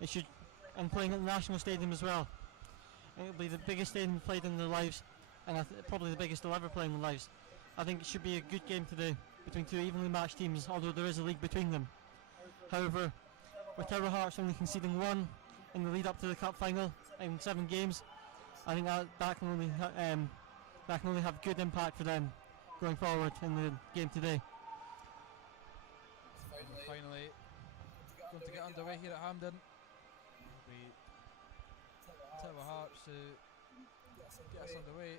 It should, and playing at the National Stadium as well. It'll be the biggest stadium played in their lives, and probably the biggest they'll ever play in their lives. I think it should be a good game today between two evenly matched teams, although there is a league between them. However, with Tower Hearts only conceding one in the lead up to the cup final in 7 games, I think that can only have good impact for them going forward in the game today. Finally going to get underway here at Hampden. It'll be Tower Hearts to get us underway.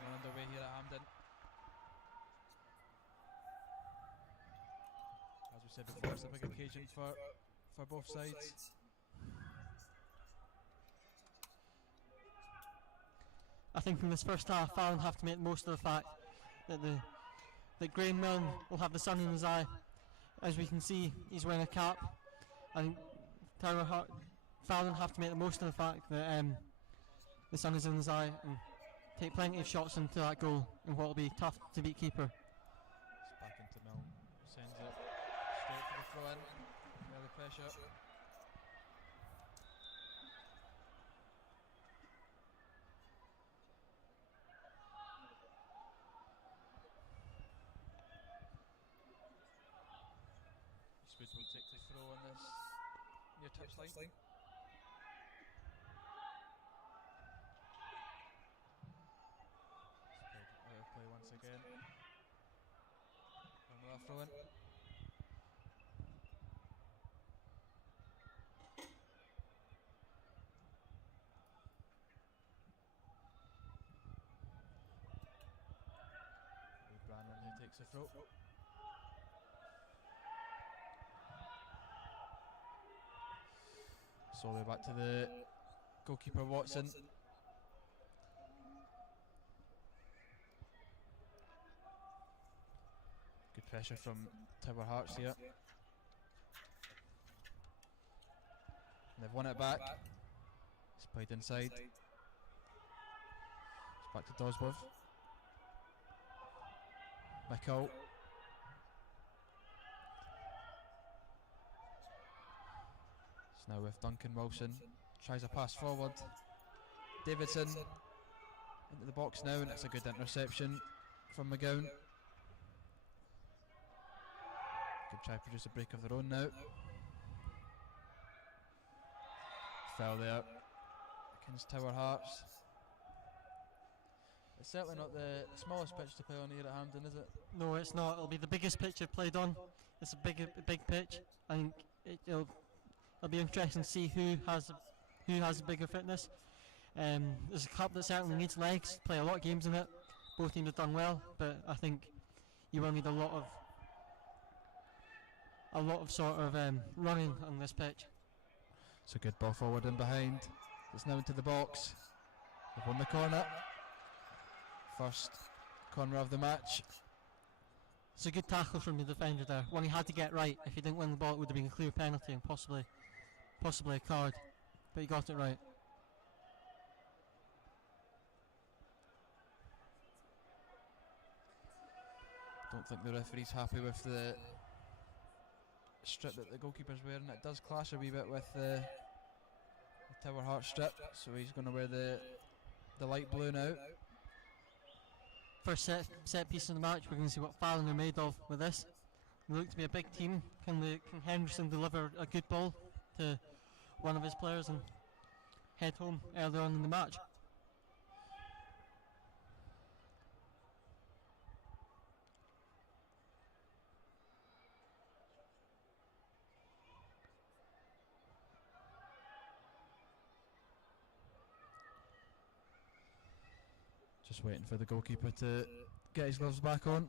We're underway here at Hampden. As we said before, it's a big occasion for both sides. I think in this first half, Fallin have to make the most of the fact that Graham Milne will have the sun in his eye. As we can see, he's wearing a cap. I think Fallin have to make the most of the fact that the sun is in his eye and take plenty of shots into that goal in what will be tough to beat keeper. It's back into Milne, sends it straight for the throw in, early pressure. Eastwood will take the throw on this near touchline. Out of play once again. Another throw in. Brandon who takes the throw. Slowly back to the goalkeeper Watson. Good pressure from Tower Hearts here. And they've won it back. It's played inside. It's back to Dosworth. Michael. It's now with Duncan Wilson. Tries a pass forward. Davidson into the box now, and it's a good interception from McGowan. Could try to produce a break of their own now. Fell there against Tower Hearts. It's certainly not the smallest pitch to play on here at Hampden, is it? No, it's not. It'll be the biggest pitch I've played on. It's a big pitch. I think it'll be interesting to see who has a bigger fitness. There's a cup that certainly needs legs. Play a lot of games in it. Both teams have done well, but I think you will need a lot of sort of running on this pitch. It's a good ball forward and behind. It's now into the box. They've won the corner. First corner of the match. It's a good tackle from the defender there. One he had to get right. If he didn't win the ball, it would have been a clear penalty and possibly a card. But he got it right. Don't think the referee's happy with the strip that the goalkeeper's wearing. It does clash a wee bit with the Tower Hearts strip, so he's going to wear the light blue now. First set piece in the match, we're going to see what Fallin are made of with this. They look to be a big team. Can Henderson deliver a good ball to one of his players and head home early on in the match? Just waiting for the goalkeeper to get his gloves back on.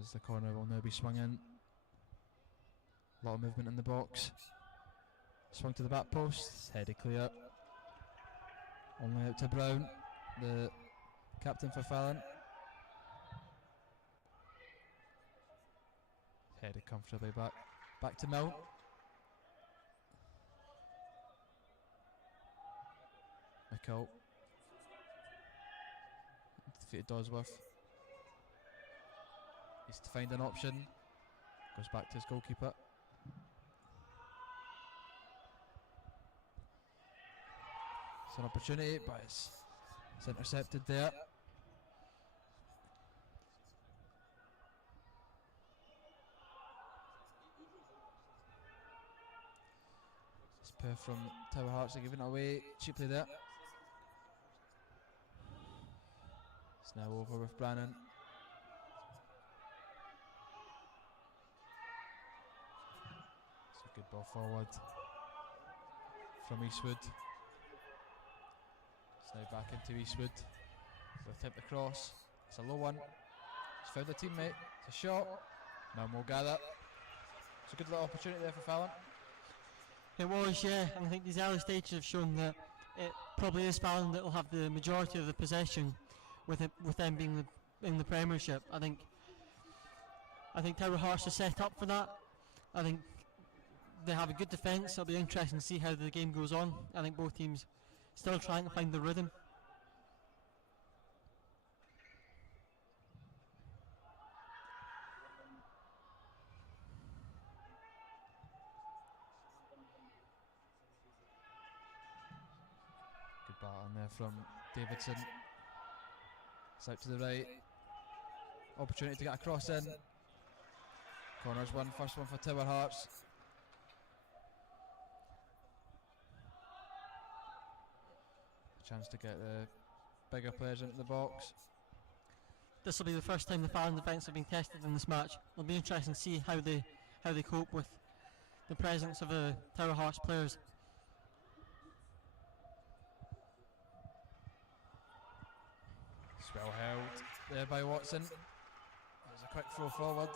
As the corner will now be swung in. A lot of movement in the box. Swung to the back post, headed clear. Only out to Brown, the captain for Fallin. Headed comfortably back to Milne. McCall. defeated Dosworth. Needs to find an option. Goes back to his goalkeeper. It's an opportunity, but it's intercepted there. It's poor from Tower Hearts, they're giving it away cheaply there. It's now over with Brannan. It's a good ball forward from Eastwood. It's now back into Eastwood. They'll attempt the cross. It's a low one. He's found a teammate. It's a shot. Now will gather. It's a good little opportunity there for Fallin. It was, yeah, and I think these early stages have shown that it probably is Fallin that will have the majority of the possession with them being in the Premiership. I think Tower Hearts are set up for that. I think they have a good defence. It'll be interesting to see how the game goes on. I think both teams still trying to find the rhythm. Good ball on there from Davidson. It's out to the right. Opportunity to get a cross in. Corners one, first one for Tower Hearts. Chance to get the bigger players into the box. This will be the first time the Fallin defence have been tested in this match. It'll be interesting to see how they cope with the presence of Tower Hearts players. It's well held there by Watson. There's a quick throw forward.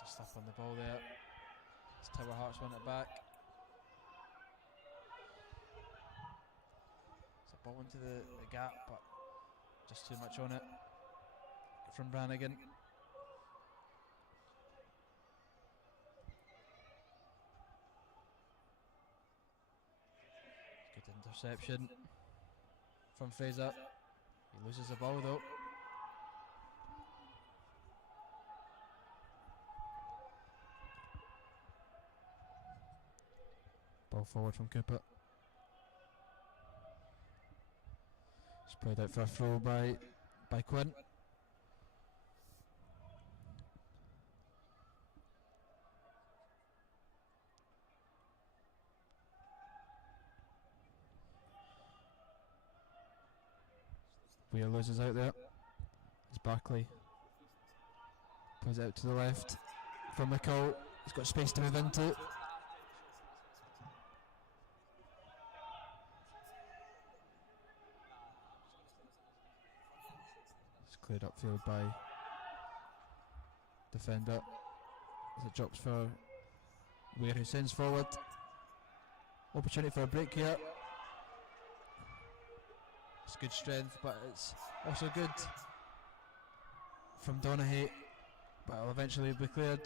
Just a slap on the ball there. As Tower Hearts win it back. It's a ball into the gap, but just too much on it from Brannigan. Good interception from Fraser. He loses the ball though. Ball forward from Kappa. It's played out for a throw by Quinn. Weir loses out there. It's Barkley. Plays it out to the left from McCall. He's got space to move into. It's cleared upfield by defender as it drops for Weir, who sends forward. Opportunity for a break here. It's good strength, but it's also good from Donaghy, but it'll eventually be cleared.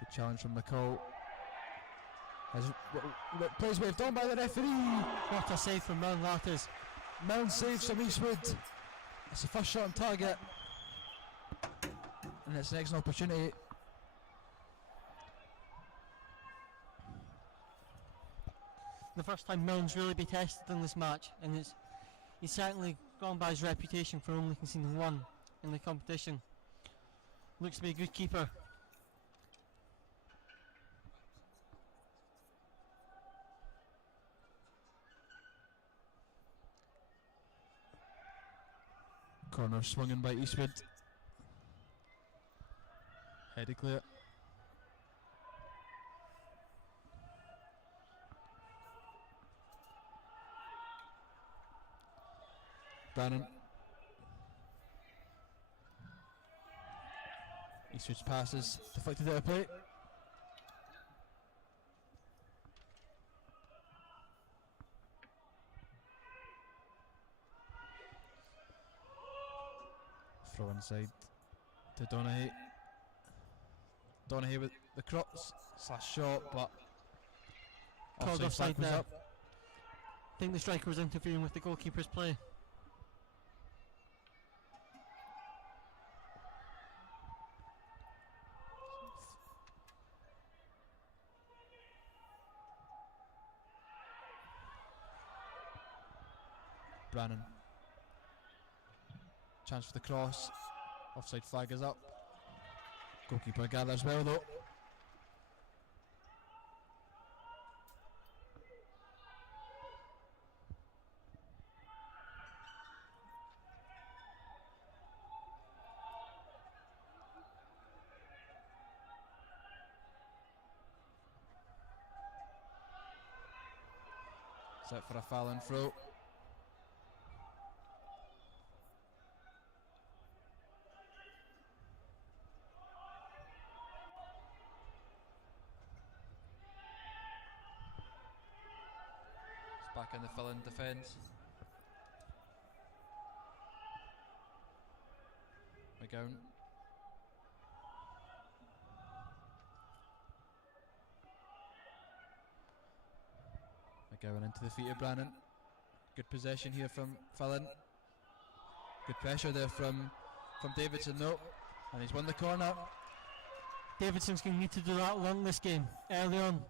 Good challenge from McCall. Plays waved on by the referee. What a save from Milne Latters. Milne saves from Eastwood. It's the first shot on target, and it's an excellent opportunity. The first time Milne's really been tested in this match, and he's certainly gone by his reputation for only conceding one in the competition. Looks to be a good keeper. Corner swung in by Eastwood. Headed clear. Brannan. Eastwood's passes deflected out of play. Throw inside to Donaghy. Donaghy with the cross / shot, but Called offside flag was there. up. I think the striker was interfering with the goalkeeper's play. Brannan. Chance for the cross. Offside flag is up. Goalkeeper gathers well though. Set for a Fallin throw. It's back in the Fallin defence. McGowan. McGowan into the feet of Brannan. Good possession here from Fallin. Good pressure there from Davidson though. And he's won the corner. Davidson's going to need to do that a lot in this game. Early on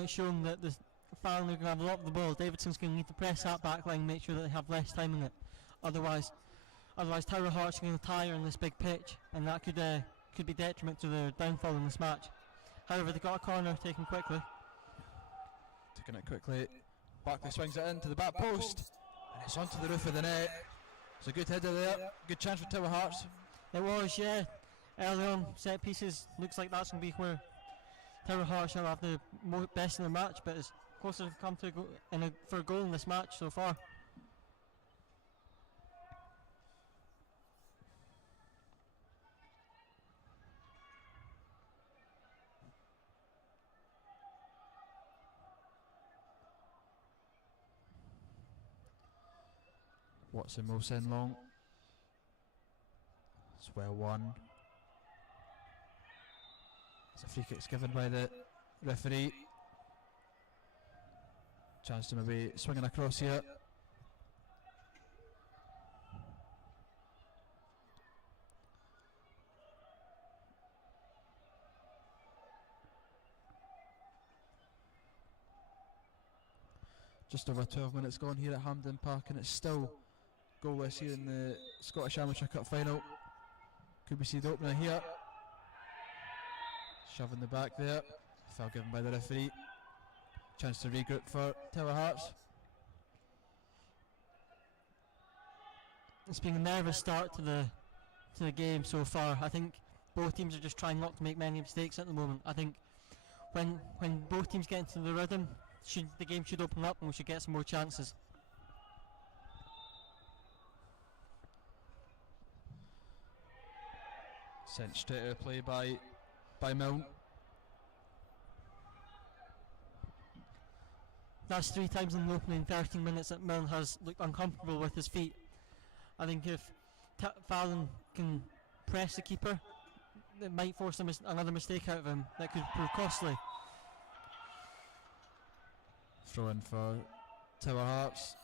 it's shown that the Fallin are going to have a lot of the ball. Davidson's going to need to press that back line, make sure that they have less time in it. Otherwise Tower Hearts are going to tire on this big pitch, and that could be detriment to their downfall in this match. However, they got a corner taken quickly. Taking it quickly. Barkley swings it into the back post, and it's onto the roof of the net. It's a good header there. Good chance for Tower Hearts. It was, yeah. Early on, set pieces. Looks like that's going to be where Tower Hearts shall have the best in the match, but it's closer to come to for a goal in this match so far. Watson will send long. It's well won. It's a free kick given by the referee. Chance to maybe swinging across here. Just over 12 minutes gone here at Hampden Park, and it's still goalless here in the Scottish Amateur Cup final. Could we see the opener here? Shove in the back there. Foul given by the referee. Chance to regroup for Tower Hearts. It's been a nervous start to the game so far. I think both teams are just trying not to make many mistakes at the moment. I think when both teams get into the rhythm, the game should open up and we should get some more chances. Sent straight out of play by Milne. That's 3 times in the opening 13 minutes that Milne has looked uncomfortable with his feet. I think if Fallin can press the keeper, it might force another mistake out of him that could prove costly. Throw in for Tower Hearts.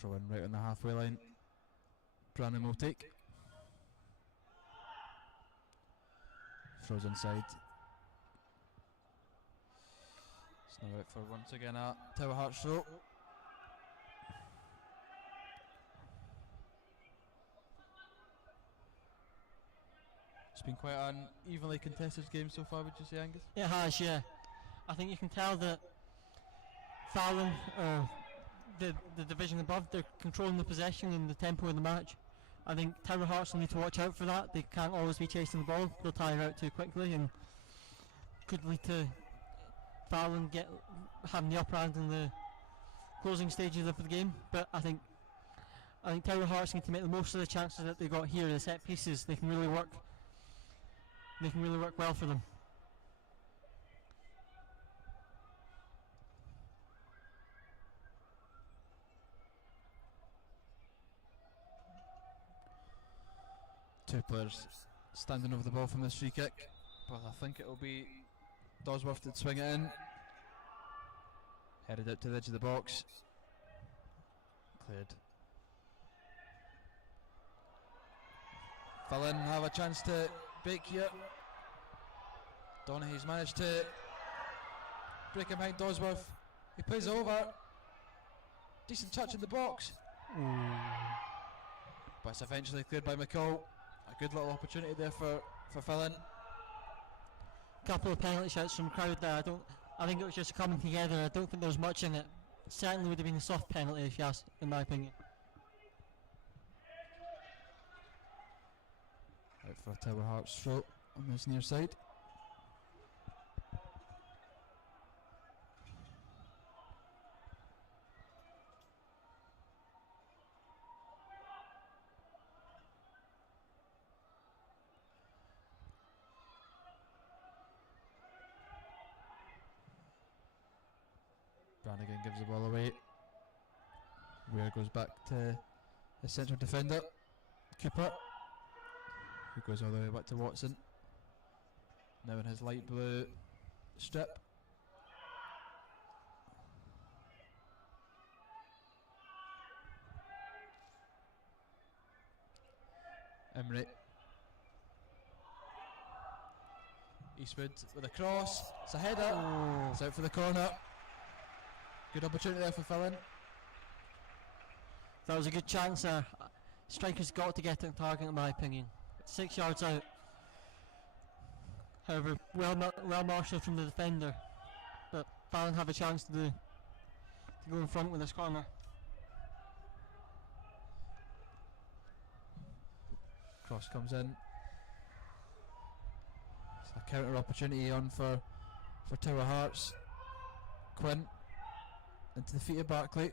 Throw in right on the halfway line. Brannan will take. Throws inside. It's now out for once again a Tower Hearts throw. It's been quite an evenly contested game so far, would you say, Angus? It has, yeah. I think you can tell that Fallin, the division above, they're controlling the possession and the tempo of the match. I think Tower Hearts will need to watch out for that. They can't always be chasing the ball. They'll tire out too quickly and could lead to Fallin having the upper hand in the closing stages of the game. But I think Tower Hearts need to make the most of the chances that they got here. The set pieces, they can really work well for them. Two players standing over the ball from this free kick, but I think it'll be Dosworth to swing it in. Headed out to the edge of the box. Cleared. Fallin have a chance to break here. Donaghy's managed to break him behind Dosworth. He plays it over. Decent touch in the box. But it's eventually cleared by McCall. A good little opportunity there for Fallin. Couple of penalty shots from the crowd there. I think it was just coming together. I don't think there was much in it. Certainly would have been a soft penalty if you ask, in my opinion. Out for a Tower Hearts throw on this near side. Brannigan gives the ball away. Weir goes back to the central defender, Kappa, who goes all the way back to Watson. Now in his light blue strip. Emery. Eastwood with a cross. It's a header. Oh. It's out for the corner. Good opportunity there for Fallin. That was a good chance there. Striker's got to get it on target in my opinion. 6 yards out. However, well marshalled from the defender. But Fallin have a chance to go in front with this corner. Cross comes in. It's a counter opportunity on for Tower Hearts. Quinn into the feet of Barkley.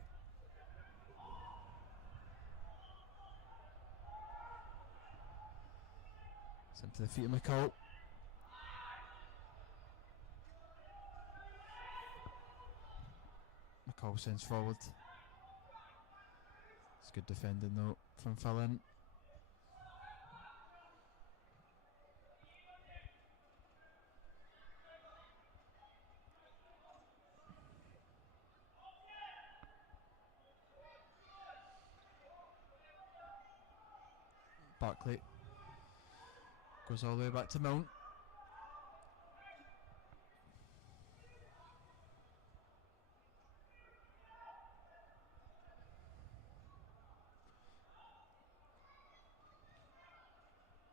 It's into the feet of McCall. McCall sends forward. It's good defending though from Fallin. Barkley goes all the way back to Mount.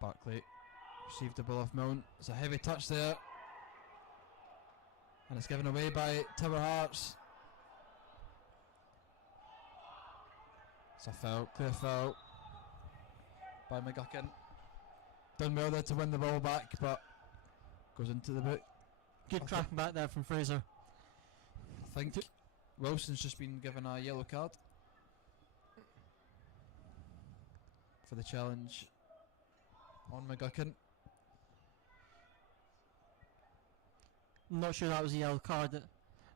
Barkley received the ball off Mount. It's a heavy touch there, and it's given away by Tower Hearts. It's a foul, clear foul by McGuckin. Done well there to win the ball back, but goes into the boot. Good tracking back there from Fraser. I think Wilson's just been given a yellow card for the challenge on McGuckin. I'm not sure that was a yellow card. It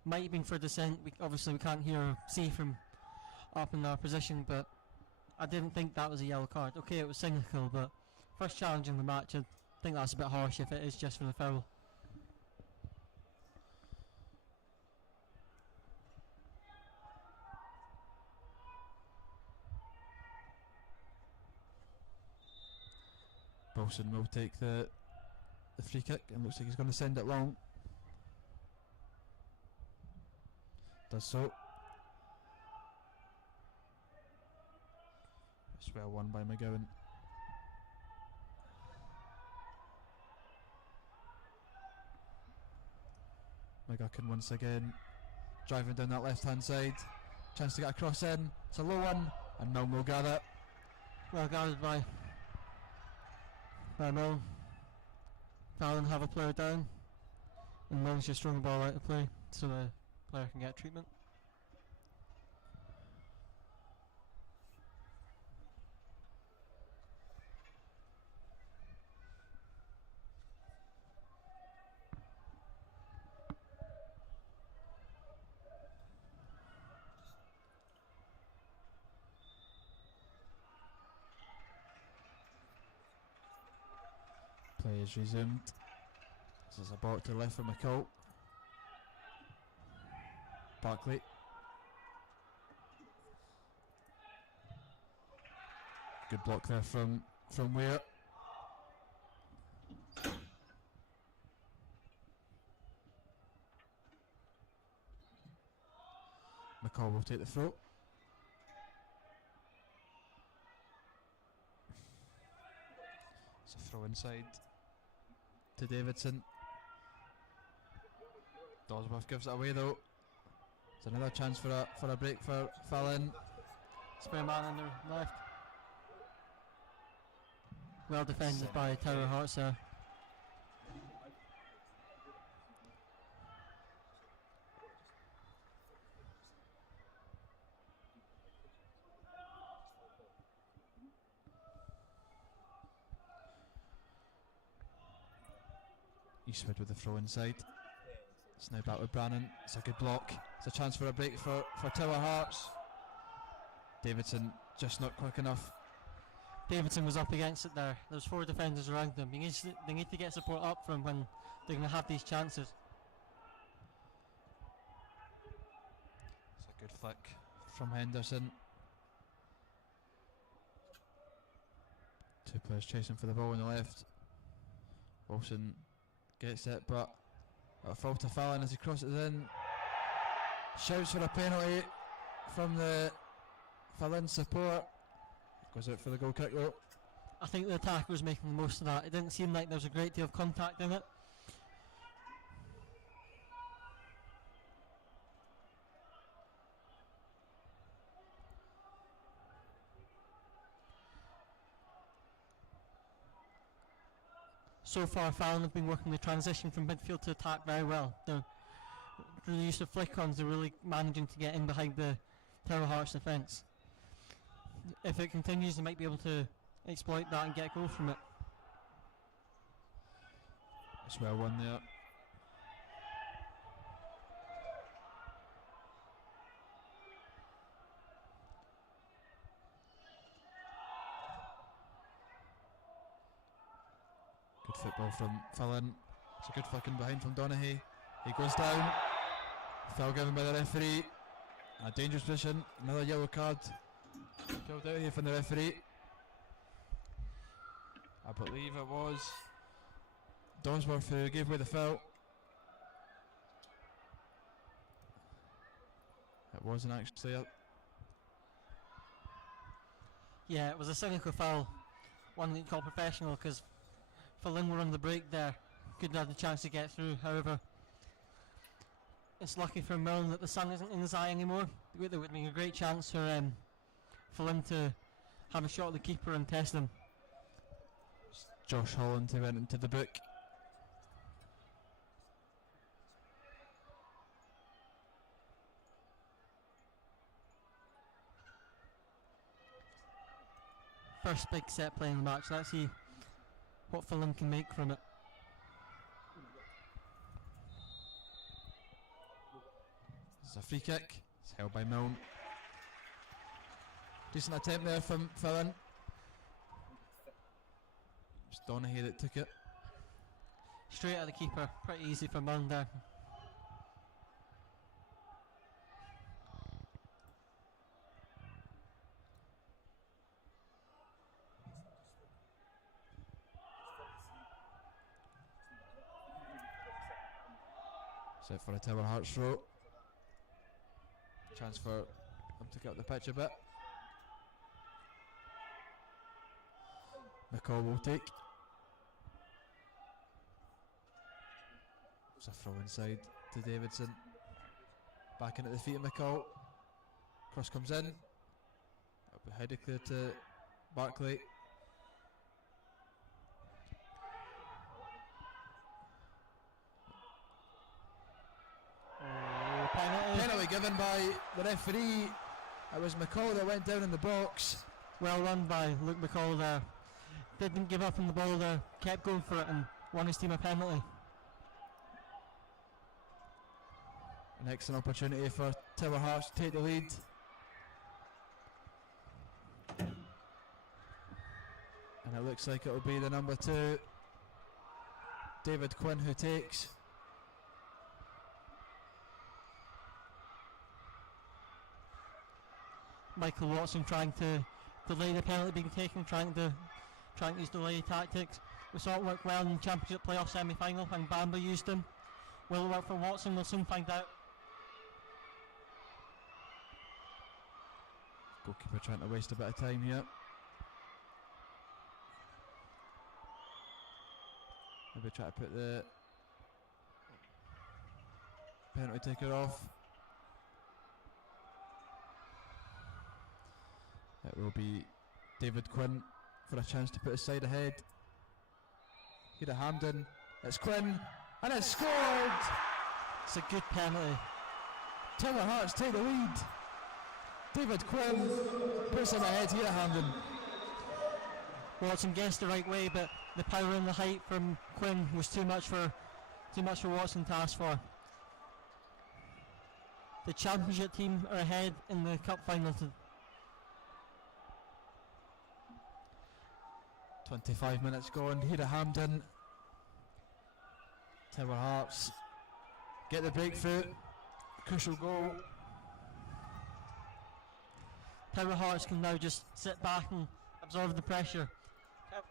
might have been for dissent. Obviously we can't hear or see from up in our position, but I didn't think that was a yellow card. Okay, it was cynical, but first challenge in the match, I think that's a bit harsh if it is just for the foul. Wilson will take the free kick and looks like he's going to send it long. Does so. It's well won by McGowan. McGuckin once again driving down that left hand side. Chance to get a cross in. It's a low one, and Milne will gather it. Well guarded by Milne. Fallin have a player down, and Milne's just throwing the ball out of play so the player can get treatment. Play is resumed. This is a ball to the left for McCall. Barkley. Good block there from Weir. McCall will take the throw. It's a throw inside to Davidson. Dosworth gives it away though. It's another chance for a break for Fallin. Spare man on the left. Well defended by Tower Hearts there. Eastwood with the throw inside. It's now back with Brannan. It's a good block. It's a chance for a break for Tower Hearts. Davidson just not quick enough. Davidson was up against it there. There's 4 defenders around them. They need to get support up from when they're going to have these chances. It's a good flick from Henderson. 2 players chasing for the ball on the left. Wilson gets it, but a foul to Fallin as he crosses in. Shouts for a penalty from the Fallin support. Goes out for the goal kick though. I think the attacker was making the most of that. It didn't seem like there was a great deal of contact in it. So far, Fallin have been working the transition from midfield to attack very well. They're through the use of flick-ons, they're really managing to get in behind the Tower Hearts defence. If it continues, they might be able to exploit that and get a goal from it. It's well won there. Good football from Fallin. It's a good flick in behind from Donaghy. He goes down. Foul given by the referee. A dangerous position. Another yellow card. Pulled out here from the referee. I believe it was Dosworth who gave away the foul. It wasn't actually it. Yeah, it was a cynical foul. One that you call professional, because Fallin were on the break there. Couldn't have the chance to get through. However, it's lucky for Milne that the sun isn't in his eye anymore. There would be a great chance for Fallin to have a shot at the keeper and test him. Josh Holland who went into the book. First big set play in the match. Let's see what Fallin can make from it. It's a free kick. It's held by Milne. Decent attempt there from Fallin. It's Donaghy that took it. Straight at the keeper. Pretty easy for Milne there. Set for a Tower Hearts throw. Chance for them to get up the pitch a bit. McCall will take. It's a throw inside to Davidson. Back into the feet of McCall. Cross comes in. That'll be headed clear to Barkley. Penalty given by the referee. It was McCall that went down in the box. Well run by Luke McCall there. Didn't give up on the ball there. Kept going for it and won his team a penalty. An excellent opportunity for Tower Hearts to take the lead. And it looks like it will be the number 2. David Quinn who takes. Michael Watson trying to delay the penalty being taken, trying to use delay tactics. We saw it work well in the Championship playoff semi-final when Bamba used them. Will it work for Watson? We'll soon find out. Goalkeeper trying to waste a bit of time here. Maybe try to put the penalty taker off. It will be David Quinn for a chance to put his side ahead. Here at Hampden, it's Quinn, and it's scored! It's a good penalty. Tower Hearts take the lead. David Quinn puts him ahead here at Hampden. Watson guessed the right way, but the power and the height from Quinn was too much for Watson to ask for. The Championship team are ahead in the cup final. 25 minutes gone here at Hampden. Tower Hearts get the breakthrough. Crucial goal. Tower Hearts can now just sit back and absorb the pressure.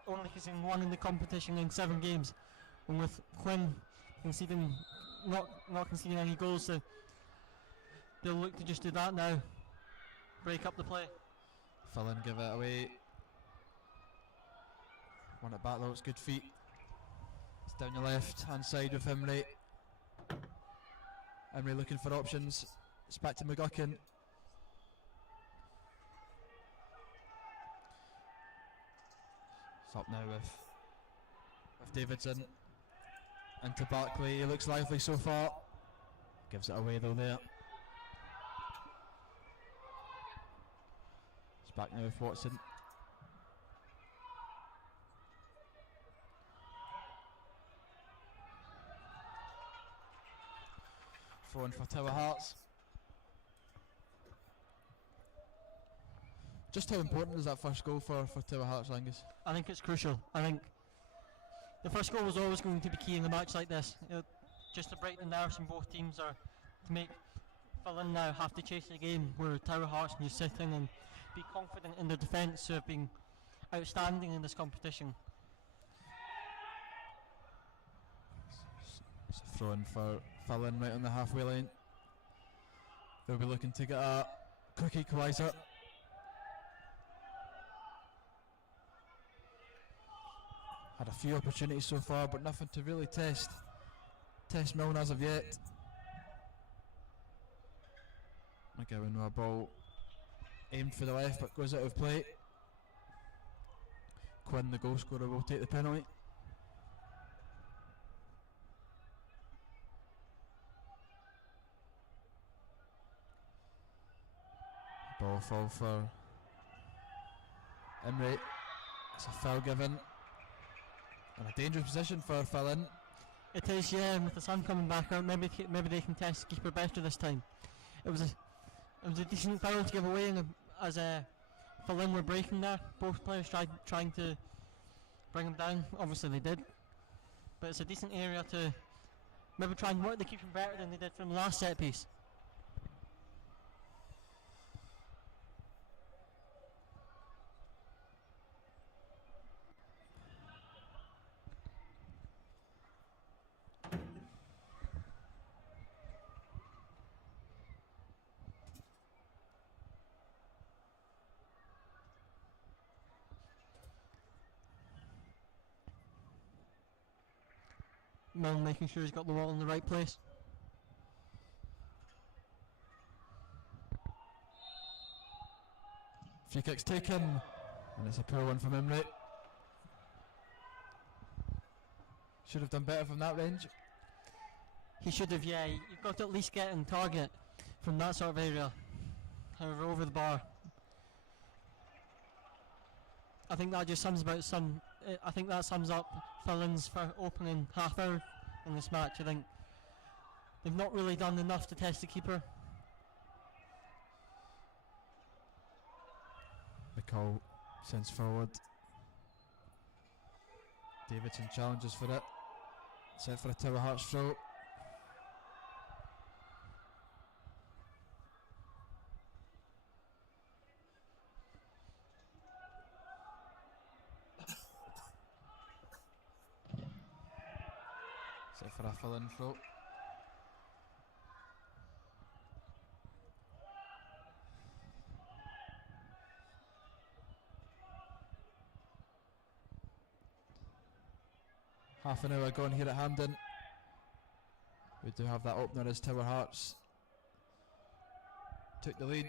Only conceding one in the competition in 7 games, and with Quinn conceding not conceding any goals, so they'll look to just do that now. Break up the play. Fallin give it away. Won it back though, it's good feet. It's down the left hand side with Emery. Emery looking for options. It's back to McGuckin. It's up now with Davidson. Into Barkley, he looks lively so far. Gives it away though there. It's back now with Watson. Throwing for Tower Hearts. Just how important is that first goal for Tower Hearts, Angus? I think it's crucial. I think the first goal was always going to be key in a match like this. Just to break the nerves in both teams, or to make Fallin now have to chase the game, where Tower Hearts can just sit in and be confident in their defence, who have been outstanding in this competition. It's a throw in for Fallin right on the halfway line. They'll be looking to get a quick equaliser. Had a few opportunities so far, but nothing to really test Milne as of yet. McGowan with a ball aimed for the left, but goes out of play. Quinn, the goal scorer, will take the penalty. Ball fall for Emery. It's a foul given. And a dangerous position for Fallin. It is, yeah, and with the sun coming back out, maybe they can test the keeper better this time. It was a decent foul to give away, and as Fallin were breaking there, both players trying to bring him down. Obviously they did, but it's a decent area to maybe try and work the keeper better than they did from the last set piece. Milne making sure he's got the ball in the right place. Free kick's taken, and it's a poor one from Emery. Should have done better from that range. He should have, yeah. You've got to at least get in target from that sort of area. However, over the bar. I think that just sums up Fallin's for opening half hour in this match. I think they've not really done enough to test the keeper. McCall sends forward. Davidson challenges for it. Set for a Tower Hearts throw. Set for a Fallin throw. Half an hour gone here at Hampden. We do have that opener as Tower Hearts took the lead.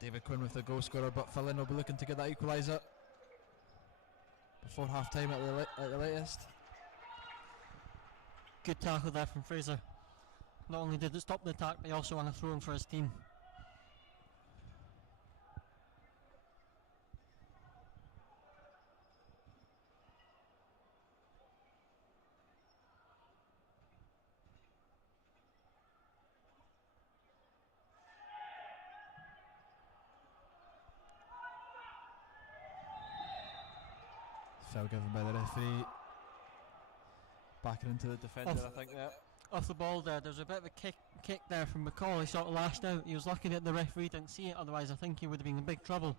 David Quinn with the goal scorer, but Fallin will be looking to get that equaliser before half time at the latest. Good tackle there from Fraser. Not only did it stop the attack, but he also won a throw in for his team. Foul given by the referee. Backing into the defender, I think. Yeah. Off the ball there was a bit of a kick there from McCall. He sort of lashed out. He was lucky that the referee didn't see it, otherwise I think he would have been in big trouble.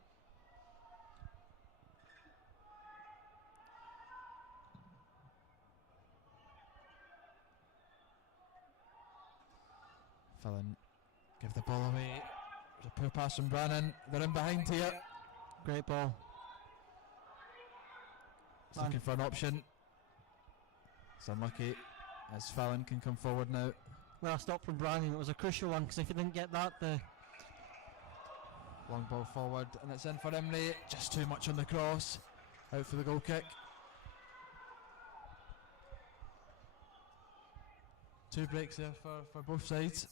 Fallin give the ball away. There's a poor pass from Brannan. They're in behind here. Great ball. He's looking for an option. It's unlucky as Fallin can come forward now. Well, stop from Brannan. It was a crucial one, because if he didn't get that, the long ball forward, and it's in for Emery. Just too much on the cross. Out for the goal kick. Two breaks there for both sides.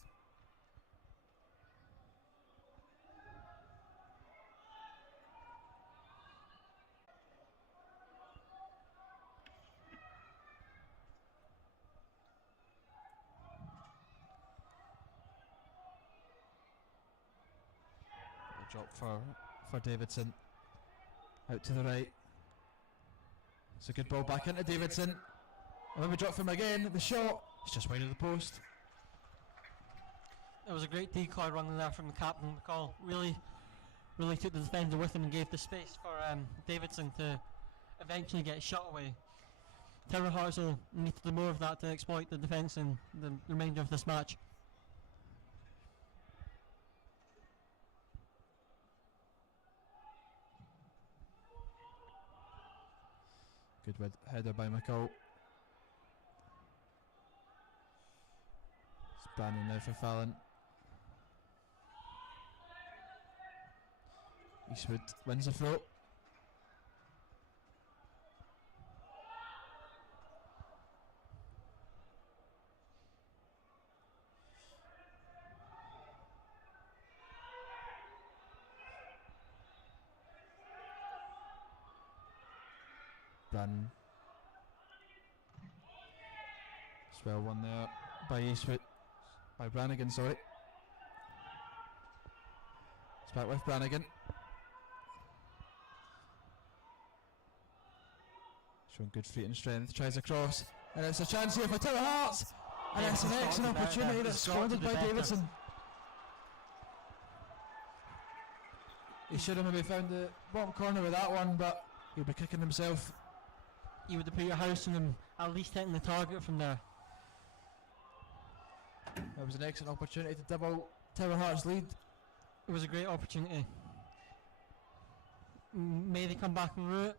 Drop for Davidson. Out to the right. It's a good ball back into Davidson. And then we drop for him again. The shot. It's just wide of the post. It was a great decoy running there from the captain, McCall. Really took the defender with him and gave the space for Davidson to eventually get shot away. Tower Hearts will need to do more of that to exploit the defence in the remainder of this match. Good header by McCall. It's Brannan now for Fallin. Eastwood wins the throw. Brannan. It's well won there by Eastwood. By Brannigan, sorry. It's back with Brannigan. Showing good feet and strength. Tries a cross. And it's a chance here for Tower Hearts. And it's an excellent opportunity that's squandered by Davidson. He should have maybe found the bottom corner with that one, but he'll be kicking himself. You would have put your house on him, at least hitting the target from there. It was an excellent opportunity to double Tower Hearts' lead. It was a great opportunity. May they come back and rue it.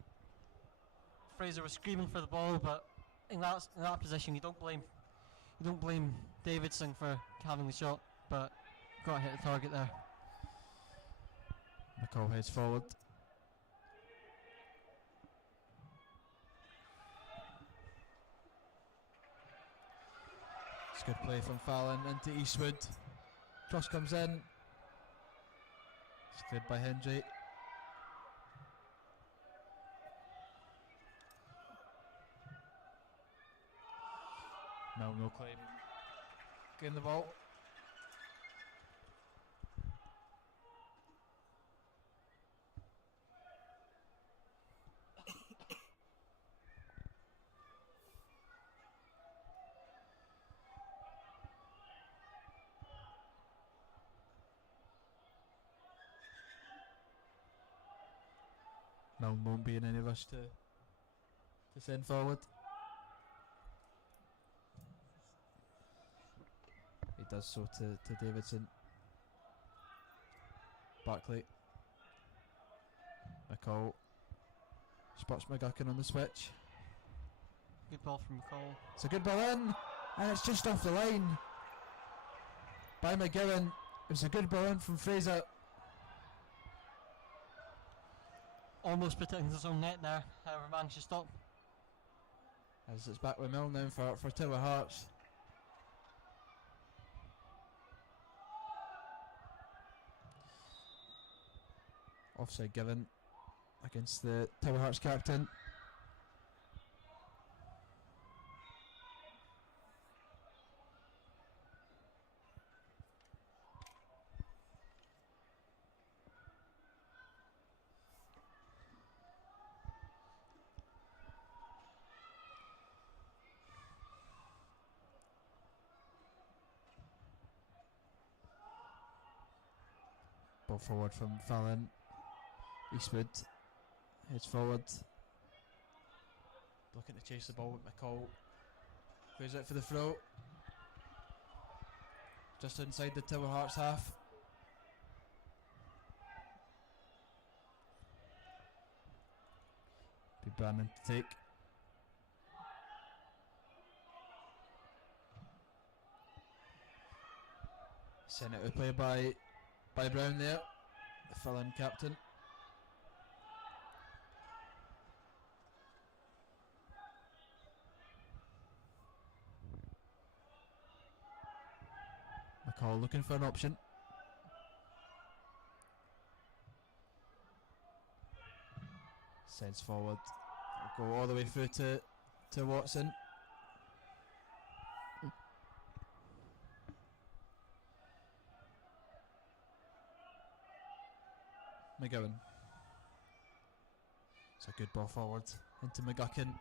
Fraser was screaming for the ball, but in that position you don't blame Davidson for having the shot, but got to hit the target there. McCall heads forward. It's good play from Fallin into Eastwood. Cross comes in. It's cleared by Hendry. No claim. Gain the ball. Milne won't be in any rush to send forward. He does so to Davidson. Barkley. McCall. Spots McGuckin on the switch. Good ball from McCall. It's a good ball in, and it's just off the line by McGowan. It was a good ball in from Fraser. Almost put it in his own net there. However, managed to stop. As it's back with Milne now for Tower Hearts. Offside given against the Tower Hearts captain. Ball forward from Fallin. Eastwood heads forward, looking to chase the ball with McCall. Clears out for the throw, just inside the Tower Hearts half. Be Brandon to take. Sent out to play by Brown there, the Fallin captain. McCall looking for an option. Sends forward. Go all the way through to Watson. McGowan. It's a good ball forward into McGuckin.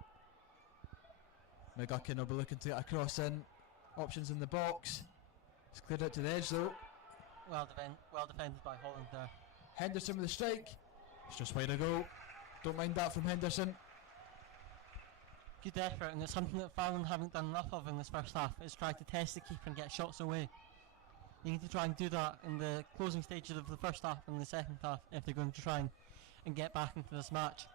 McGuckin will be looking to get a cross in. Options in the box. It's cleared out to the edge though. Well defended by Holland there. Henderson with the strike. It's just way to go. Don't mind that from Henderson. Good effort, and it's something that Fallin haven't done enough of in this first half, is try to test the keeper and get shots away. You need to try and do that in the closing stages of the first half and the second half if they're going to try and get back into this match.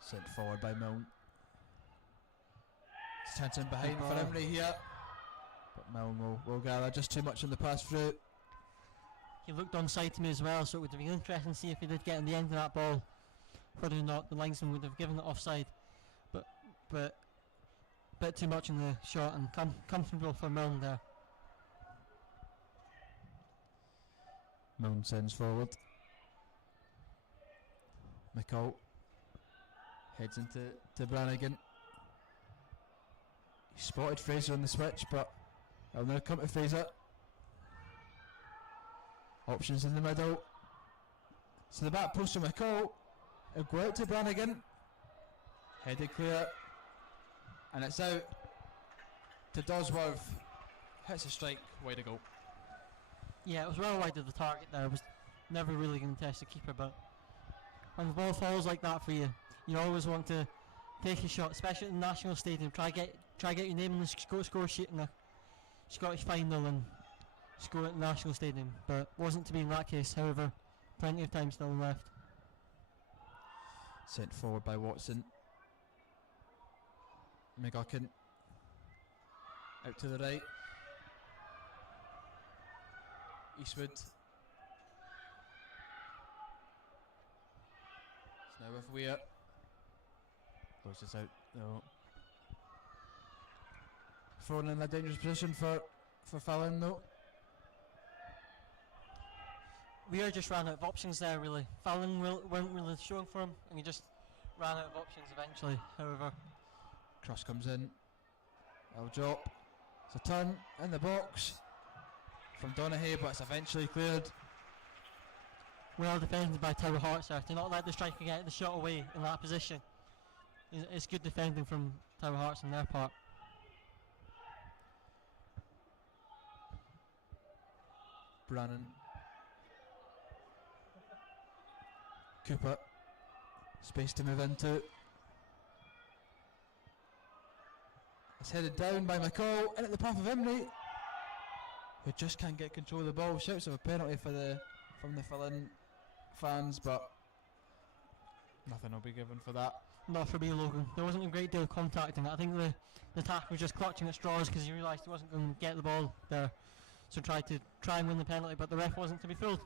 Sent forward by Milne. It's chance in behind for Emery here, but Milne will gather just too much in the pass through. He looked onside to me as well, so it would have been interesting to see if he did get in the end of that ball. Whether or not the linesman would have given it offside, but a bit too much in the shot, and comfortable for Milne there. Milne sends forward. McCall heads into Brannigan. He spotted Fraser on the switch, but it'll now come to Fraser. Options in the middle. So the back post to McCall. It'll go out to Brannigan. Headed clear. And it's out to Dosworth. Hits a strike. Way to go. Yeah, it was well wide of the target there. It was never really going to test the keeper, but when the ball falls like that for you, you always want to take a shot, especially in the National Stadium. Try get your name on the score sheet in the Scottish final and score at the National Stadium, but wasn't to be in that case. However, plenty of time still left. Sent forward by Watson. McGuckin out to the right. Eastwood. It's now with Weir. Closes out. No. Thrown in a dangerous position for Fallin though. Weir just ran out of options there really. Fallin weren't really showing for him, and he just ran out of options eventually. However, cross comes in. I'll drop. It's a turn in the box from Donaghy, but it's eventually cleared. Well defended by Tower Hearts there to not let the striker get the shot away in that position. It's good defending from Tower Hearts on their part. Brannan. Cooper. Space to move into. It's headed down by McCall, in at the path of Emery, who just can't get control of the ball. Shouts of a penalty from the Fallin fans, but nothing will be given for that. Not for me, Logan. There wasn't a great deal of contact in it. I think the attacker was just clutching at straws because he realised he wasn't going to get the ball there, so tried and win the penalty, but the ref wasn't to be fooled.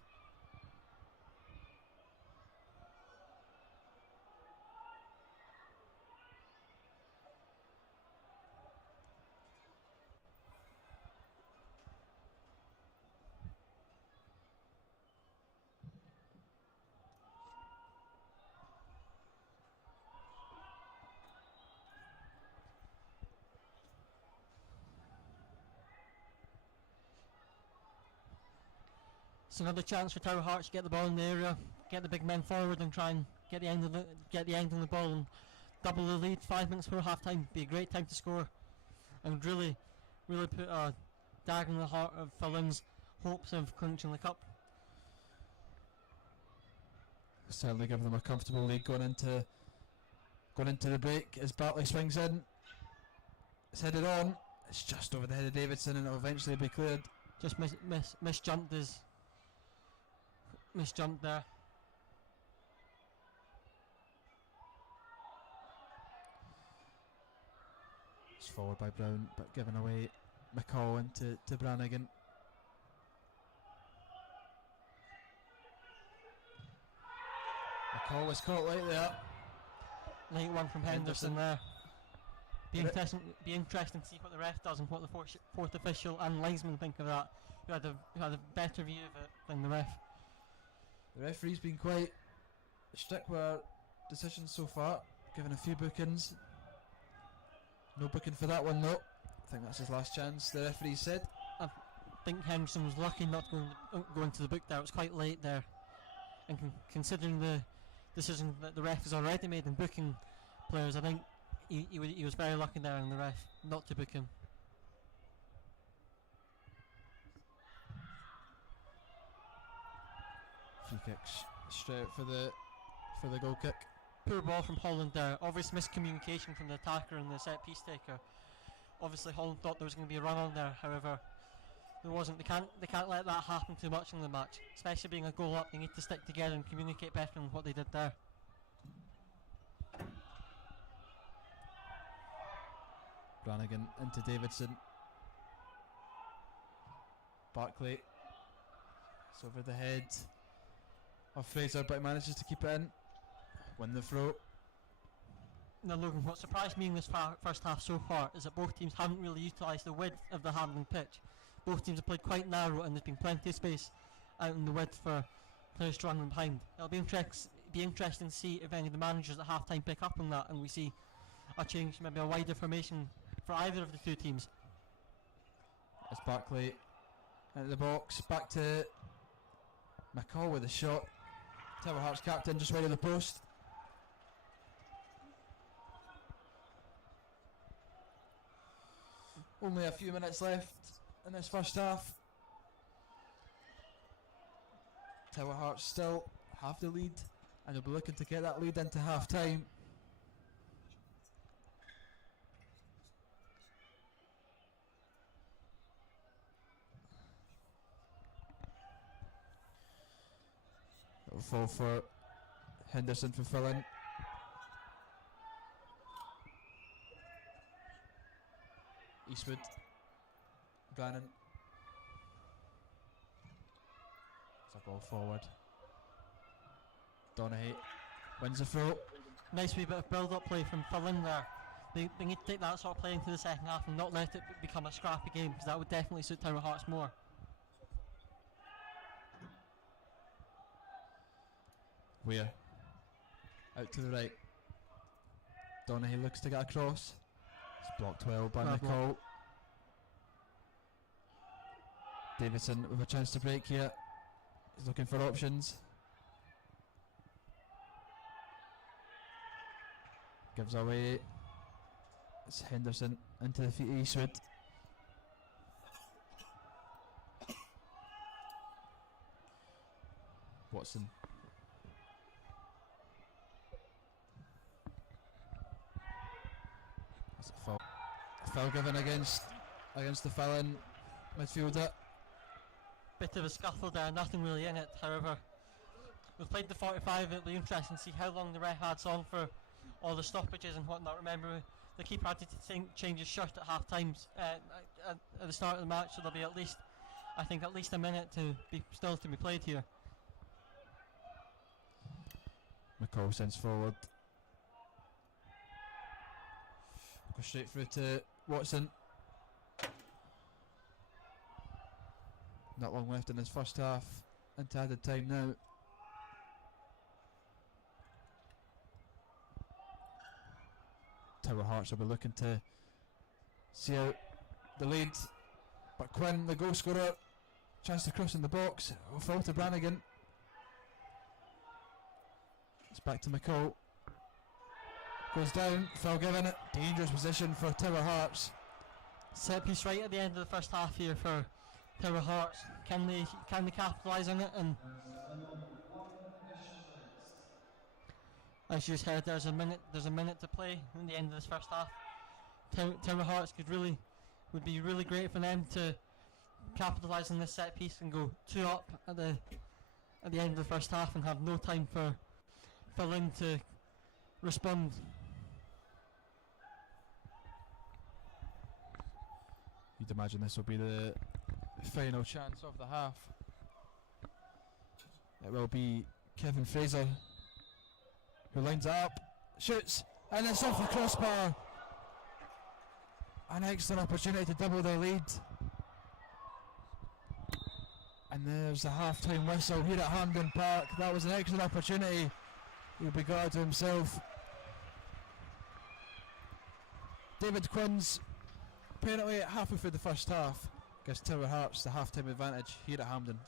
It's another chance for Tower Hearts to get the ball in the area, get the big men forward and try and get the end on the ball and double the lead. 5 minutes before half time, be a great time to score and really put a dagger in the heart of Fallin's hopes of clinching the cup. Certainly give them a comfortable lead going into the break as Bartley swings in. It's headed on. It's just over the head of Davidson and it'll eventually be cleared. Just misjumped there. It's forward by Brown, but given away. McCall into Brannigan. McCall was caught late there. Late one from Henderson there. Be interesting to see what the ref does and what the fourth official and linesman think of that. Who had a better view of it than the ref. The referee's been quite strict with our decisions so far, given a few bookings. No booking for that one though. I think that's his last chance, the referee said. I think Henderson was lucky not go into the book there. It was quite late there. And considering the decision that the ref has already made in booking players, I think he was very lucky there in the ref not to book him. Free kicks straight out for the goal kick. Poor ball from Holland there. Obvious miscommunication from the attacker and the set piece taker. Obviously Holland thought there was going to be a run on there, however there wasn't. They can't let that happen too much in the match, especially being a goal up. They need to stick together and communicate better than what they did there. Brannigan into Davidson. Barclay. It's over the head of Fraser, but he manages to keep it in. Win the throw. Now Logan, what surprised me in this first half so far is that both teams haven't really utilised the width of the Hampden pitch. Both teams have played quite narrow and there's been plenty of space out in the width for players to run behind. It'll be interesting to see if any of the managers at half time pick up on that and we see a change, maybe a wider formation for either of the two teams. It's Barclay into the box, back to McCall with a shot. Tower Hearts captain just wide of the post. Only a few minutes left in this first half. Tower Hearts still have the lead and they'll be looking to get that lead into half time. It'll fall for Henderson for Fallin. Eastwood. Brannan. It's a ball forward. Donaghy wins the throw. Nice wee bit of build-up play from Fallin there. They need to take that sort of play into the second half and not let it become a scrappy game, because that would definitely suit Tower Hearts more. Weir out to the right. Donaghy looks to get across. It's blocked well by McCall. Davidson with a chance to break here. He's looking for options. Gives away. It's Henderson into the feet of Eastwood. Watson. That's a foul. A foul given against the Fallin midfielder. Bit of a scuffle there, nothing really in it. However, we've played the 45. It'll be interesting to see how long the ref had on for all the stoppages and whatnot. Remember, the keeper had to change his shirt at half times at the start of the match, so there'll be at least a minute to be played here. McCall sends forward. Go straight through to Watson. Not long left in this first half. Into added time now. Tower Hearts will be looking to see out the lead, but Quinn, the goal scorer, chance to cross in the box. Will fall to Brannigan. It's back to McCall. Goes down. Foul given. Dangerous position for Tower Hearts. Set piece right at the end of the first half here for Tower Hearts. Can they capitalise on it? And as you just heard, there's a minute to play in the end of this first half. Tower Hearts would be really great for them to capitalise on this set piece and go 2 up at the end of the first half and have no time for Fallin to respond. You'd imagine this will be the final chance of the half. It will be Kevin Fraser who lines it up, shoots, and it's off the crossbar. An excellent opportunity to double their lead. And there's a half-time whistle here at Hampden Park. That was an excellent opportunity. He'll be glad to himself. David Quinn's penalty at halfway through the first half gives Tower Hearts the half-time advantage here at Hampden.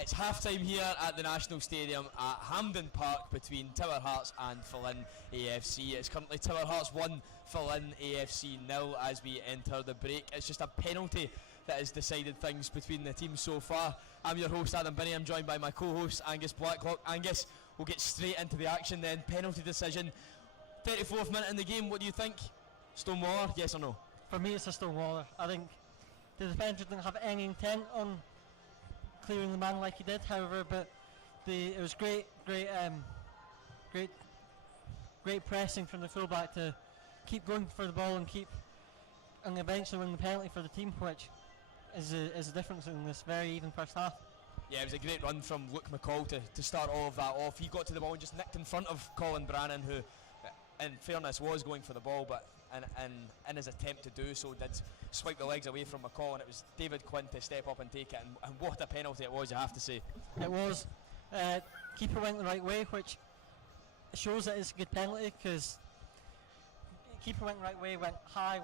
It's half-time here at the National Stadium at Hampden Park between Tower Hearts and Fallin AFC. It's currently Tower Hearts 1, Fallin AFC 0 as we enter the break. It's just a penalty that has decided things between the teams so far. I'm your host Adam Binney. I'm joined by my co-host Angus Blacklock. Angus, we'll get straight into the action then. Penalty decision, 34th minute in the game. What do you think? Stonewaller, yes or no? For me, it's a Stonewaller. I think the defender didn't have any intent on clearing the man like he did, however, but it was great pressing from the fullback to keep going for the ball and eventually win the penalty for the team, which is a difference in this very even first half. Yeah, it was a great run from Luke McCall to start all of that off. He got to the ball and just nicked in front of Colin Brannan, who in fairness was going for the ball, but in his attempt to do so, did swipe the legs away from McCall, and it was David Quinn to step up and take it, and what a penalty it was, you have to say. It was. Keeper went the right way, which shows that it's a good penalty, because keeper went the right way, went high,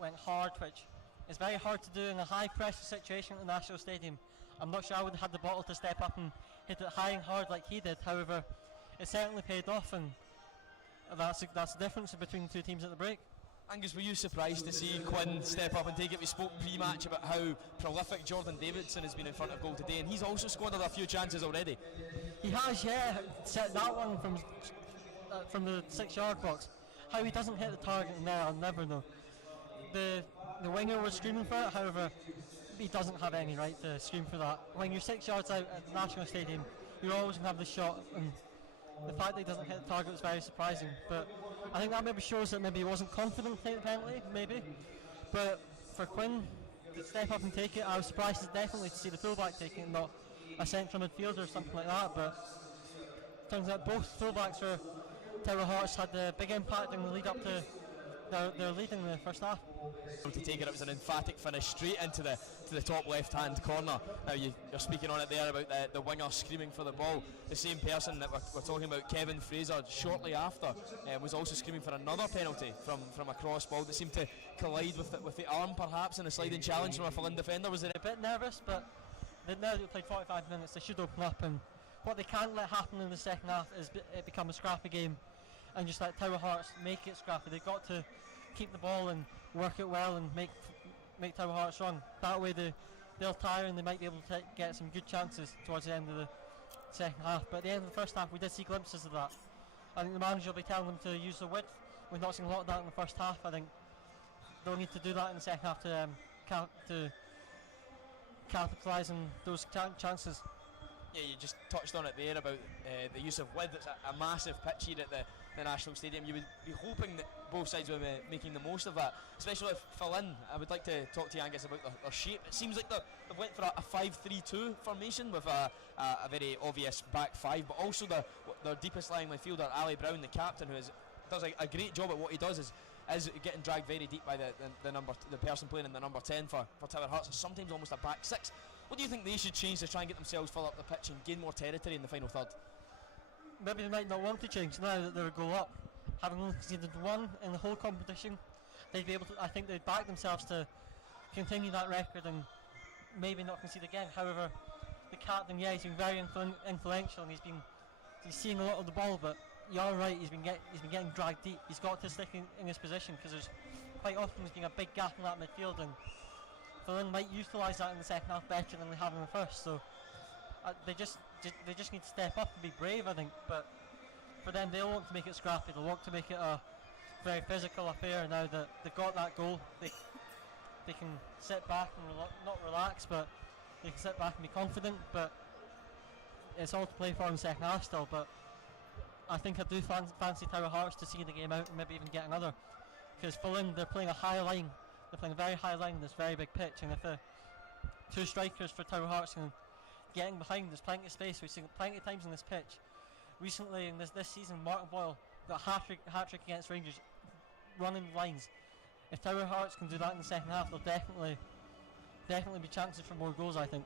went hard, which is very hard to do in a high pressure situation at the National Stadium. I'm not sure I would have had the bottle to step up and hit it high and hard like he did. However, it certainly paid off, and that's the difference between the two teams at the break. Angus, were you surprised to see Quinn step up and take it? We spoke pre-match about how prolific Jordan Davidson has been in front of goal today, and he's also squandered a few chances already. He has, yeah. Set that one from the 6-yard box. How he doesn't hit the target in there, I'll never know. The winger was screaming for it, however, he doesn't have any right to scream for that. When you're 6 yards out at the National Stadium, you're always going to have the shot, and the fact that he doesn't hit the target was very surprising. But I think that maybe shows that maybe he wasn't confident to take the penalty, maybe. But for Quinn to step up and take it, I was surprised definitely to see the fullback take it, not a central midfielder or something like that. But turns out both fullbacks for Tower Hearts had a big impact in the lead up to their lead in the first half. To take it was an emphatic finish straight into the top left hand corner. Now you're speaking on it there about the winger screaming for the ball. The same person that we're talking about, Kevin Fraser, shortly after was also screaming for another penalty from a cross ball that seemed to collide with the arm perhaps in a sliding challenge from a Fallin defender. Was it a bit nervous, but now that we've played 45 minutes they should open up, and what they can't let happen in the second half is it become a scrappy game and just let Tower Hearts make it scrappy. They've got to keep the ball and work it well and make Tower Hearts run. That way they'll tire and they might be able to get some good chances towards the end of the second half. But at the end of the first half we did see glimpses of that. I think the manager will be telling them to use the width. We've not seen a lot of that in the first half. I think they'll need to do that in the second half to capitalise on those chances. Yeah, you just touched on it there about the use of width. It's a massive pitch here at the National Stadium. You would be hoping that both sides were making the most of that, especially if Fallin. I would like to talk to you, Angus, about their shape. It seems like they've went for a 5-3-2 formation with a very obvious back five, but also their deepest lying midfielder, Ali Brown, the captain, who does a great job at what he does, is getting dragged very deep by the person playing in the number 10 for Tower Hearts. It's sometimes almost a back six. What do you think they should change to try and get themselves further up the pitch and gain more territory in the final third? Maybe they might not want to change now that they're a goal up. Having only conceded one in the whole competition, they'd be able to. I think they'd back themselves to continue that record and maybe not concede again. However, the captain, he's been very influential and he's seeing a lot of the ball. But you're right, he's been getting dragged deep. He's got to stick in his position because there's quite often there's been a big gap in that midfield, and Fallin might utilise that in the second half better than they have in the first. So they just need to step up and be brave, I think. But for them, they'll want to make it scrappy. They'll want to make it a very physical affair. Now that they've got that goal, they can sit back and not relax, but they can sit back and be confident. But it's all to play for in the second half still. But I think I do fancy Tower Hearts to see the game out and maybe even get another. Because Fallin, they're playing a high line. They're playing a very high line, this very big pitch, and if the two strikers for Tower Hearts can get in behind, there's plenty of space. We've seen it plenty of times in this pitch. Recently, in this season, Martin Boyle got a hat-trick against Rangers, running the lines. If Tower Hearts can do that in the second half, there'll definitely be chances for more goals, I think.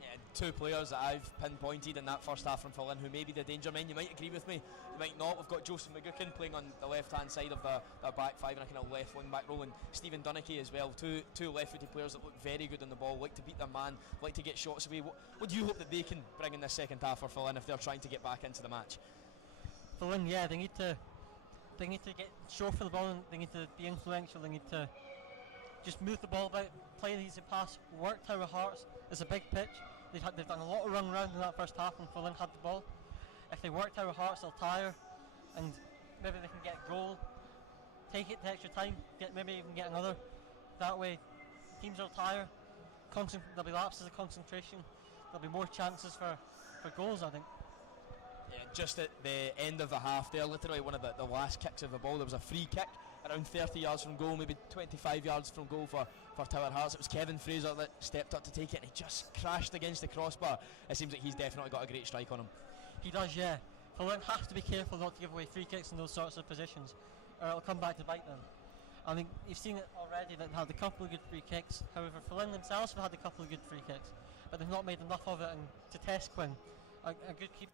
Yeah, two players that I've pinpointed in that first half from Fallin who may be the danger men. You might agree with me, you might not. We've got Joseph McGuckin playing on the left-hand side of their back five in a kind of left wing-back role, and Stephen Dunnicky as well. Two left-footed players that look very good on the ball, like to beat their man, like to get shots away. What do you hope that they can bring in this second half for Fallin if they're trying to get back into the match? Fallin, yeah, they need to get show for the ball, and they need to be influential. They need to just move the ball about, play the easy pass, work Tower Hearts. It's a big pitch. They've done a lot of run around in that first half when Fallin had the ball. If they work Tower Hearts, they'll tire, and maybe they can get a goal, take it to extra time, maybe even get another. That way, teams will tire, there'll be lapses of concentration, there'll be more chances for goals, I think. Yeah, just at the end of the half there, literally one of the last kicks of the ball, there was a free kick around 30 yards from goal, maybe 25 yards from goal for Tower Hearts. It was Kevin Fraser that stepped up to take it, and he just crashed against the crossbar. It seems like he's definitely got a great strike on him. He does, yeah. Fallin have to be careful not to give away free kicks in those sorts of positions, or it'll come back to bite them. I think you've seen it already that they had a couple of good free kicks. However, Fallin themselves have had a couple of good free kicks, but they've not made enough of it. And to test Quinn, a good keeper.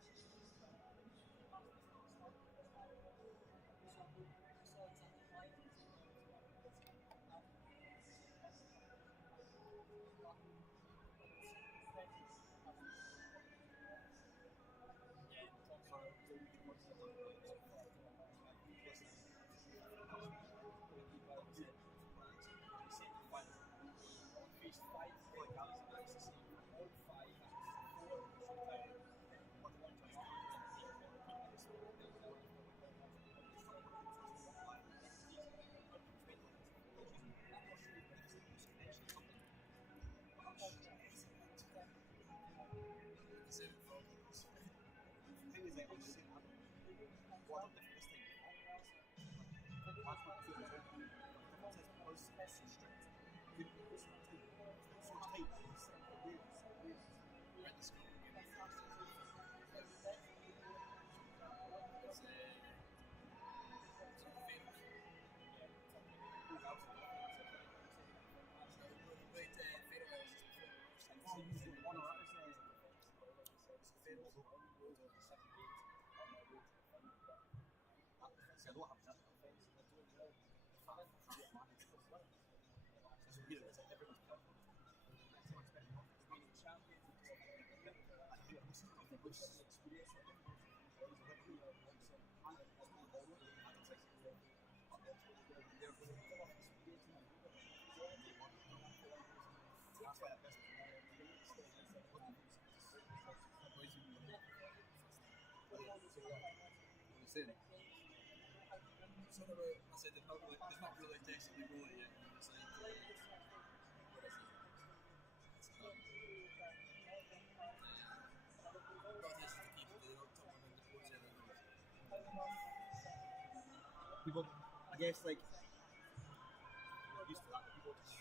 Sort of I said they've not really tested the goalie yet. It's like, people, I guess, like, used to that, but people just,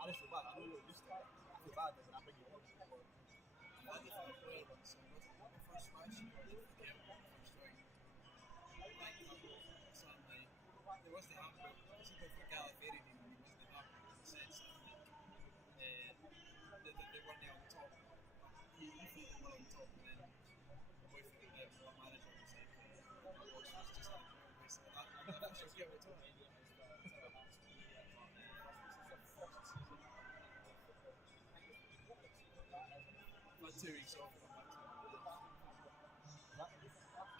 I just feel bad, I don't know what used to that. I feel bad that when I bring you on, people, I did for a player once, so my first match, I did for Kappa, first time. Like, suddenly, there was the handbook, it's a bit for Gallifrey, there was the handbook in the sense that they weren't there on top. You thought they were on top, and then the boyfriend, my manager was like, my boss was just like, so that was just give it to me. I had 2 weeks off. I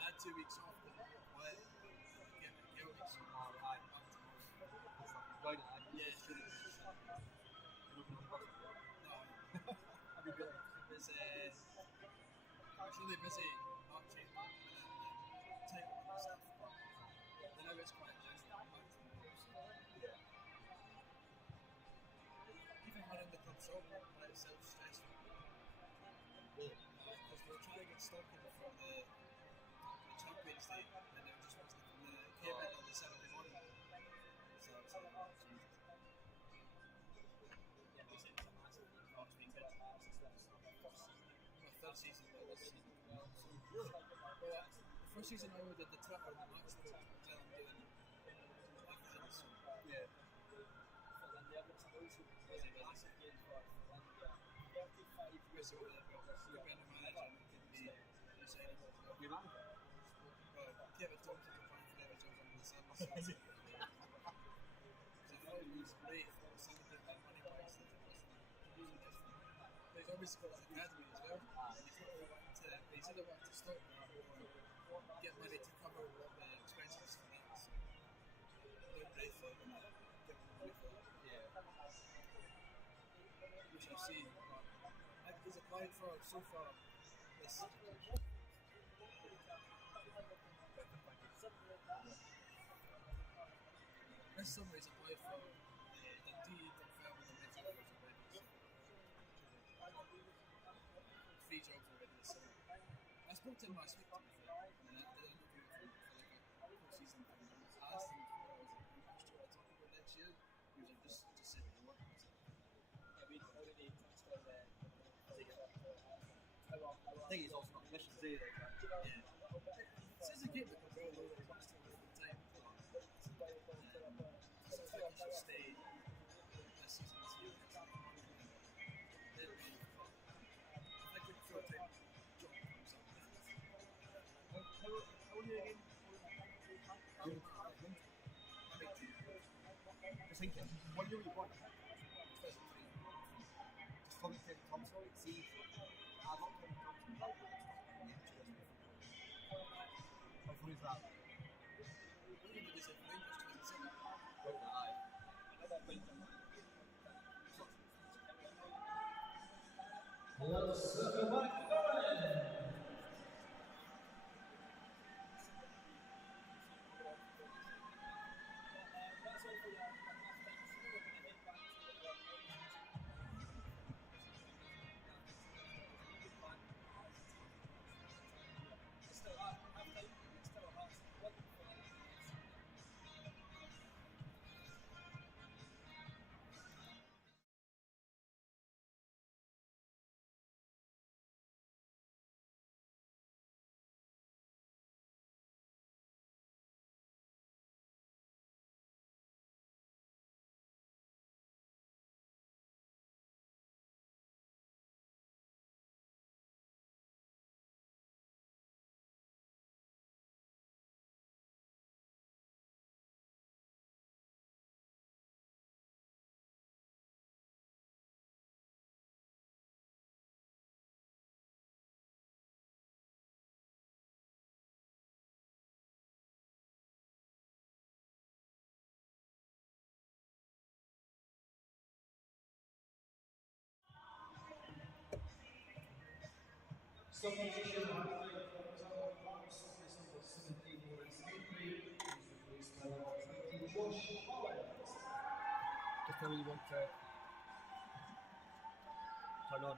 had 2 weeks off. Why? Get weeks. Yeah, sure. It's really busy marching and time and stuff. But now it's quite nice to come back to the course. yeah. Even running the club shop, by itself stressful. Really? Because we were trying to get stock in for the Champions Day, and there just wasn't the came in on the Saturday morning. So I was like, oh, Jesus. My third season, but this season. Well, the first season I did the Twitter and the match report, now I'm doing everything, so Yeah. Chris over there, you've been a manager and could be deciding what to do. Your manager? Well, Kevin Thompson can find forever jobs under the sun. So I thought it was great for some of the money wise that it was completely different. But he's obviously got his academy as well. And he's not really wanting to, he's either wanting to stop that or get money to cover what the expenses for that. So they're great for him and give him money for that. Yeah. We shall see. I think he's applied for so far this summer he's applied for Dundee, Dunfermline and Midfielders already. So 3 jobs already this summer. I spoke to him last week to be fair, and I did an interview with him for like a post-season thing. I asked him before, I was like, how much do I talk about next year? He was like, just sit and work. I think he's also not commissions either. Yeah. It says a game that can go lower than much time. like he should stay this season. See if it's then leave. But if I could throw a time John comes up with it. How are you again? I think Just thinking, what year were you born? 2003. Just talking to Thompson, see, I got Tommy Thompson. How funny is that? Only because of Rangers 2007. Right, aye. Just tell me you want to turn on.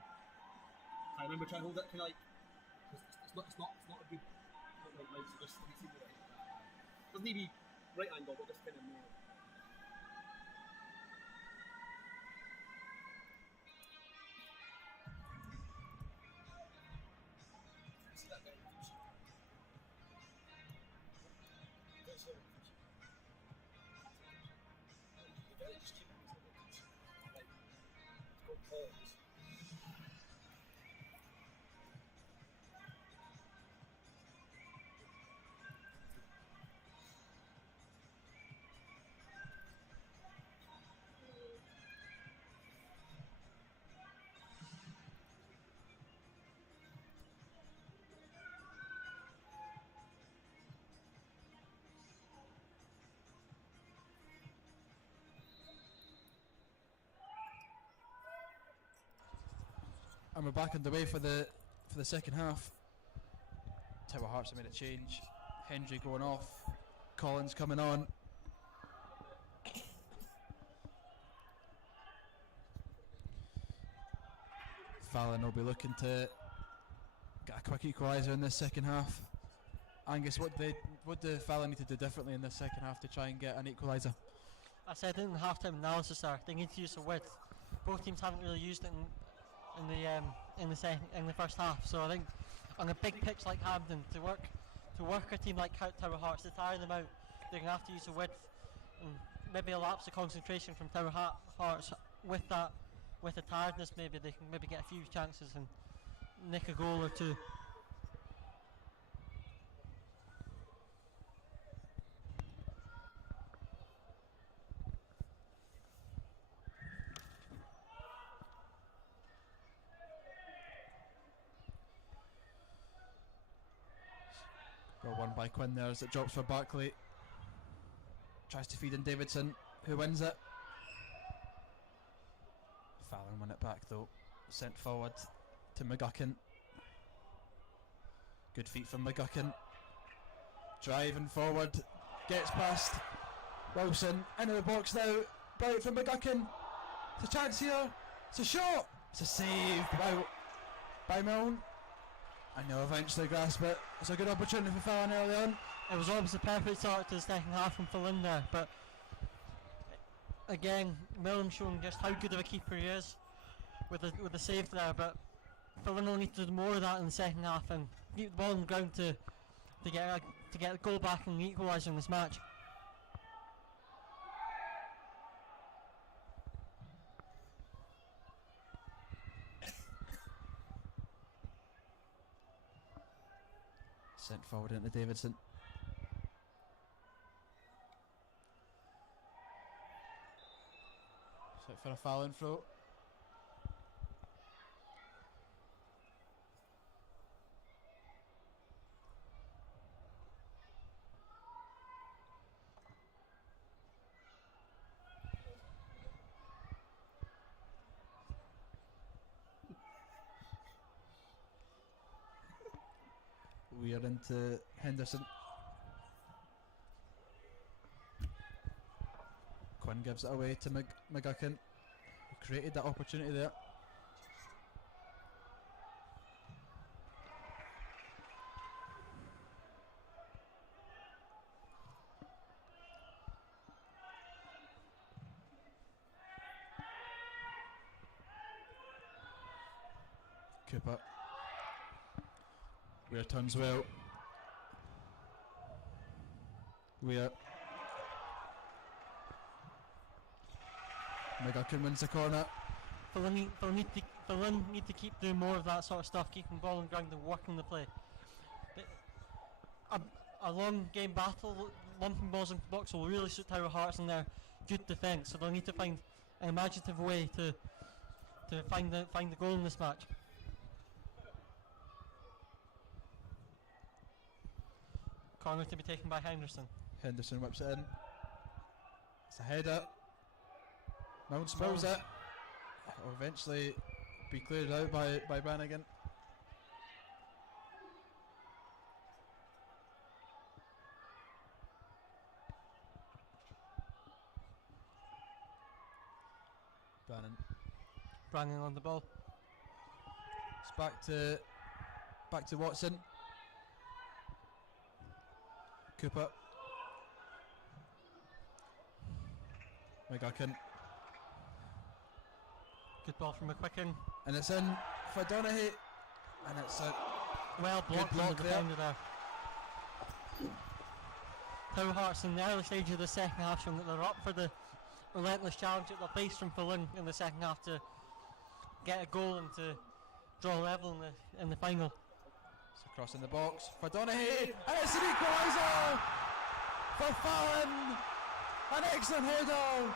I remember trying to hold it kind of like, it's not a good, not like mic, so just let me see the right. Doesn't need to be right angle, but just kind of more. See that guy with the sheep? Don't say what the sheep. The guy that just came in with the sheep. Like, it's called Paul. And we're back underway for the second half. Tower Hearts have made a change. Hendry going off. Collins coming on. Fallin will be looking to get a quick equaliser in this second half. Angus, what do Fallin need to do differently in this second half to try and get an equaliser? I said in the half-time analysis there, they need to use the width. Both teams haven't really used it in the first half. So I think on a big pitch like Hampden, to work a team like Tower Hearts, to tire them out, they're gonna have to use the width and maybe a lapse of concentration from Tower Hearts. With the tiredness, maybe they can maybe get a few chances and nick a goal or two. Got one by Quinn there as it drops for Barkley. Tries to feed in Davidson, who wins it. Fallon won it back though. Sent forward to McGuckin. Good feet from McGuckin. Driving forward. Gets past Wilson. Into the box now. Bright from McGuckin. It's a chance here. It's a shot. It's a save by Milne. And he'll eventually grasp it. It's a good opportunity for Fallon early on. It was almost a perfect start to the second half from Fallin there, but again, Milne showing just how good of a keeper he is with the save there. But Fallin will need to do more of that in the second half and keep the ball on the ground to get a goal back and equalise in this match. Sent forward into Davidson. Set for a Fallin throw. We are into Henderson. Quinn gives it away to McGuckin, who created that opportunity there. Kappa. Weir turns well. Weir. McGuckin wins the corner. Fallin need to keep doing more of that sort of stuff, keeping ball on ground and working the play. A long game battle, lumping balls into the box will really suit Tower Hearts and their good defence, so they'll need to find an imaginative way to find the goal in this match. Corner to be taken by Henderson. Henderson whips it in. It's a header. Mount spills it. Will eventually be cleared out by Brannigan. Brannigan on the ball. It's back to Watson. Cooper. McGuckin. Good ball from McQuicken. And it's in for Donaghy. And it's a well blocked block from the defender there. Tower Hearts in the early stage of the second half showing that they're up for the relentless challenge that they'll face from Fallin in the second half to get a goal and to draw level in the final. It's across in the box for Donaghy, and it's an equaliser for Fallin. An excellent header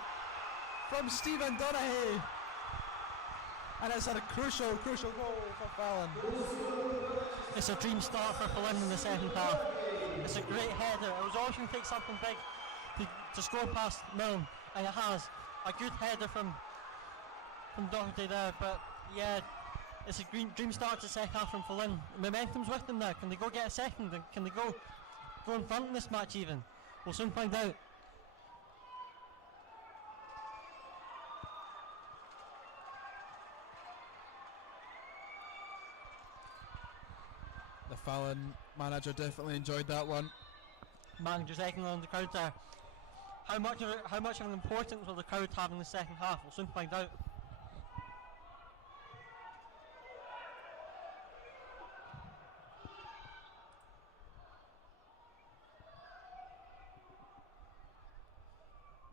from Stephen Donaghy, and it's a crucial goal for Fallin. It's a dream start for Fallin in the second half. It's a great header. It was always going to take something big to score past Milne, and it has. A good header from Doherty there, but yeah, it's a dream start to the second half from Fallin. Momentum's with them now. Can they go get a second? Can they go in front in this match even? We'll soon find out. The Fallin manager definitely enjoyed that one. Manager's egging on the crowd there. How much of an importance will the crowd have in the second half? We'll soon find out.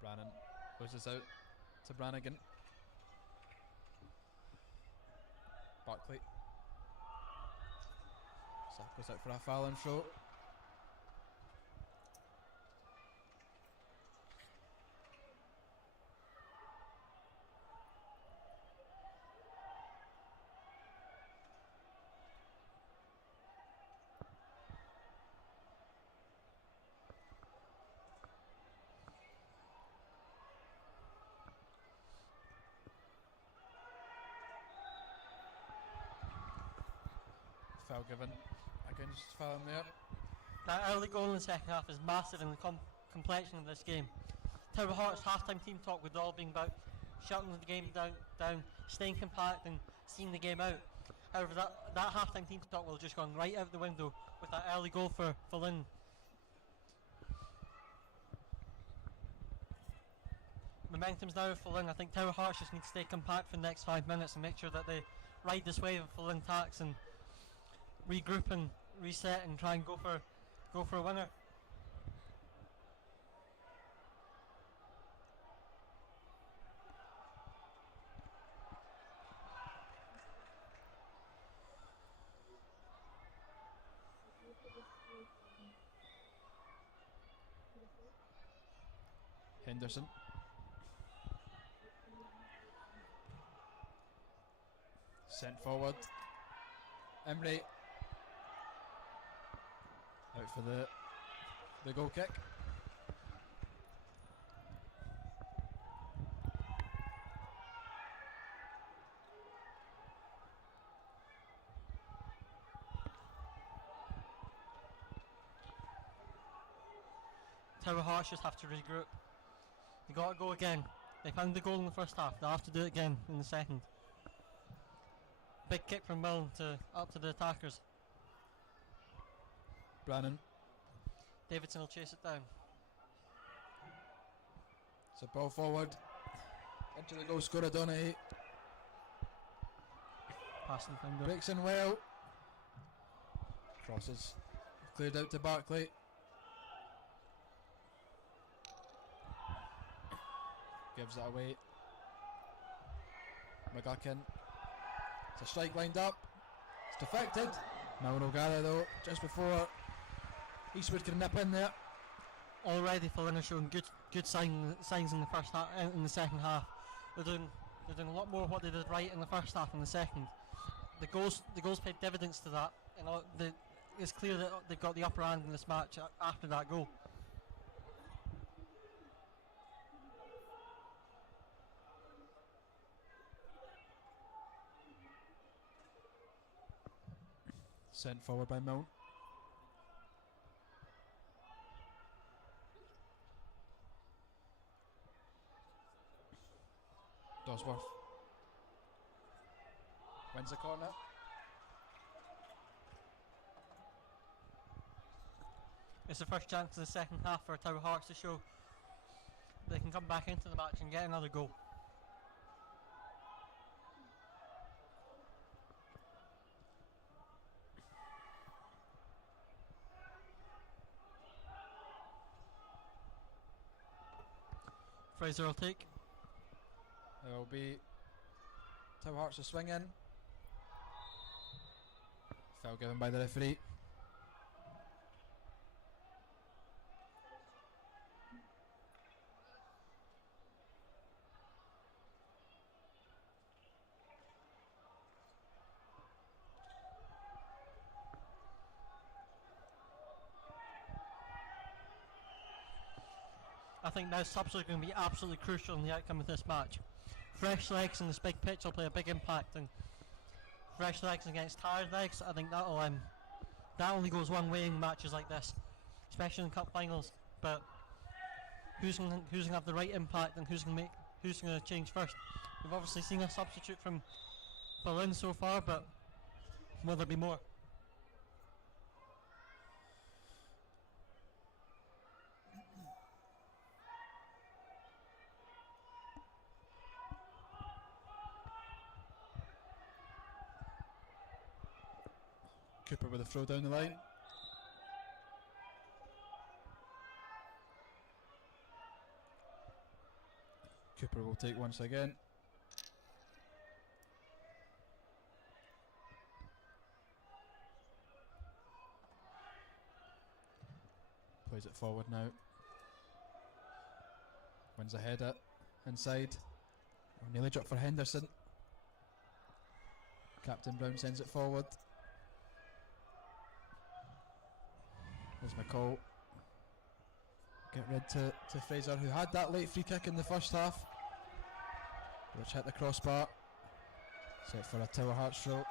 Brannan pushes out to Brannigan. Barkley. Goes out for a Fallin throw. Foul given against Fallin there. That early goal in the second half is massive in the complexion of this game. Tower Hearts half-time team talk would all being about shutting the game down, staying compact and seeing the game out. However, that half-time team talk will have just gone right out the window with that early goal for Fallin. Momentum's now for Fallin. I think Tower Hearts just need to stay compact for the next 5 minutes and make sure that they ride this wave of Fallin attacks and regroup and reset and try and go for a winner. Henderson. Sent forward. Emery. Out for the goal kick. Tower Hearts just have to regroup. They got to go again. They found the goal in the first half. They have to do it again in the second. Big kick from Milne to up to the attackers. Brannan. Davidson will chase it down. It's a ball forward. Into the goal scorer Donaghy. Passing finger. Breaks in well. Crosses. Cleared out to Barkley. Gives it away. McGuckin. It's a strike lined up. It's defected. Milne will gather though just before Eastwood can nip in there. Already Fallin are showing good signs in the first half, in the second half. They're doing a lot more of what they did right in the first half and the second. The goals paid dividends to that, and it's clear that they've got the upper hand in this match after that goal. Sent forward by Milne. Dosworth wins the corner. It's the first chance of the second half for Tower Hearts to show they can come back into the match and get another goal. Fraser will take. There will be Tower Hearts a swing in. Foul given by the referee. I think now subs are going to be absolutely crucial in the outcome of this match. Fresh legs in this big pitch will play a big impact, and fresh legs against tired legs, I think that only goes one way in matches like this, especially in cup finals. But who's going to have the right impact, and who's going to change first? We've obviously seen a substitute from Fallin so far, but will there be more? Cooper with a throw down the line. Cooper will take once again. Plays it forward now. Wins a header inside. Nearly dropped for Henderson. Captain Brown sends it forward. There's McCall. Get rid to Fraser, who had that late free kick in the first half, which hit the crossbar. Set for a Tower Hearts throw.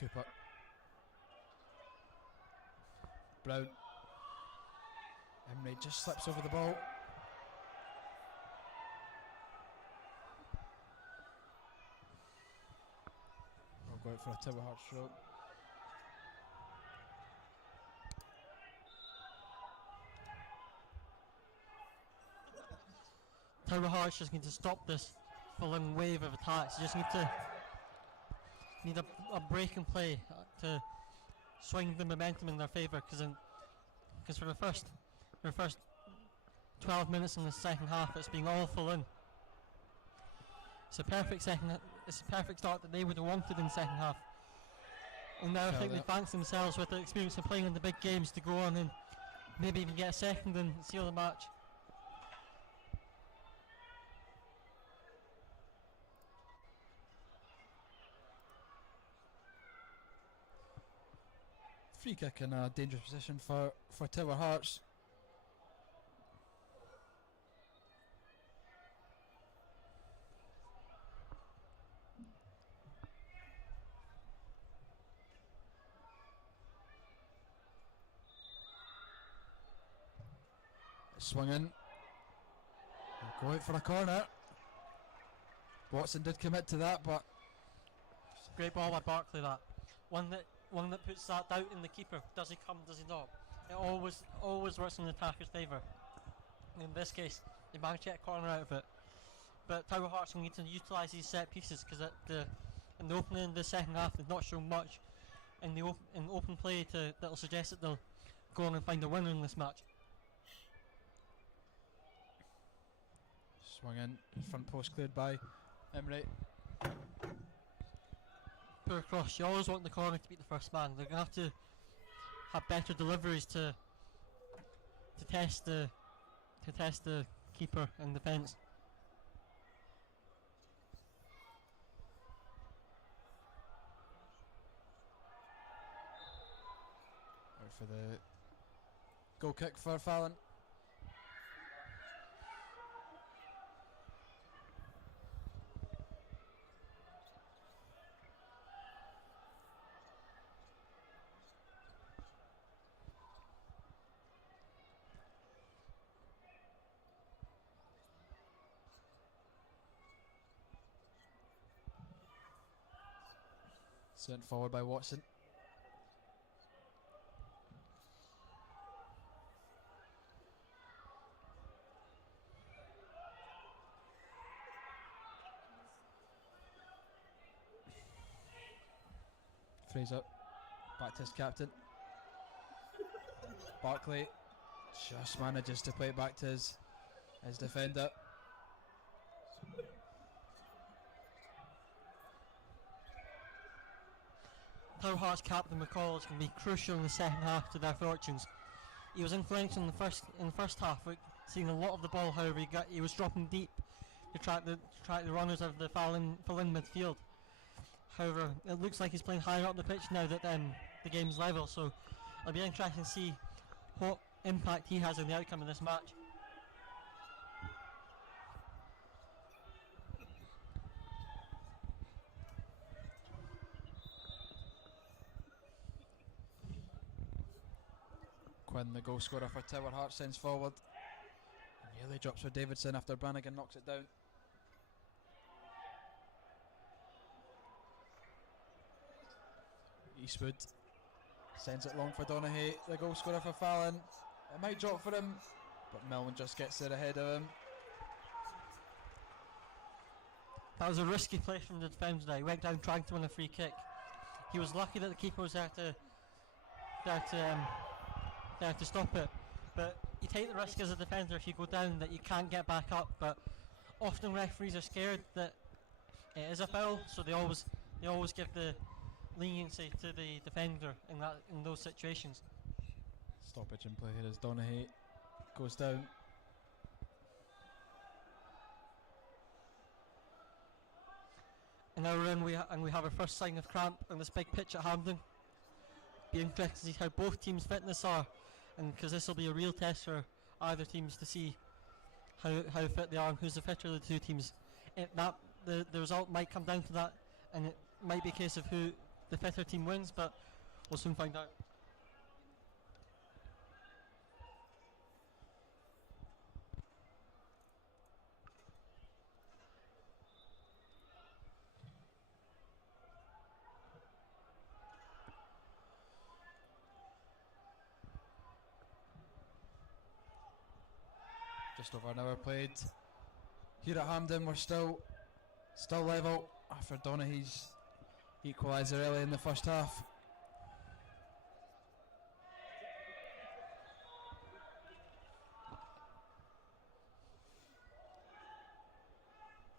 Cooper. Brown. Emery just slips over the ball. We'll go out for a Tower Heart stroke. Tower Hearts just need to stop this Fallin wave of attacks. You just need a break and play to swing the momentum in their favour. Because for the first 12 minutes in the second half, it's been all Fallin. It's a perfect start that they would have wanted in the second half. And now I think they've banked themselves with the experience of playing in the big games to go on and maybe even get a second and seal the match. Free kick in a dangerous position for Tower Hearts. Swung in. Go out for a corner. Watson did commit to that, but Great ball by Barkley, that. One that puts that doubt in the keeper. Does he come, does he not? It always works in the attacker's favour. In this case, they managed to get a corner out of it. But Tower Hearts will need to utilise these set pieces because in the opening of the second half they've not shown much in open play that'll suggest that they'll go on and find a winner in this match. swung in. Front post cleared by Emery. Poor cross. You always want the corner to beat the first man. They're going to have better deliveries to test the keeper and defence. Out for the goal kick for Fallin. Sent forward by Watson. Fraser back to his captain. Barkley just manages to play it back to his defender. Tower Hearts captain McCall is going to be crucial in the second half to their fortunes. He was influential in the first half, seeing a lot of the ball. However, he was dropping deep to track the runners of the Fallin midfield. However, it looks like he's playing higher up the pitch now that the game's level. So it'll be interesting to see what impact he has on the outcome of this match. Quinn, the goal scorer for Tower Hearts, sends forward. Nearly drops for Davidson after Brannigan knocks it down. Eastwood sends it long for Donaghy, the goal scorer for Fallin. It might drop for him, but Milman just gets there ahead of him. That was a risky play from the defender. He went down trying to win a free kick. He was lucky that the keeper was there to stop it. But you take the risk as a defender if you go down that you can't get back up. But often referees are scared that it is a foul, so they always give the leniency to the defender in those situations. Stoppage in play here as Donaghy goes down. And now we're in, we have our first sign of cramp on this big pitch at Hampden. Be interested to see how both teams' fitness are, and because this will be a real test for either teams to see how fit they are and who's the fitter of the two teams. The result might come down to that, and it might be a case of who the fitter team wins, but we'll soon find out. Just over an hour played. Here at Hampden, we're still level after Donaghy's equaliser early in the first half.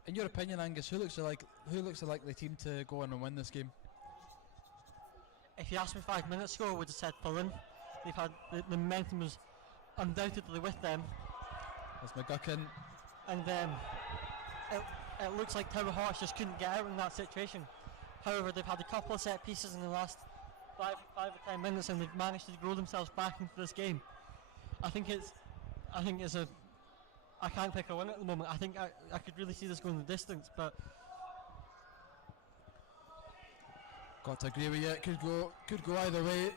In your opinion, Angus, who looks the likely team to go on and win this game? If you asked me 5 minutes ago, I would have said Fallin. They've had the momentum was undoubtedly with them, That's McGuckin. and it looks like Tower Hearts just couldn't get out in that situation. However, they've had a couple of set pieces in the last 5 or 10 minutes, and they've managed to grow themselves back into this game. I can't pick a win at the moment. I think I could really see this going the distance, but Got to agree with you. It could go either way.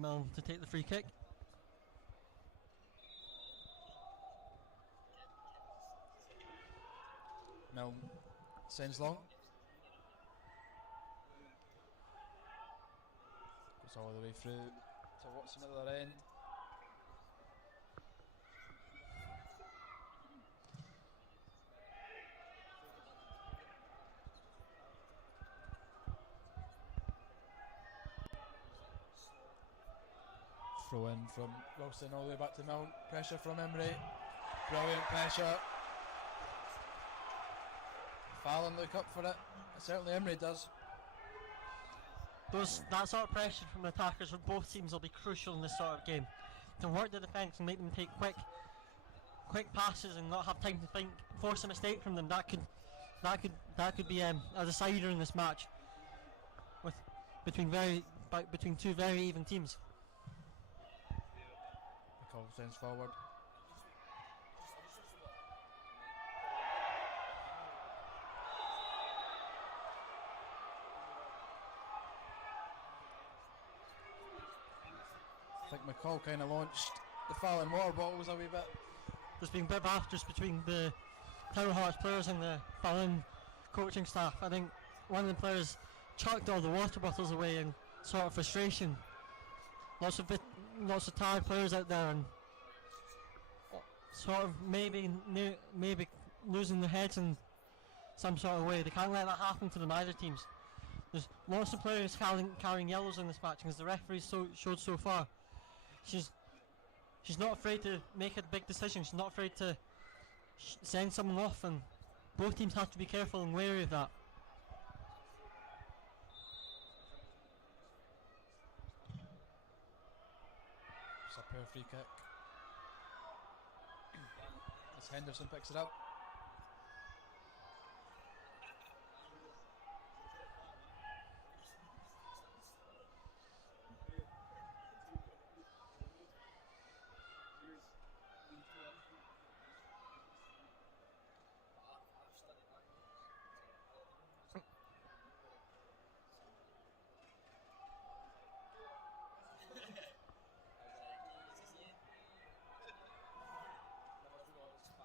Milne to take the free kick. Milne sends long. Goes all the way through to Watson at the other end. Throw in from Wilson all the way back to Milne. Pressure from Emery. Brilliant pressure. Fallin look up for it. Certainly Emery does. That sort of pressure from attackers from both teams will be crucial in this sort of game. To work the defence and make them take quick passes and not have time to think, force a mistake from them. That could be a decider in this match. Between two very even teams. McCall sends forward. I think McCall kind of launched the Fallin water bottles a wee bit. There's been a bit of afters between the Tower Hearts players and the Fallin coaching staff. I think one of the players chucked all the water bottles away in sort of frustration. Lots of tired players out there, and sort of maybe losing their heads in some sort of way. They can't let that happen to them, either teams. There's lots of players carrying yellows in this match, as the referee showed so far. She's not afraid to make a big decision. She's not afraid to send someone off, and both teams have to be careful and wary of that. It's a poor free kick. As Henderson picks it up.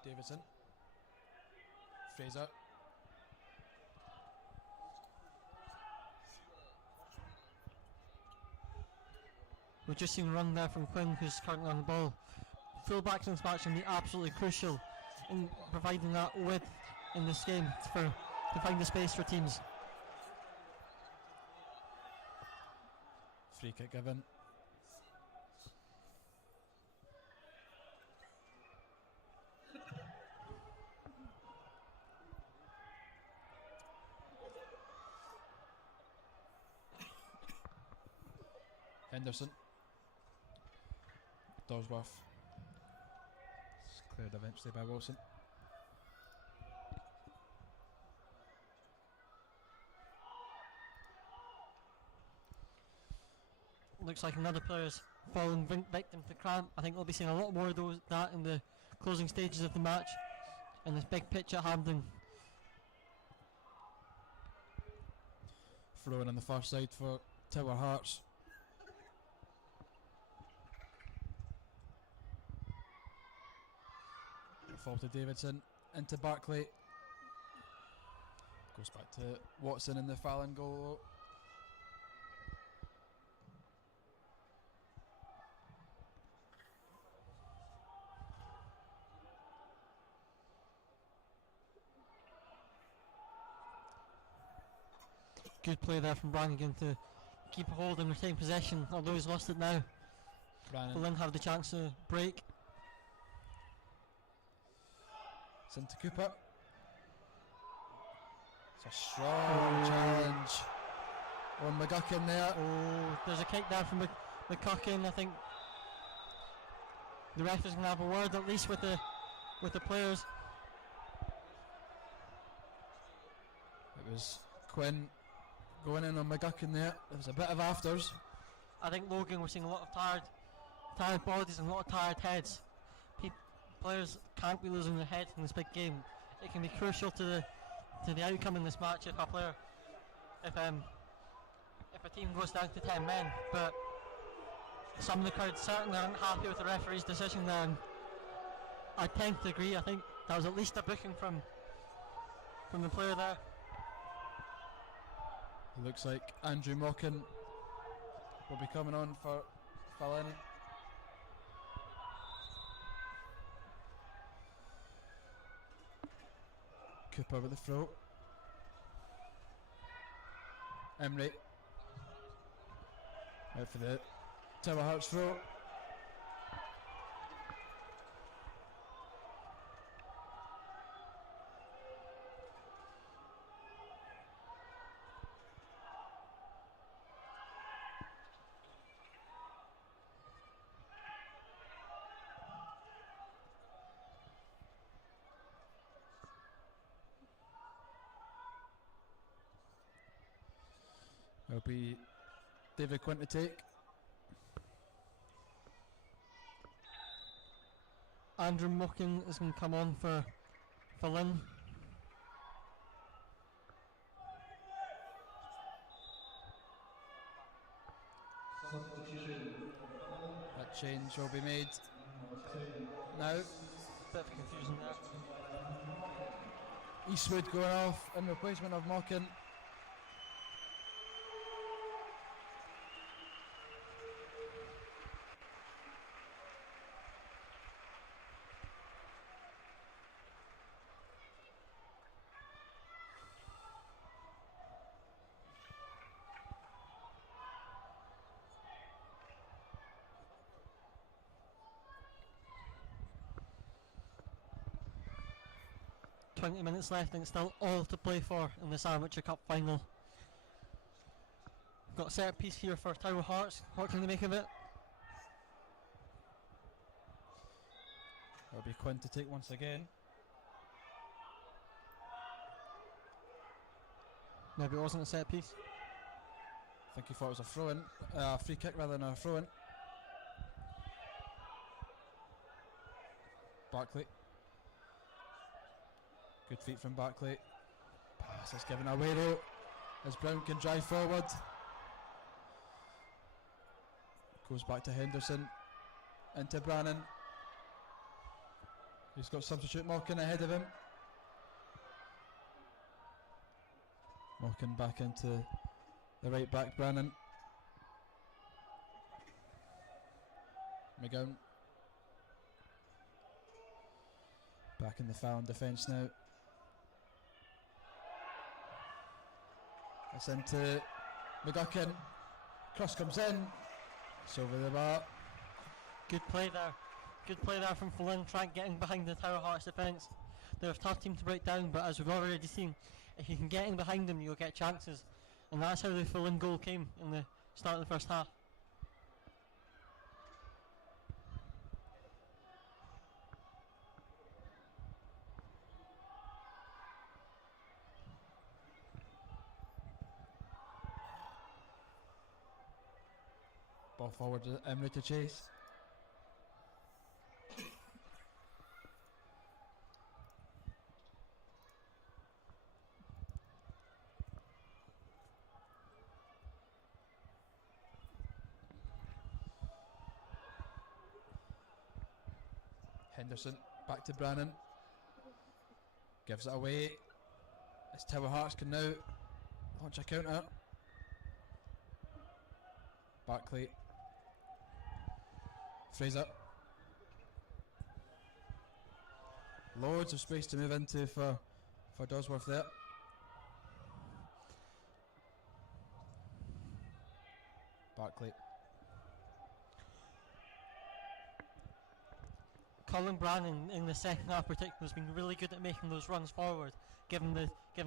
Davidson. Fraser. We've just seen a run there from Quinn, who's currently on the ball. Full-backs in this match can be absolutely crucial in providing that width in this game to find the space for teams. Free kick given. Henderson. Dorsworth. It's cleared eventually by Wilson. Looks like another player's fallen victim to cramp. I think we'll be seeing a lot more of that in the closing stages of the match in this big pitch at Hampden. Throw in on the far side for Tower Hearts. Fall to Davidson, into Barkley. Goes back to Watson in the Fallin goal. Good play there from Brannigan to keep a hold and retain possession, although he's lost it now. Brannan. Fallin have the chance to break. It's into Cooper. It's a strong challenge on McGuckin there. Oh, there's a kick there from McCuckin. I think the ref is going to have a word at least with the players. It was Quinn going in on McGuckin there. There was a bit of afters. I think Logan, we're seeing a lot of tired bodies and a lot of tired heads. Players can't be losing their heads in this big game. It can be crucial to the outcome in this match if a team goes down to 10 men. But some of the crowd certainly aren't happy with the referee's decision there, and I tend to agree. I think that was at least a booking from the player there. Looks like Andrew Mockin will be coming on for Fallin. Cooper with the throw. Emery out for the Tower Hearts throw. It'll be David Quinn to take. Andrew Mockin is going to come on for Fallin. That change will be made now. Bit of confusion there. Eastwood going off in replacement of Mockin. Minutes left and it's still all to play for in this Amateur Cup final. Got a set piece here for Tower Hearts. What can they make of it? It'll be Quinn to take once again. Maybe it wasn't a set piece. I think he thought it was a throw-in, free kick rather than a throw-in. Barkley. Good feet from Barkley. Pass is given away though, as Brown can drive forward. Goes back to Henderson, into Brannan. He's got substitute Mockin ahead of him. Mockin back into the right back, Brannan. McGowan. Back in the Fallin defence now. It's into McGuckin. Cross comes in. It's over the bar. Good play there. Good play there from Fallin, trying getting behind the Tower Hearts defence. They're a tough team to break down, but as we've already seen, if you can get in behind them, you'll get chances. And that's how the Fallin goal came in the start of the first half. Ball forward to Emery to chase. Henderson back to Brannan. Gives it away. As Tower Hearts can now launch a counter. Barkley. Fraser. Loads of space to move into for Dosworth there. Barkley. Colin Brand in the second half particularly has been really good at making those runs forward, giving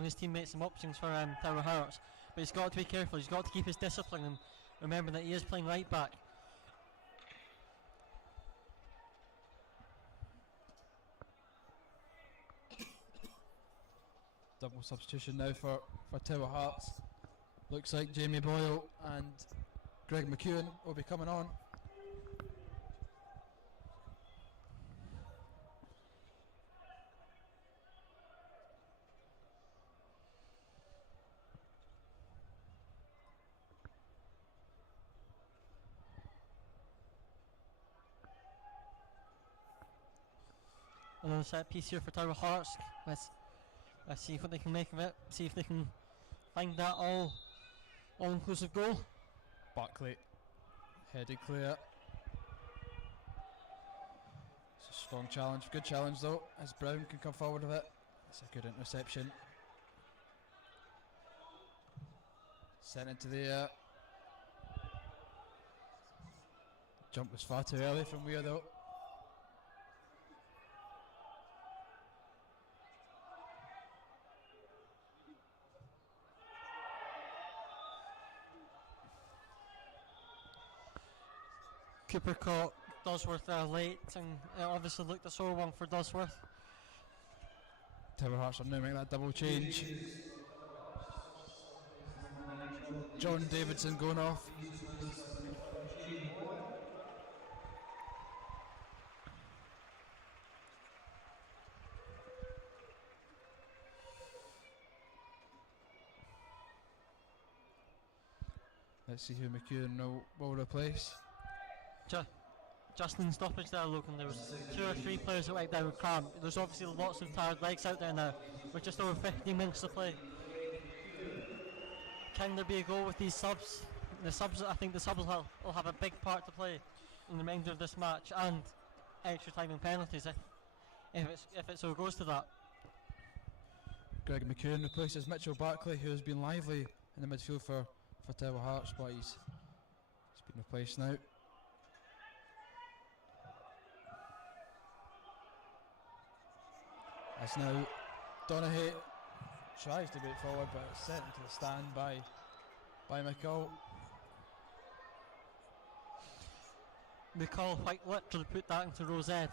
his teammates some options for Tower Hearts. But he's got to be careful, he's got to keep his discipline and remember that he is playing right back. Double substitution now for Tower Hearts. Looks like Jamie Boyle and Greg McEwen will be coming on. Another set piece here for Tower Hearts. Let's see what they can make of it. See if they can find that all-inclusive goal. Barkley headed clear. It's a strong challenge, good challenge though, as Brown can come forward with it. It's a good interception. Sent into the air. Jump was far too early from Weir though. Cooper caught Dosworth late, and it obviously looked a sore one for Dosworth. Tower Hearts are now making that double change. John Davidson going off. Let's see who McEwen will replace. Justin stoppage there, Logan. There was 2 or 3 players that went down with cramp. There's obviously lots of tired legs out there now. With just over 15 minutes to play. Can there be a goal with these subs? I think the subs will have a big part to play in the remainder of this match, and extra time and penalties if it so goes to that. Greg McEwen replaces Mitchell Barkley, who has been lively in the midfield for Tower Hearts, but he's been replaced now. As now Donaghy tries to beat forward, but it's sent into the stand by McCall. McCall quite literally put that into Rose Ed.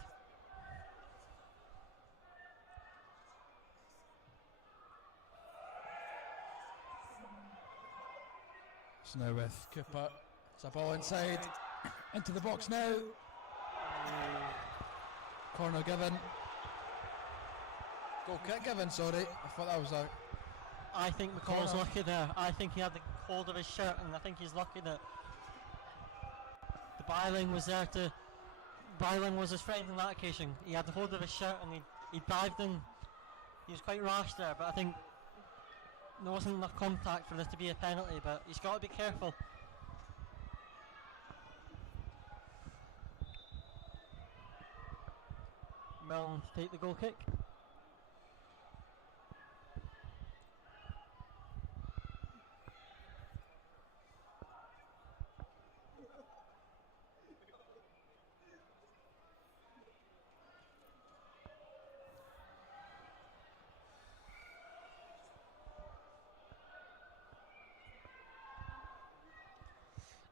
So now with Kappa, it's a ball inside, into the box now. Corner given. Goal kick given, sorry. I thought that was a... I think McCall's lucky there. I think he had the hold of his shirt, and I think he's lucky that the byline was there to... Byline was his friend on that occasion. He had the hold of his shirt and he dived in. He was quite rash there, but I think there wasn't enough contact for this to be a penalty, but he's got to be careful. Mellon to take the goal kick.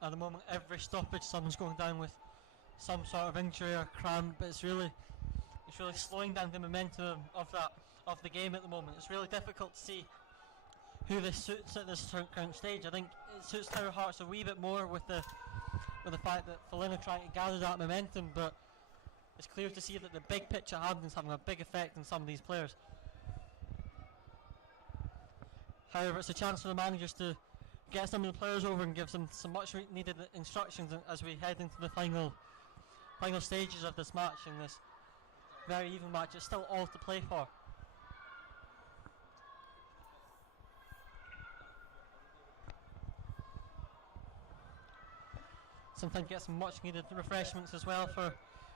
At the moment, every stoppage, someone's going down with some sort of injury or cramp. But it's really slowing down the momentum of the game at the moment. It's really difficult to see who this suits at this current stage. I think it suits Tower Hearts a wee bit more with the fact that Fallin are trying to gather that momentum. But it's clear to see that the big pitch at Hampden is having a big effect on some of these players. However, it's a chance for the managers to get some of the players over and give them some much needed instructions as we head into the final stages of this match. In this very even match, it's still all to play for. some time to get some much needed refreshments as well for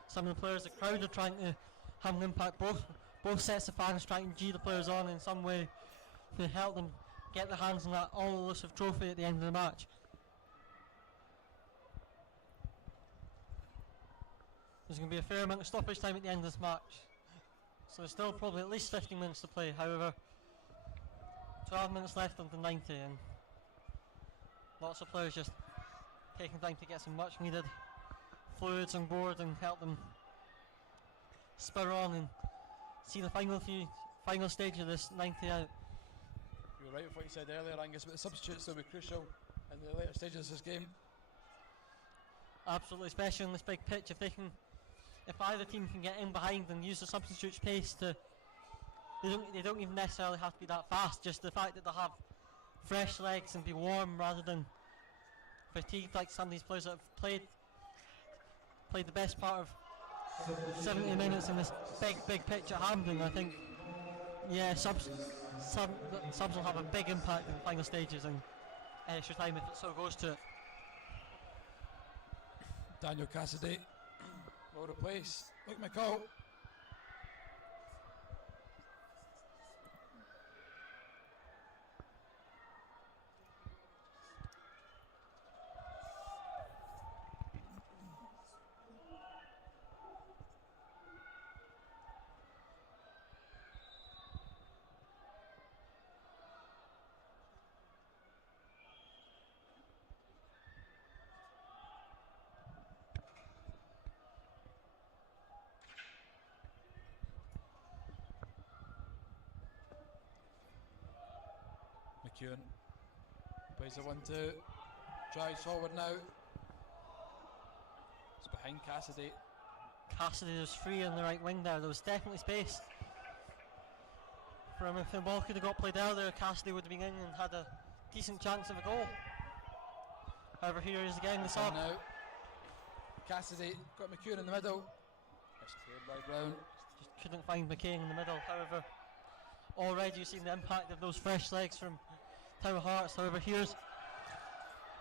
some of the players. The crowd are trying to have an impact. Both sets of fans trying to G the players on in some way to help them get their hands on that all-elusive trophy at the end of the match. There's going to be a fair amount of stoppage time at the end of this match, so there's still probably at least 15 minutes to play. However, 12 minutes left of the 90 and lots of players just taking time to get some much needed fluids on board and help them spur on and see the final stage of this 90 out. You're right with what you said earlier, Angus, but the substitutes will be crucial in the later stages of this game. Absolutely, especially on this big pitch. If either team can get in behind and use the substitute's pace to, they don't even necessarily have to be that fast. Just the fact that they'll have fresh legs and be warm rather than fatigued, like some of these players that have played the best part of 70 minutes in this big pitch at Hampden. I think, yeah, subs will have a big impact in the final stages and extra time if it so goes to it. Daniel Cassidy will replace Luke McCall. McEwen plays the 1-2, drives forward now. It's behind Cassidy. Cassidy was free on the right wing there. There was definitely space for him. If the ball could have got played out there, Cassidy would have been in and had a decent chance of a goal. However, here he is again, the sub. Now Cassidy got McEwen in the middle. It's cleared by Brown. Just couldn't find McCain in the middle. However, already you've seen the impact of those fresh legs from Tower Hearts. However, here's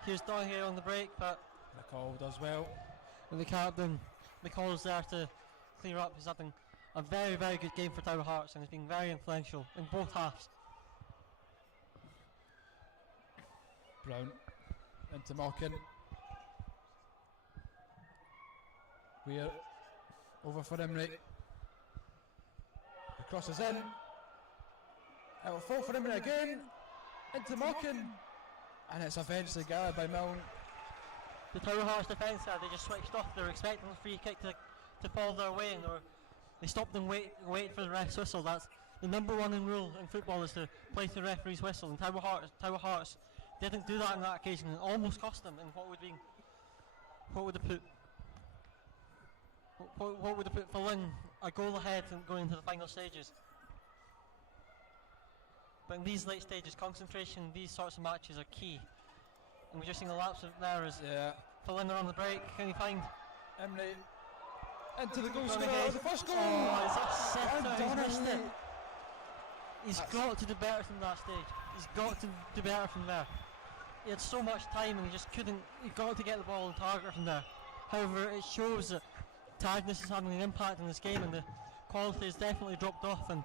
Doherty on the break, but McCall does well. the captain, McCall's there to clear up. He's having a very, very good game for Tower Hearts and has been very influential in both halves. Brown into Malkin. We're over for Emery. The cross is in. It will fall for Emery again. Into Malkin. And it's eventually gathered by Milne. The Tower Hearts defence there, they just switched off. They were expecting the free kick to fall their way, and they stopped them wait for the ref's whistle. That's the number one rule in football, is to play to the referee's whistle. And Tower Hearts didn't do that on that occasion. It almost cost them in what would have put Fallin a goal ahead and going into the final stages. But in these late stages, concentration in these sorts of matches are key. And we're just seeing a lapse of there as Fallin are on the break. Can he find Emery into the goal Doherty? scorer, the first goal! Oh, it's a sitter, he's missed it. Doherty. He's got to do better from that stage. He's got to do better from there. He had so much time and he just couldn't. He got to get the ball on target from there. However, it shows that tiredness is having an impact on this game, and the quality has definitely dropped off. And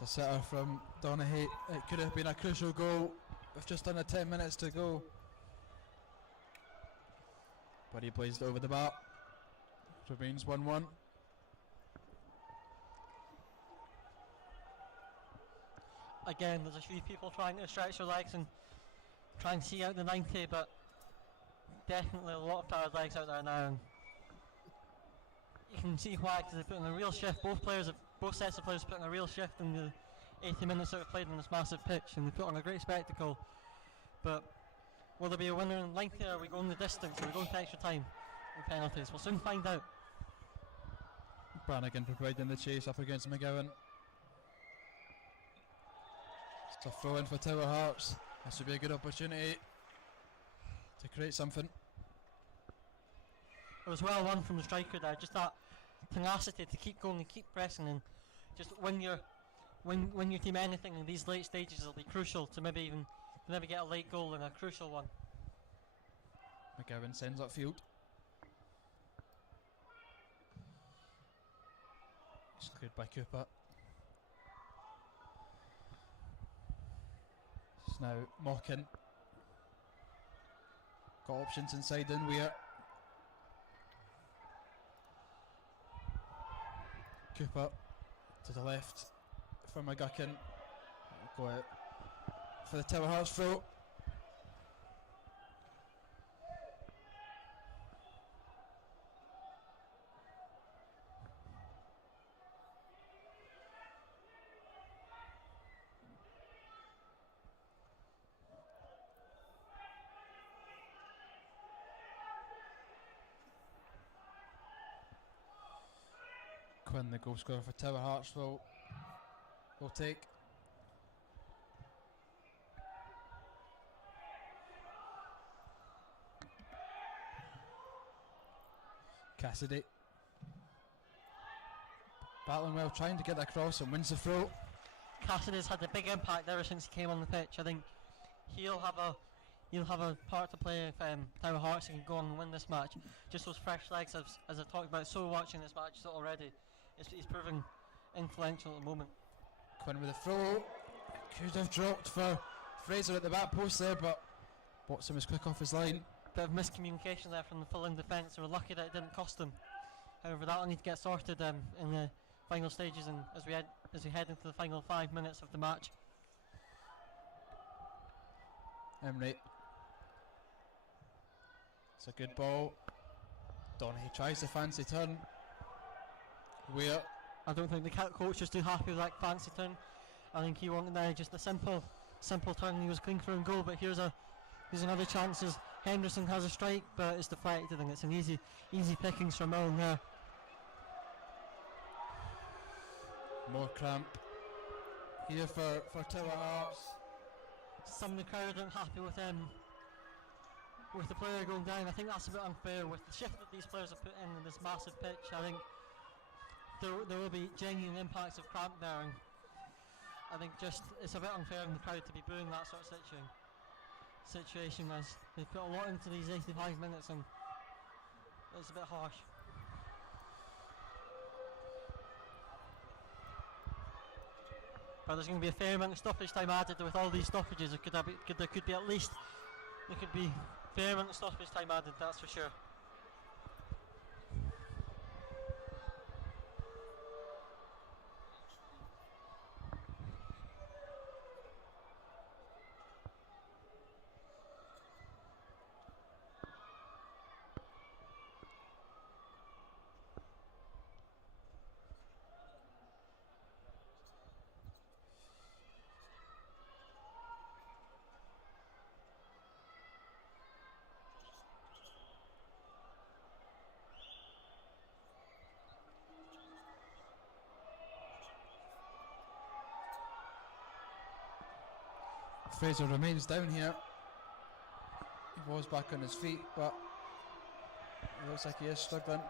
It's a sitter from Doherty. It could have been a crucial goal with just under 10 minutes to go. But he blazed it over the bar. Remains 1-1. again, there's a few people trying to stretch their legs and try and see out the 90, but definitely a lot of tired legs out there now. And you can see why, because they put in a real shift. Both sets of players put in a real shift in the 80 minutes that we've played on this massive pitch, and they put on a great spectacle. But will there be a winner in length here? Are we going the distance? Are we going to extra time and penalties? We'll soon find out. Brannigan providing the chase up against McGowan. It's a throw in for Tower Hearts. This would be a good opportunity to create something. It was well won from the striker there, just that tenacity to keep going and keep pressing, and just when your team anything in these late stages will be crucial to maybe get a late goal and a crucial one. McGowan sends upfield. It's cleared by Cooper. It's now Mockin. Got options inside in Weir. Cooper to the left for McGuckin. Go out for the Tower Hearts throw. Quinn, the goal scorer for Tower Hearts, will take. Cassidy battling well, trying to get that across, and wins the throw. Cassidy's had a big impact ever since he came on the pitch. I think he'll have a part to play if Tower Hearts can go on and win this match. Just those fresh legs, as I talked about so much in this match already. He's proving influential at the moment. Quinn with a throw. Could have dropped for Fraser at the back post there, but Watson was quick off his line. Bit of miscommunication there from the Fallin defence. They were lucky that it didn't cost them. However, that'll need to get sorted in the final stages and as we head into the final 5 minutes of the match. Emery. It's a good ball. Donaghy tries the fancy turn. Weir. I don't think the coach is too happy with that fancy turn. I think he wanted just a simple turn. He was clean through and goal, but here's another chance as Henderson has a strike, but it's deflected and it's an easy pickings from Milne there. More cramp here for Tower Hearts. Some of the crowd aren't happy with the player going down. I think that's a bit unfair with the shift that these players have put in this massive pitch. I think there will be genuine impacts of cramp there, and I think just it's a bit unfair on the crowd to be booing that sort of situation as they put a lot into these 85 minutes and it's a bit harsh. But there's going to be a fair amount of stoppage time added with all these stoppages. There could be a fair amount of stoppage time added, that's for sure. Fraser remains down here. He was back on his feet, but it looks like he is struggling.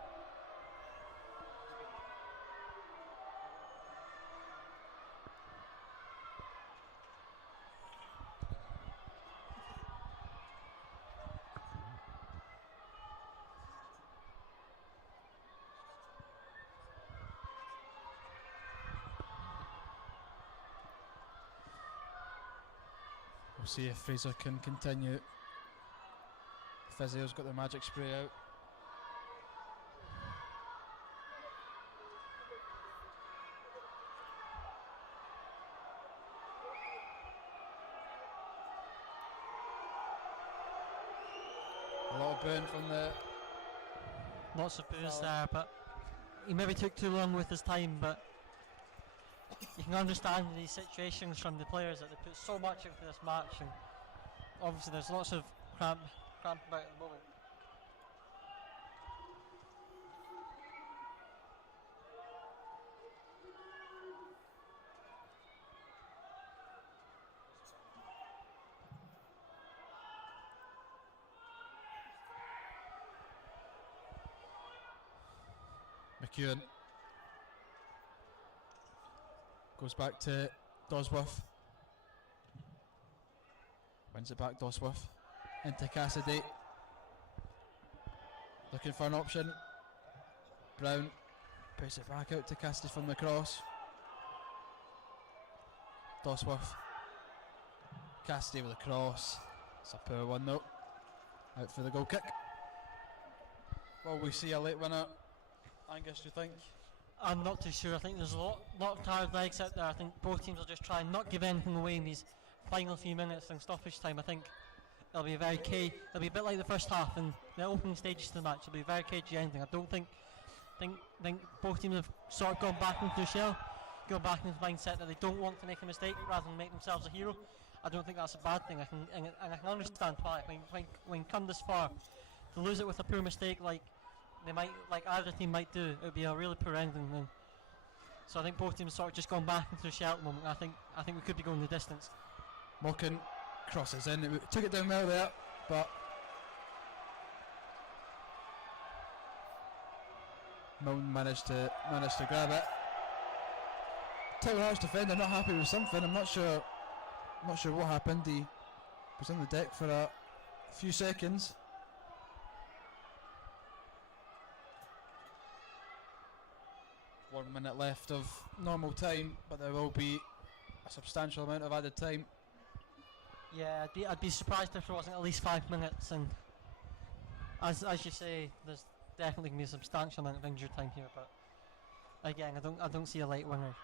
We'll see if Fraser can continue. Physio's got the magic spray out. A lot of burn from the... Lots of boos there, but he maybe took too long with his time, but you can understand these situations from the players that they put so much into this match, and obviously there's lots of cramp about at the moment. McEwen goes back to Dosworth. Wins it back, Dosworth into Cassidy. Looking for an option. Brown puts it back out to Cassidy from the cross. Dosworth. Cassidy with a cross. It's a poor one though. Out for the goal kick. Will we see a late winner, Angus, do you think? I'm not too sure. I think there's a lot of tired legs out there. I think both teams will just try and not give anything away in these final few minutes in stoppage time. I think it'll be a very it'll be a bit like the first half and the opening stages of the match. It'll be a very cagey ending. I don't think both teams have sort of gone back into their shell, gone back into the mindset that they don't want to make a mistake rather than make themselves a hero. I don't think that's a bad thing. I can understand why. When you come this far, to lose it with a poor mistake like either team might do, it would be a really poor ending. And so I think both teams sort of just gone back into their shell at the moment. I think we could be going the distance. Mocken crosses in. It took it down well there, but Milton managed to grab it. Tower Hearts defender not happy with something. I'm not sure what happened. He was on the deck for a few seconds. One minute left of normal time, but there will be a substantial amount of added time. Yeah, I'd be surprised if there wasn't at least 5 minutes. And as you say, there's definitely going to be a substantial amount of injured time here. But again, I don't see a late winner.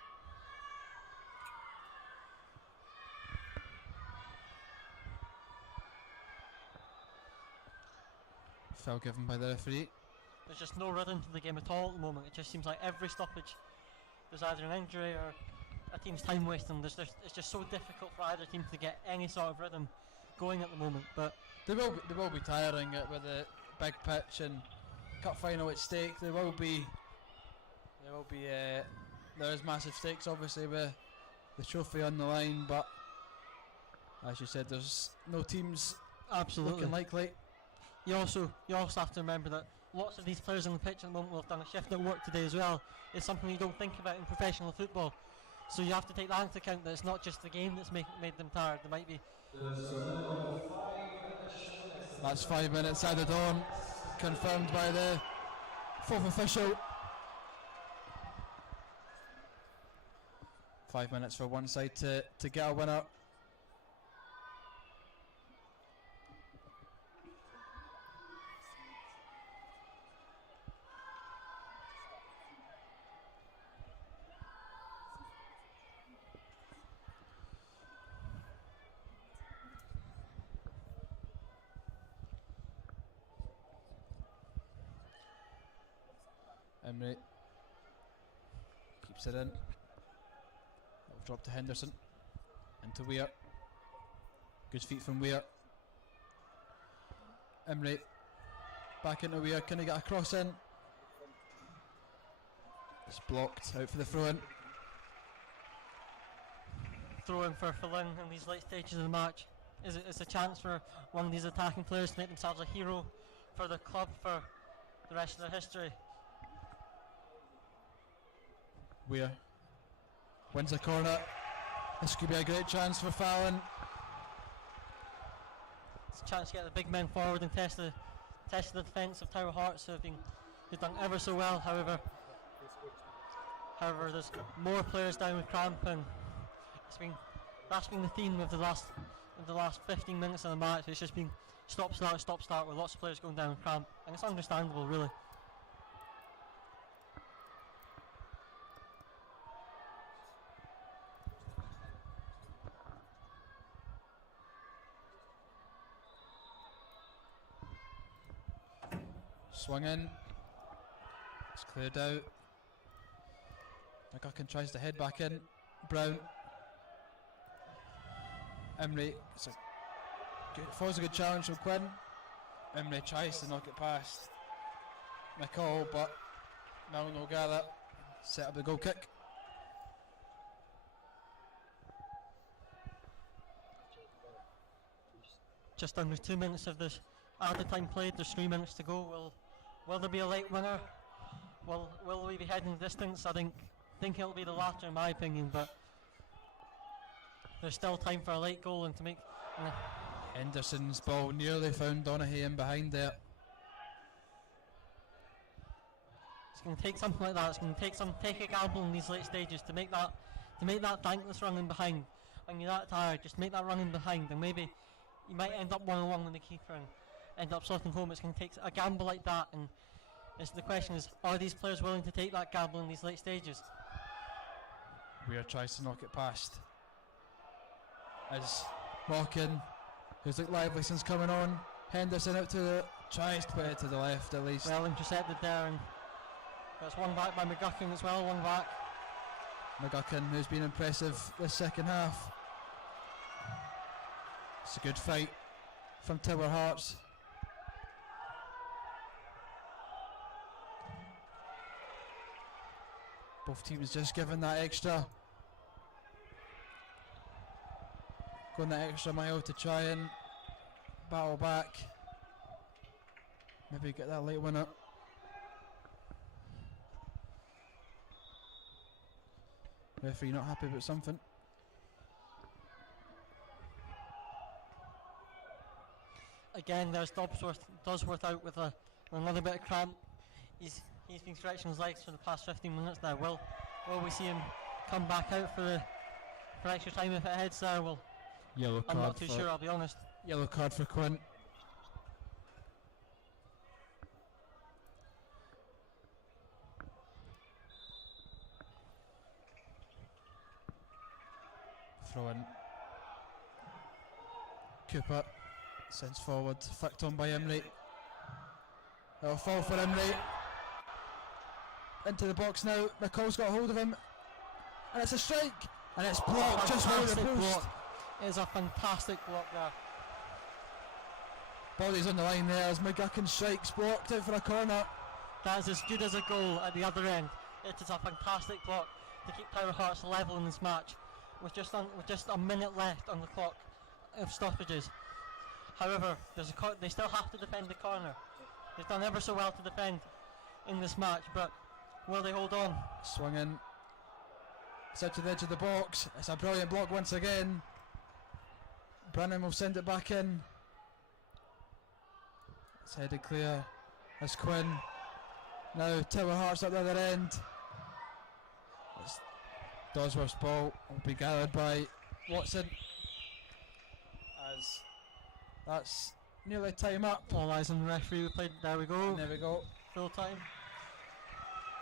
Foul given by the referee. There's just no rhythm to the game at all at the moment. It just seems like every stoppage there's either an injury or a team's time wasting. It's just so difficult for either team to get any sort of rhythm going at the moment. But they will be tiring it with the big pitch and cup final at stake. There is massive stakes obviously with the trophy on the line, but as you said, there's no teams absolutely looking likely. You also have to remember that lots of these players on the pitch at the moment will have done a shift at work today as well. It's something you don't think about in professional football. So you have to take that into account, that it's not just the game that's made them tired. There might be. That's 5 minutes added on, confirmed by the fourth official. 5 minutes for one side to get a winner. Emery keeps it in. It'll drop to Henderson. Into Weir. Good feet from Weir. Emery back into Weir. Can he get a cross in? It's blocked. Out for the throw in. Throw in for Fallin in these late stages of the match. It's a chance for one of these attacking players to make themselves a hero for the club for the rest of their history. Weir wins the corner. This could be a great chance for Fallin. It's a chance to get the big men forward and test the defence of Tower Hearts, who've done ever so well. However, there's more players down with cramp, and that's been the theme of the last 15 minutes of the match. It's just been stop start with lots of players going down with cramp, and it's understandable, really. Swung in. It's cleared out. McGuckin tries to head back in. Brown. Emery. Falls a good challenge from Quinn. Emery tries to knock it past McCall, but Milton will gather. Set up the goal kick. Just under 2 minutes of this added time played. There's 3 minutes to go. Will there be a late winner? Will we be heading the distance? I think it'll be the latter in my opinion, but there's still time for a late goal and to make. Henderson's ball nearly found Donaghy in behind there. It's going to take something like that. It's going to take a gamble in these late stages to make that thankless run in behind. When you're that tired, just make that run in behind, and maybe you might end up 1-on-1 with the keeper and end up sorting home. It's going to take a gamble like that, and the question is, are these players willing to take that gamble in these late stages? Weir tries to knock it past. As Mockin, who's looked lively since coming on, Henderson out to the, tries to put it to the left at least. Well intercepted there, and that's one back by McGuckin as well, one back. McGuckin, who's been impressive this second half. It's a good fight from Tower Hearts. Both teams just given that extra, going that extra mile to try and battle back, maybe get that late winner. Referee not happy about something. Again, there's Dodsworth out with another bit of cramp. He's been stretching his legs for the past 15 minutes now. Will we see him come back out for extra time if it heads there? Well, Yellow card. I'm not too sure, I'll be honest. Yellow card for Quinn. Throw in. Kappa sends forward, flicked on by Emery. It'll fall for Emery. Into the box now. McCall's got a hold of him, and it's a strike, and it's blocked just wide of the Fantastic post. block. It is a fantastic block there. Body's on the line there as McGuckin strikes, blocked out for a corner. That is as good as a goal at the other end. It is a fantastic block to keep Tower Hearts level in this match with just a minute left on the clock of stoppages. However, they still have to defend the corner. They've done ever so well to defend in this match, but will they hold on? Swung in. It's out to the edge of the box. It's a brilliant block once again. Brennan will send it back in. It's headed clear. As Quinn. Now Tower Hearts up the other end. It's Dodsworth's ball will be gathered by Watson. As that's nearly time up. All eyes on the referee. There we go. There we go. Full time.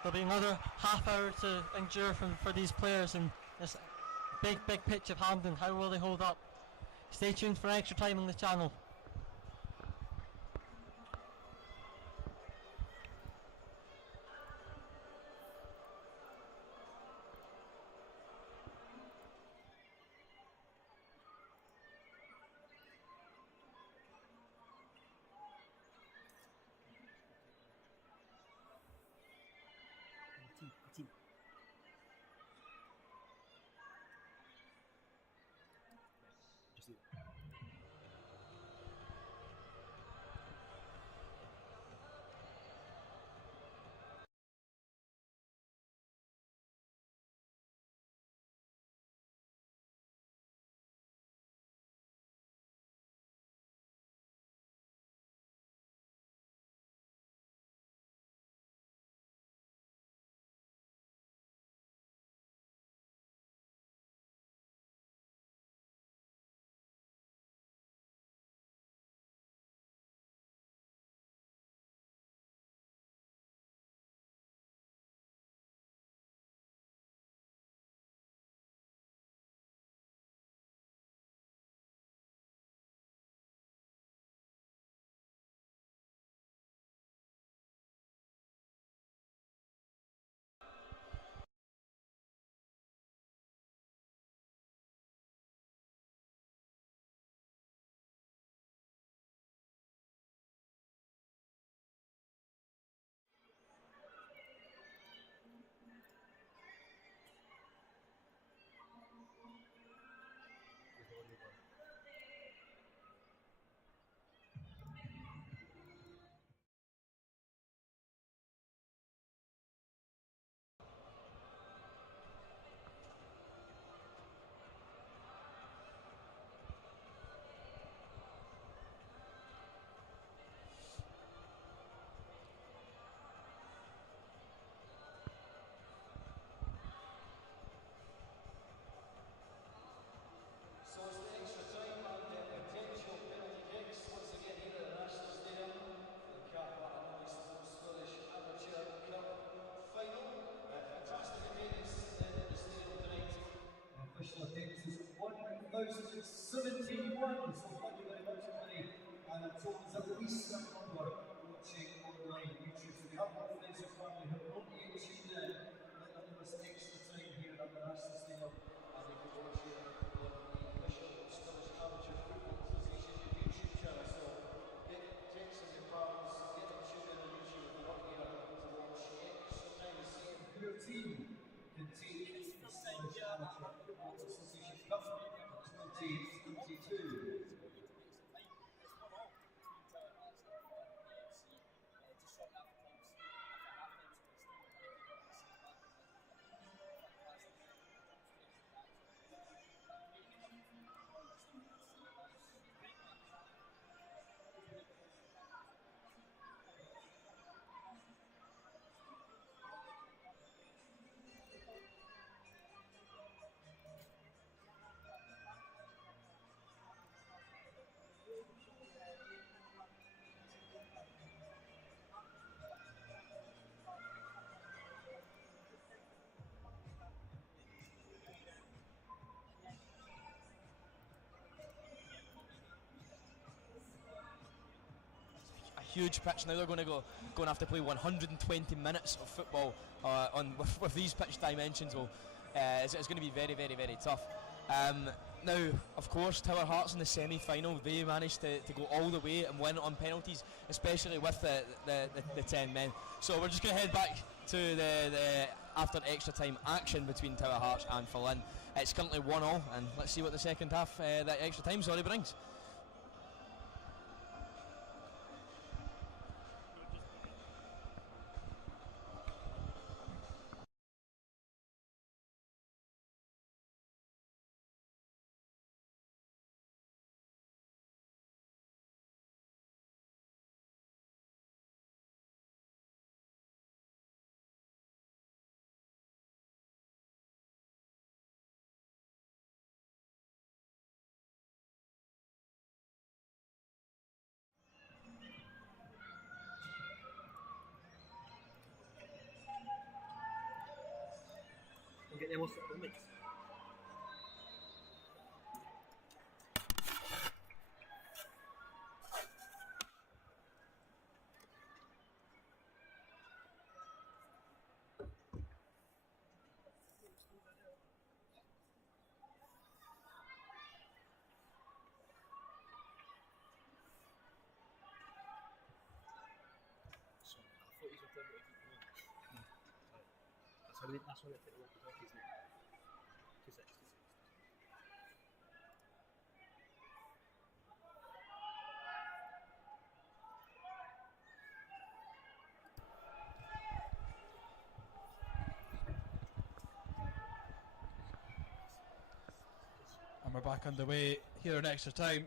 There'll be another half hour to endure for these players in this big pitch of Hampden. How will they hold up? Stay tuned for extra time on the channel. Folks, it's 17-1, so thank you very much, everybody. And I'm told there's at least a number watching online on YouTube. So we have our friends and family who are not yet tuned in. Let them know it's extra time here at the National Stadium. And they can watch here on the official Scottish Amateur Football Association YouTube channel. So get Jason and your pals, get them tuned in on YouTube if you want here to watch extra time to see if your team can take the Scottish Amateur Football Association Cup 2022. Huge pitch. Now they're going to have to play 120 minutes of football with these pitch dimensions. Well, it's going to be very, very, very tough. Now, of course, Tower Hearts in the semi-final, they managed to go all the way and win on penalties, especially with the 10 men. So we're just going to head back to the after extra time action between Tower Hearts and Fallin. It's currently 1-1, and let's see what the second half, that extra time, brings. We'll get them all set up in the mix. That's why they take the walkie-talkie, isn't it? 2 seconds. And we're back underway here in extra time.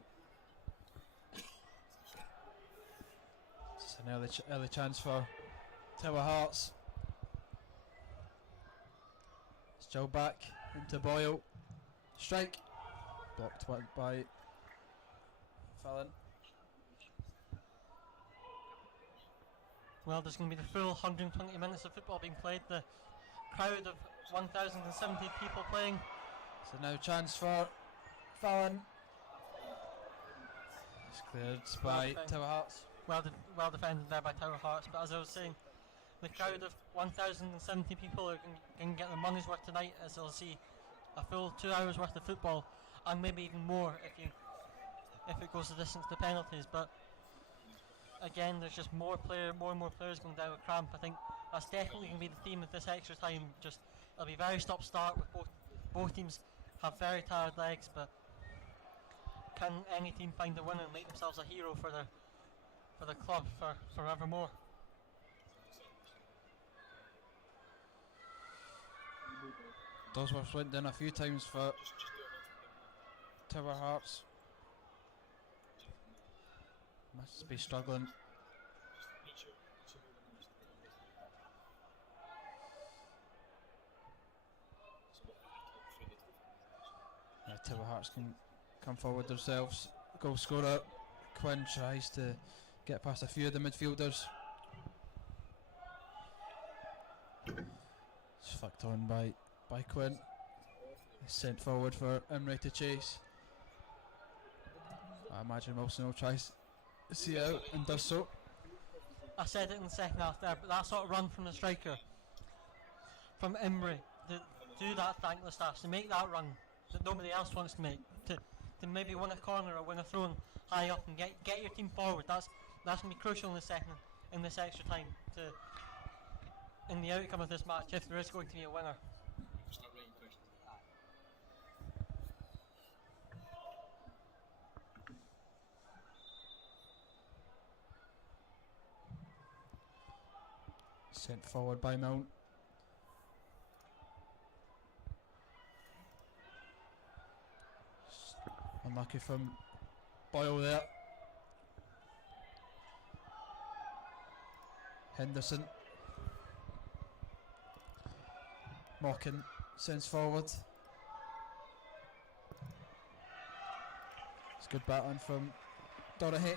It's an early chance for Tower Hearts. Still back into Boyle. Strike. Blocked by Fallin. Well, there's going to be the full 120 minutes of football being played. The crowd of 1,070 people playing. So now chance for Fallin. It's cleared by Tower Hearts. Well defended there by Tower Hearts, but as I was saying, the crowd of 1,070 people are going to get their money's worth tonight, as they'll see a full 2 hours worth of football, and maybe even more if it goes the distance to penalties. But again, there's just more and more players going down with cramp. I think that's definitely going to be the theme of this extra time. Just it'll be very stop-start with both teams have very tired legs, but can any team find a winner and make themselves a hero for the club for forevermore? Dosworth went down a few times for Tower Hearts. Must be struggling. Tower Hearts can come forward themselves. Goal scorer Quinn tries to get past a few of the midfielders. It's flicked on by Quinn. Sent forward for Imre to chase. I imagine Wilson will try see it out and does so. I said it in the second half there, but that sort of run from the striker, from Emery, to do that thankless task, to make that run that nobody else wants to make, to maybe win a corner or win a throw high up and get your team forward. That's going to be crucial in this extra time in the outcome of this match, if there is going to be a winner. Start writing questions like that. Sent forward by Mount. Unlucky from Boyle there. Henderson. Mockin sends forward. It's good battling from Donaghey.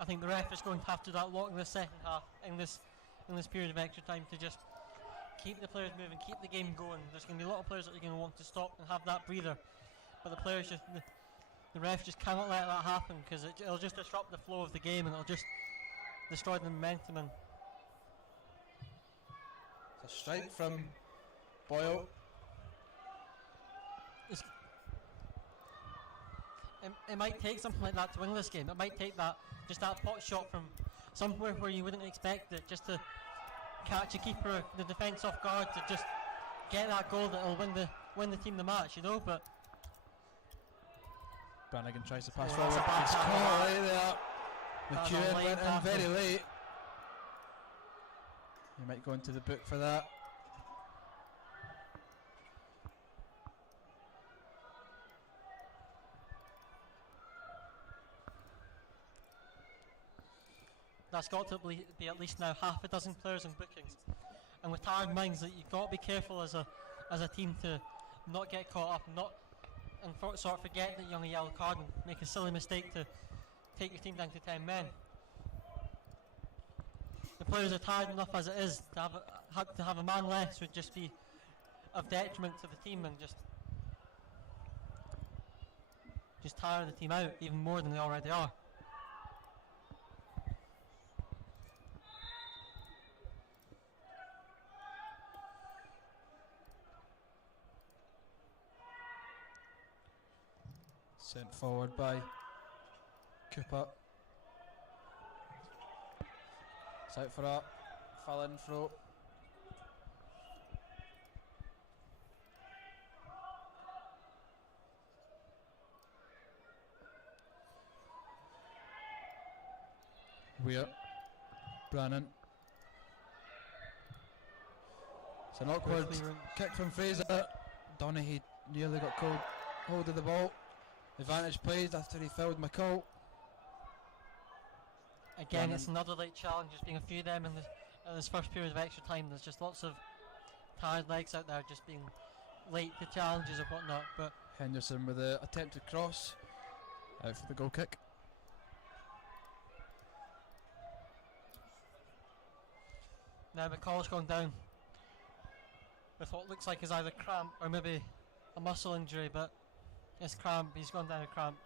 I think the ref is going to have to do that lot in the second half, in this period of extra time, to just keep the players moving, keep the game going. There's going to be a lot of players that are going to want to stop and have that breather, but the ref just cannot let that happen, because it'll just disrupt the flow of the game and it'll just destroy the momentum. And it's a strike from Boyle. It might take something like that to win this game. It might take that pot shot from somewhere where you wouldn't expect it, just to catch a keeper, the defence off guard, to just get that goal that'll win the team the match, you know. But Brannigan tries to pass Oh, forward. that's a bad It's tackle. caught right there. That was a McEwen late went in tackle. very late. He might go into the book for that. that's got to be at least now half a dozen players in bookings, and with tired minds, that you've got to be careful as a team to not get caught up and sort of forget that you're on a yellow card and make a silly mistake to take your team down to 10 men. The players are tired enough as it is. To have a man less would just be of detriment to the team, and just tire the team out even more than they already are. Sent forward by Kappa. It's out for a Fallin throw. Weir. Brannan. It's an awkward kick from Fraser. Donaghey nearly got hold of the ball. Advantage plays after he fouled McCall. Again, it's another late challenge. There's been a few of them in this first period of extra time. There's just lots of tired legs out there just being late to challenges and whatnot. But Henderson with the attempted cross. Out for the goal kick. now McCall's gone down with what looks like is either cramp or maybe a muscle injury, but it's cramp. He's gone down a cramp.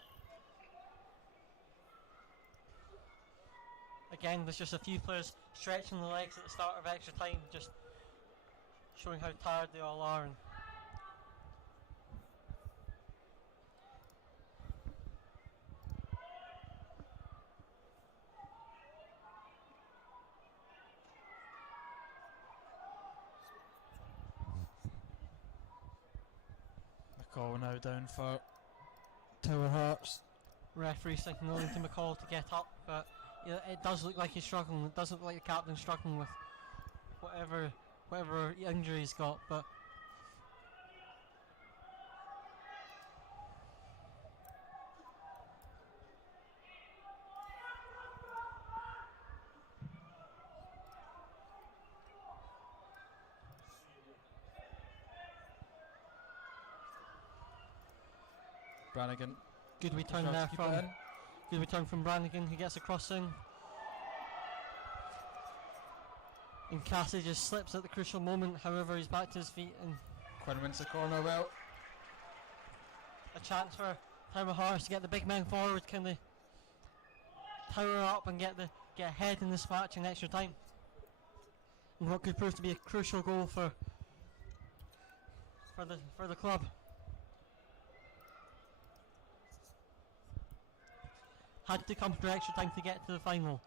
Again, there's just a few players stretching the legs at the start of extra time, just showing how tired they all are. And McCall now down for Tower Hearts. referee signalling to McCall to get up, but yeah, it does look like he's struggling. It doesn't look like the captain's struggling with whatever injury he's got, but Brannigan. Good return tries to there keep from it in. good return from Brannigan, who gets a crossing. And Cassie just slips at the crucial moment, however he's back to his feet and Quinn wins the corner well. a chance for Tower Hearts to get the big men forward. Can they tower up and get ahead in this match in extra time? And what could prove to be a crucial goal for the club. Had to come through extra time to get to the final.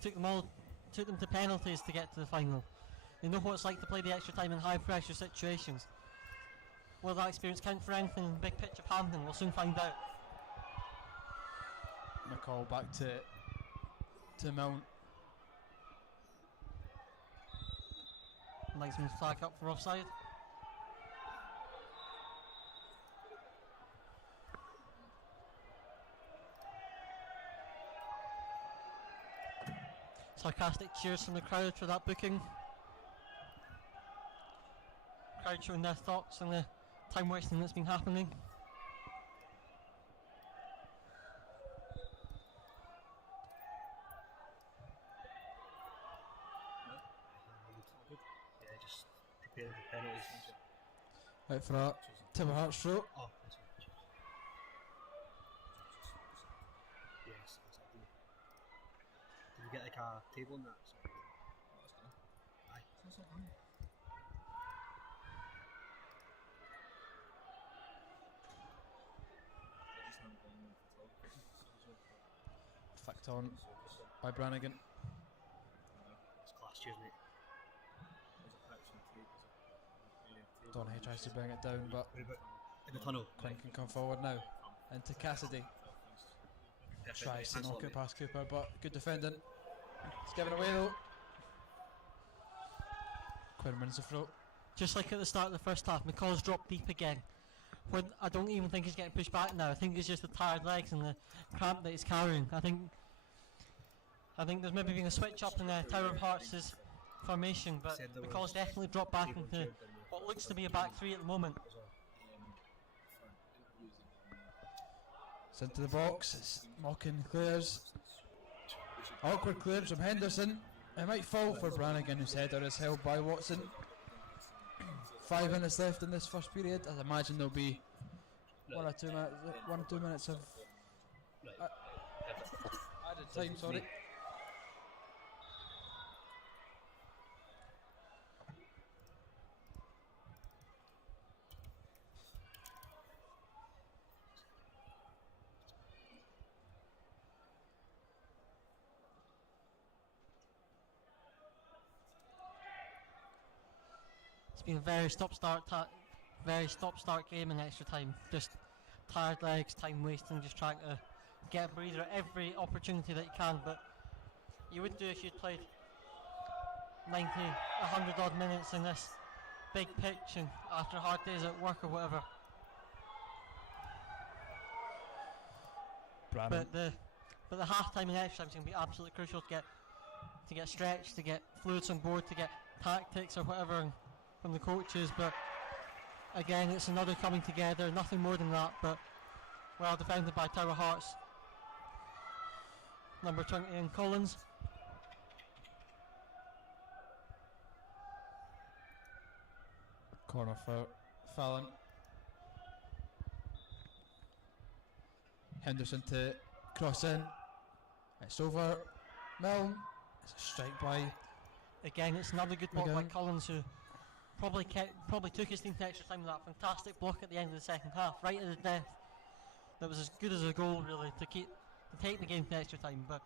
Took them to penalties to get to the final. They know what it's like to play the extra time in high pressure situations. Will that experience count for anything in the big pitch of Hampden? We'll soon find out. McCall back to Mount. Linesman's flag up for offside. Sarcastic cheers from the crowd for that booking. Crowd showing their thoughts on the time wasting that's been happening. Yeah, just preparing for penalties. Out for that. Tower Hearts throw. Oh, that's right. Yes, exactly. Did you get like a table on that? Aye. Flicked on by Brannigan. It's class, cheers, mate. Donaghy tries to bring it down, but What about in the tunnel? Quinn can come forward now. Into Cassidy. Tries to knock it past Cooper, but good defending. It's given away though. Quinn wins the throw. Just like at the start of the first half, McCall's dropped deep again. When I don't even think he's getting pushed back now. I think it's just the tired legs and the cramp that he's carrying. I think there's maybe been a switch up in the Tower of Hearts' formation, but McCall's definitely dropped back into what looks to be a back three at the moment. It's into the box. It's Mockin clears. Awkward clears from Henderson. It might fall for Brannigan, whose header is held by Watson. 5 minutes left in this first period. I imagine there'll be 1 or 2 minutes of added time. Sorry. It's been a very stop-start game in extra time. Just tired legs, time wasting, just trying to get a breather at every opportunity that you can. But you would do if you'd played 90, 100 odd minutes in this big pitch and after hard days at work or whatever. But the half time and extra time is going to be absolutely crucial to get stretched, to get fluids on board, to get tactics or whatever from the coaches. But again, it's another coming together, nothing more than that, but well defended by Tower Hearts. Number 20 in Collins. Corner for Fallin. Henderson to cross in. It's over. Milne. It's a strike by. Again, it's another good block by Again. Collins, who probably took his team to extra time with that fantastic block at the end of the second half, right at the death. That was as good as a goal, really, to take the game to extra time. But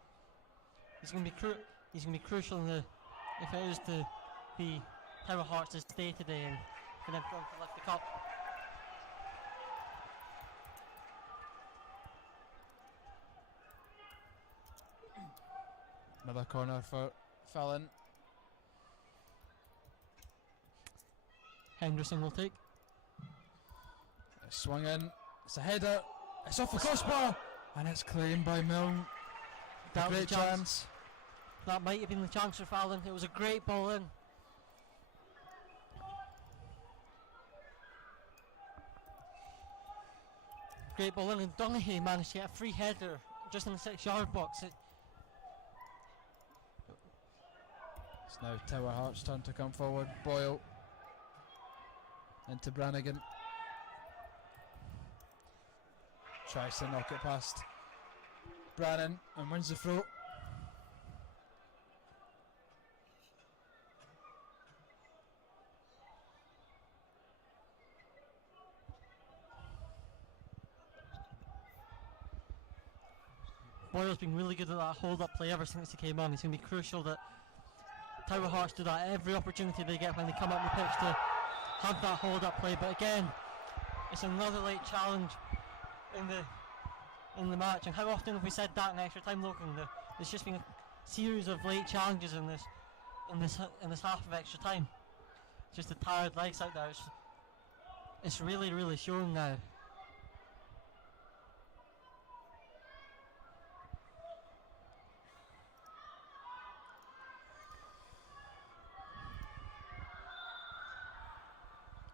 he's going to be crucial if it is to be Tower Hearts' day today and for them to lift the cup. Another corner for Fallin. Henderson will take. It's swung in. It's a header. It's off the crossbar. And it's claimed by Milne. That was Great a chance. chance. That might have been the chance for Fallin. It was a great ball in. great ball in, and Donaghy managed to get a free header just in the 6-yard box. It's now Tower Hearts' turn to come forward. Boyle into Brannigan. Tries to knock it past Brannan and wins the throw. Boyle's been really good at that hold-up play ever since he came on. It's going to be crucial that Tower Hearts do that every opportunity they get when they come up the pitch to have that hold-up play. But again, it's another late challenge in the match. And how often have we said that in extra time, Logan? There's just been a series of late challenges in this half of extra time. Just the tired legs out there. It's really, really showing now.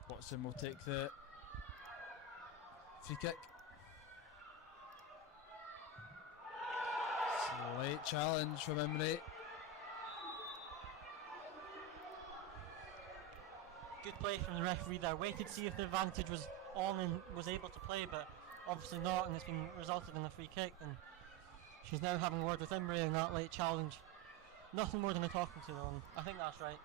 Watson will take the free kick. Late challenge from Imre. Good play from the referee there. Waited to see if the advantage was on and was able to play, but obviously not, and it's been resulted in a free kick. And she's now having a word with Imre in that late challenge. Nothing more than a talking to them. I think that's right.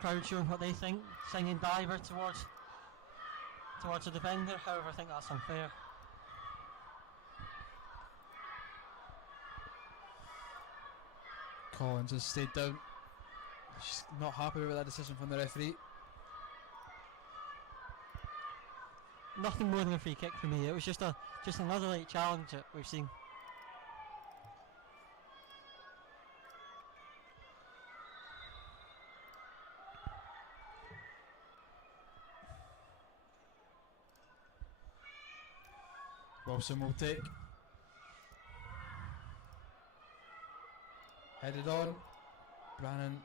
Crowd showing what they think, singing diver towards the defender. However, I think that's unfair. Collins has stayed down. She's not happy with that decision from the referee. Nothing more than a free kick for me. It was just another late challenge that we've seen. Wilson will take. Headed on. Brannan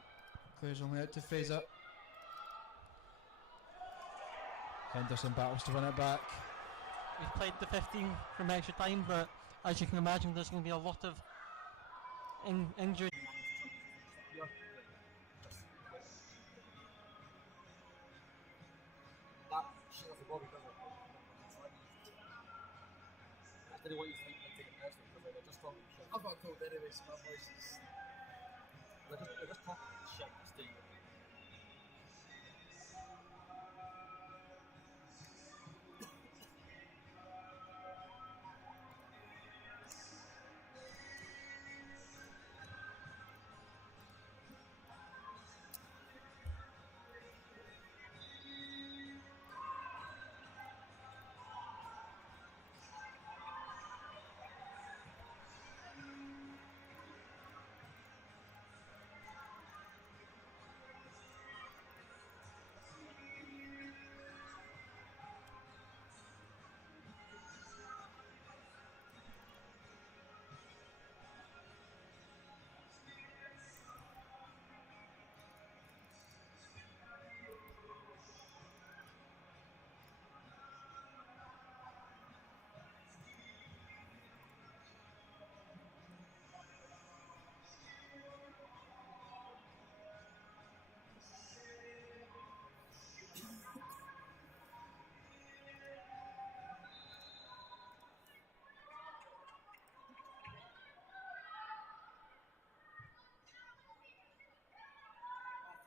clears only out to Fraser. Henderson battles to win it back. We've played the 15 from extra time, but as you can imagine, there's going to be a lot of injury. That shit off the ball because I didn't want you to think they take it personally because they're just talking shit. I've got told anyway, so my voice is. They're just talking shit. Just doing it.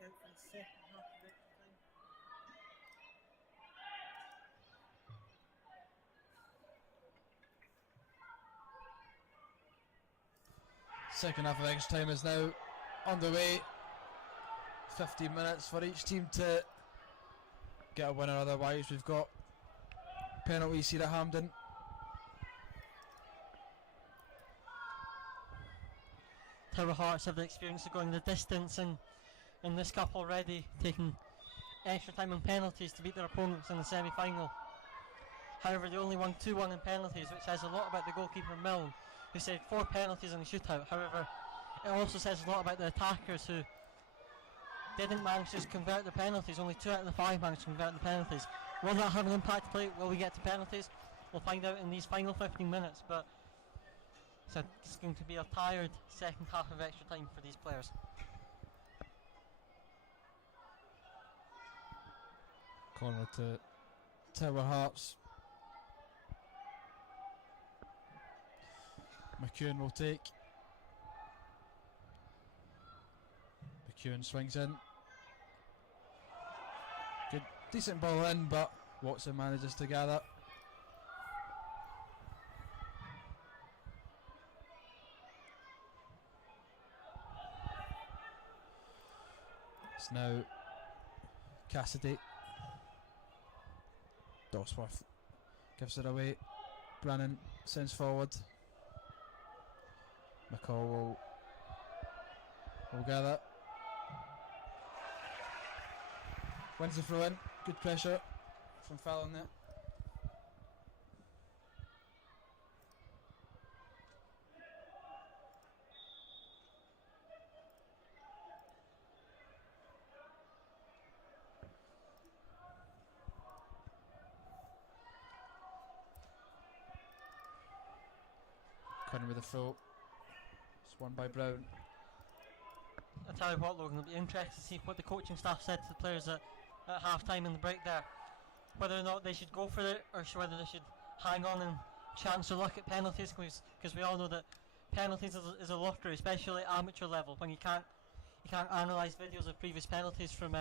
Out for the second half of extra time. Second half of extra time is now underway. 15 minutes for each team to get a winner, otherwise we've got penalties here at Hampden. Tower Hearts have the experience of going the distance in this cup already, taking extra time and penalties to beat their opponents in the semi-final. However, they only won 2-1 in penalties, which says a lot about the goalkeeper Milne, who saved 4 penalties in the shootout. However, it also says a lot about the attackers who didn't manage to convert the penalties. Only 2 out of the 5 managed to convert the penalties. Will that have an impact to play? Will we get to penalties? We'll find out in these final 15 minutes, but it's going to be a tired second half of extra time for these players. Corner to Tower Hearts. McEwen will take. McEwen swings in. Good, decent ball in, but Watson manages to gather. It's now Cassidy. Dosworth gives it away. Brannan sends forward. McCall will gather. Wins the throw in. Good pressure from Fallin there. Cutting with the throw. It's won by Brown. I tell you what, Logan, it'll be interesting to see what the coaching staff said to the players at half time in the break there. Whether or not they should go for it, or whether they should hang on and chance their luck at penalties, because we all know that penalties is a lottery, especially at amateur level, when you can't analyse videos of previous penalties from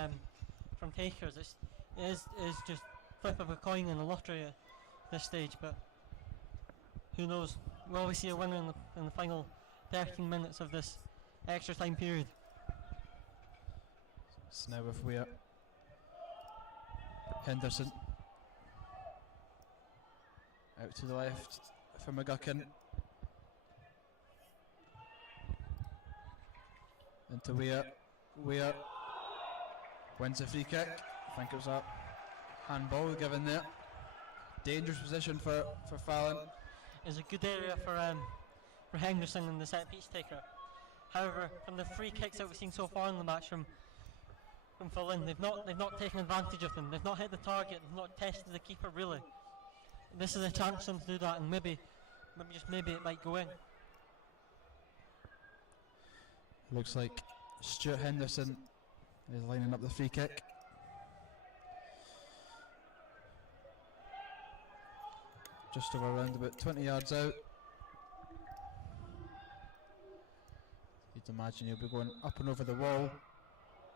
takers. It is just flip of a coin in a lottery at this stage, but who knows? We'll always see a winner in the final 13 minutes of this extra time period. It's now with Weir. Henderson. Out to the left for McGuckin. Into Weir. Weir wins a free kick. I think it was a handball given there. Dangerous position for Fallin. Is a good area for Henderson and the set piece taker. However, from the free kicks that we've seen so far in the match from Fallin, they've not taken advantage of them. They've not hit the target. They've not tested the keeper really. This is a chance for them to do that, and maybe it might go in. Looks like Stuart Henderson is lining up the free kick. Just over around about 20 yards out. You'd imagine he'll be going up and over the wall.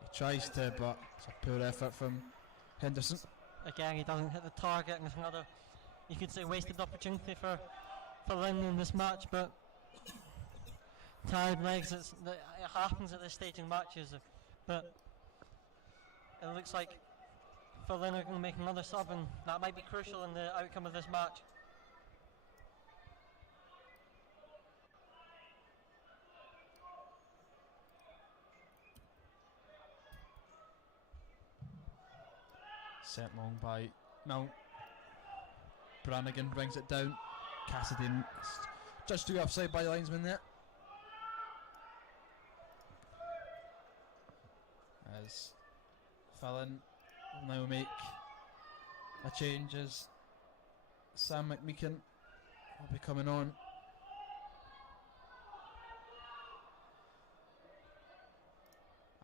He tries to, but it's a poor effort from Henderson. Again, he doesn't hit the target, and it's another, you could say, wasted opportunity for Lynn in this match, but tired legs, it happens at this stage in matches, but it looks like Lynn are going to make another sub, and that might be crucial in the outcome of this match. Sent long by Mount. Brannigan brings it down. Cassidy just too offside by the linesman there. As Fallin will now make a change as Sam McMeekin will be coming on.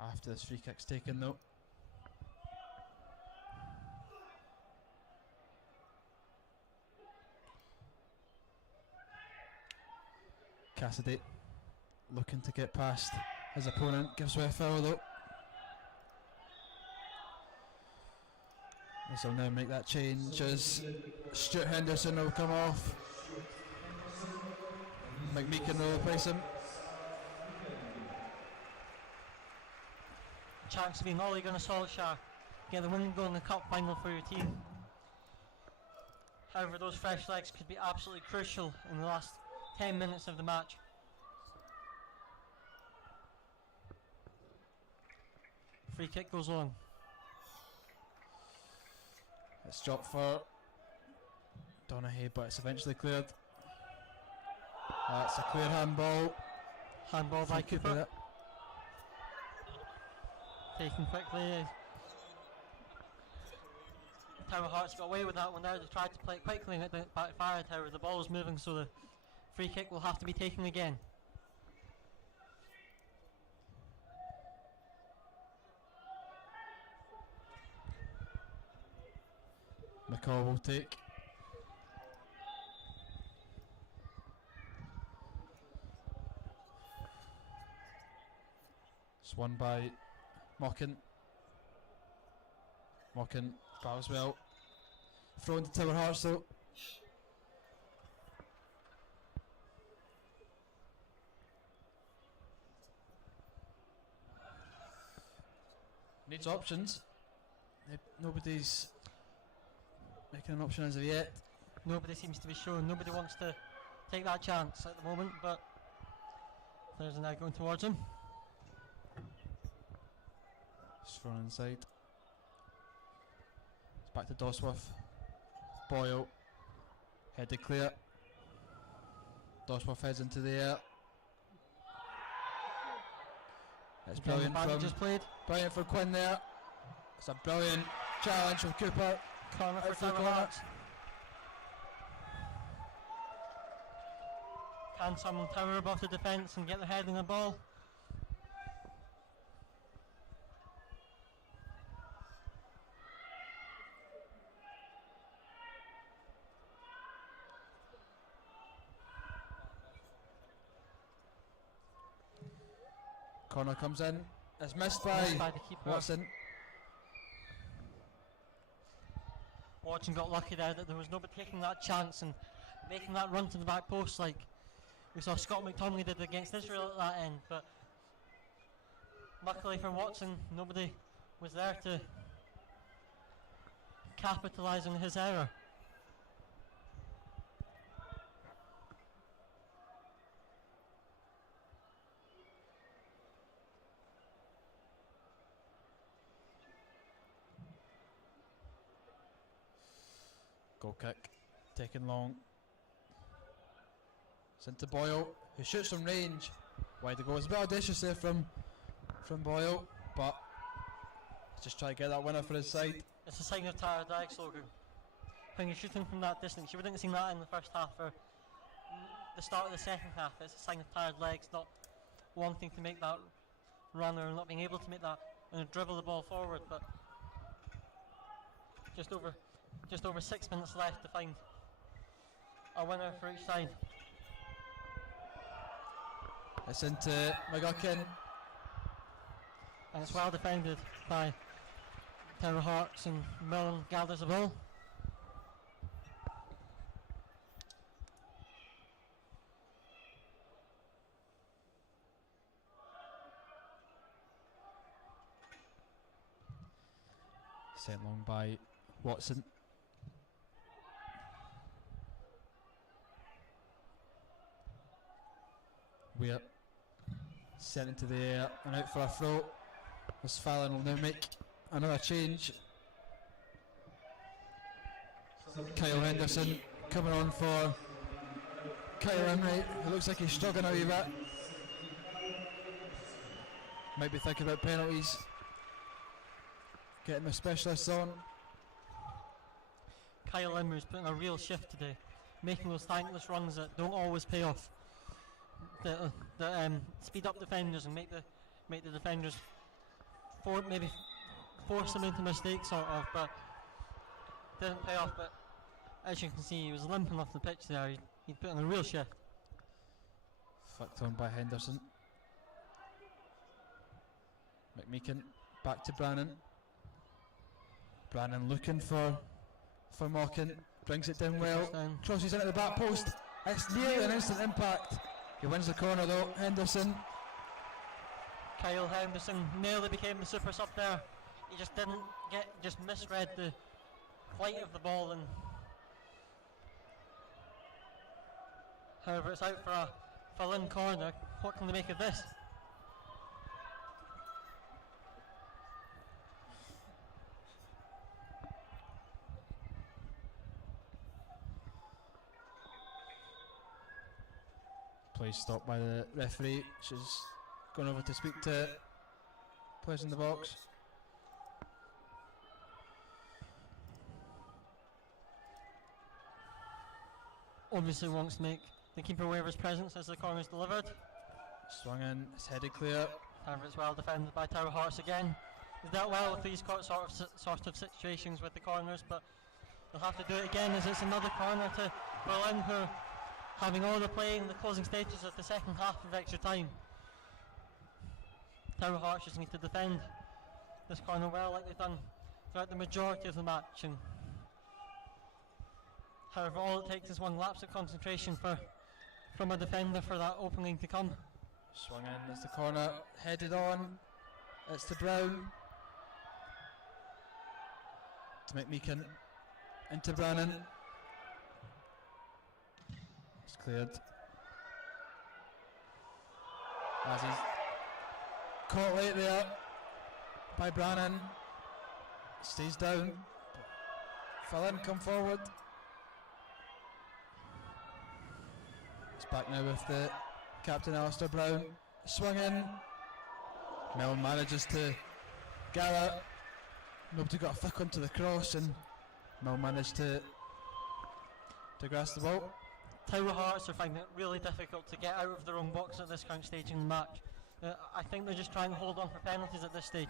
After this free kick's taken though. Cassidy looking to get past his opponent, gives away a foul though. This will now make that change as Stuart Henderson will come off. McMeekin will replace him. Chance to be an Ole Gunnar Solskjaer, get the winning goal in the cup final for your team. However, those fresh legs could be absolutely crucial in the last 10 minutes of the match. Free kick goes on. It's dropped for Donaghy, but it's eventually cleared. That's a clear handball. Handball by Cooper. taken quickly. Tower Hearts got away with that one there. They tried to play it quickly and it didn't backfire. Tower, the ball was moving, so the free kick will have to be taken again. McCall will take. It's won by Mockin. Mockin fouls well. Thrown to Tower Hearts though. Needs options. Nobody's making an option as of yet. Nobody seems to be shown. Nobody wants to take that chance at the moment, but players are now going towards him. It's thrown inside. It's back to Dosworth. Boyle. Headed clear. Dosworth heads into the air. It's Again, brilliant the from just played. brilliant for Quinn there. It's a brilliant challenge from Cooper. Corner Out for for the Tower corner. Hearts. Can someone tower above the defence and get their head in the ball? Corner comes in. It's missed Missed by by the keeper. Watson. Watson got lucky there that there was nobody taking that chance and making that run to the back post like we saw Scott McTominay did against Israel at that end, but luckily for Watson nobody was there to capitalise on his error. Goal kick. Taken long. It's into Boyle, who shoots from range. Wide to go. It's a bit audacious there from Boyle, but just try to get that winner for his side. It's a sign of tired legs, Logan. When you're shooting from that distance, you wouldn't have seen that in the first half or the start of the second half. It's a sign of tired legs, not wanting to make that run or not being able to make that and dribble the ball forward. But just over 6 minutes left to find a winner for each side. It's into McGuckin. And it's well defended by Tower Hearts, and Millen gathers the ball. Sent long by Watson. Weir sent into the air and out for a throw. As Fallin will now make another change. Kyle Henderson coming on for Kyle Enright. It looks like he's struggling a wee bit. Might be thinking about penalties. Getting the specialists on. Kyle Emery's putting a real shift today, making those thankless runs that don't always pay off. That speed up defenders and make the defenders maybe force them into mistakes sort of, but didn't pay off. But as you can see, he was limping off the pitch there. He'd put in a real shift. Flicked on by Henderson. McMeekin back to Brannan. Brannan looking for Mockin. Brings it down well. Crosses in at the back post. It's nearly an instant impact. He wins the corner though. Henderson. Kyle Henderson nearly became the super sub there. He just misread the flight of the ball, and however it's out for a Fallin corner. What can they make of this? Play stopped by the referee. She's gone over to speak to players in the box. Obviously wants to make the keeper aware of his presence as the corner is delivered. Swung in, it's headed clear. However, it's well defended by Tower Hearts again. He's dealt well with these sort of situations with the corners, but they'll have to do it again as it's another corner to Fallin, who are having all the play in the closing stages of the second half of extra time. Tower Hearts just need to defend this corner well, like they've done throughout the majority of the match. And however, all it takes is one lapse of concentration from a defender for that opening to come. Swung in as the corner headed on. It's to Brown. To make Meekin into Brannan. It's cleared. As he's caught late there by Brannan. Stays down. Fallin come forward. It's back now with the captain Alistair Brown. Swung in. Mel manages to gather. Nobody got a flick onto the cross, and Mel managed to grasp the ball. Tower Hearts are finding it really difficult to get out of their own box at this current stage in the match. I think they're just trying to hold on for penalties at this stage.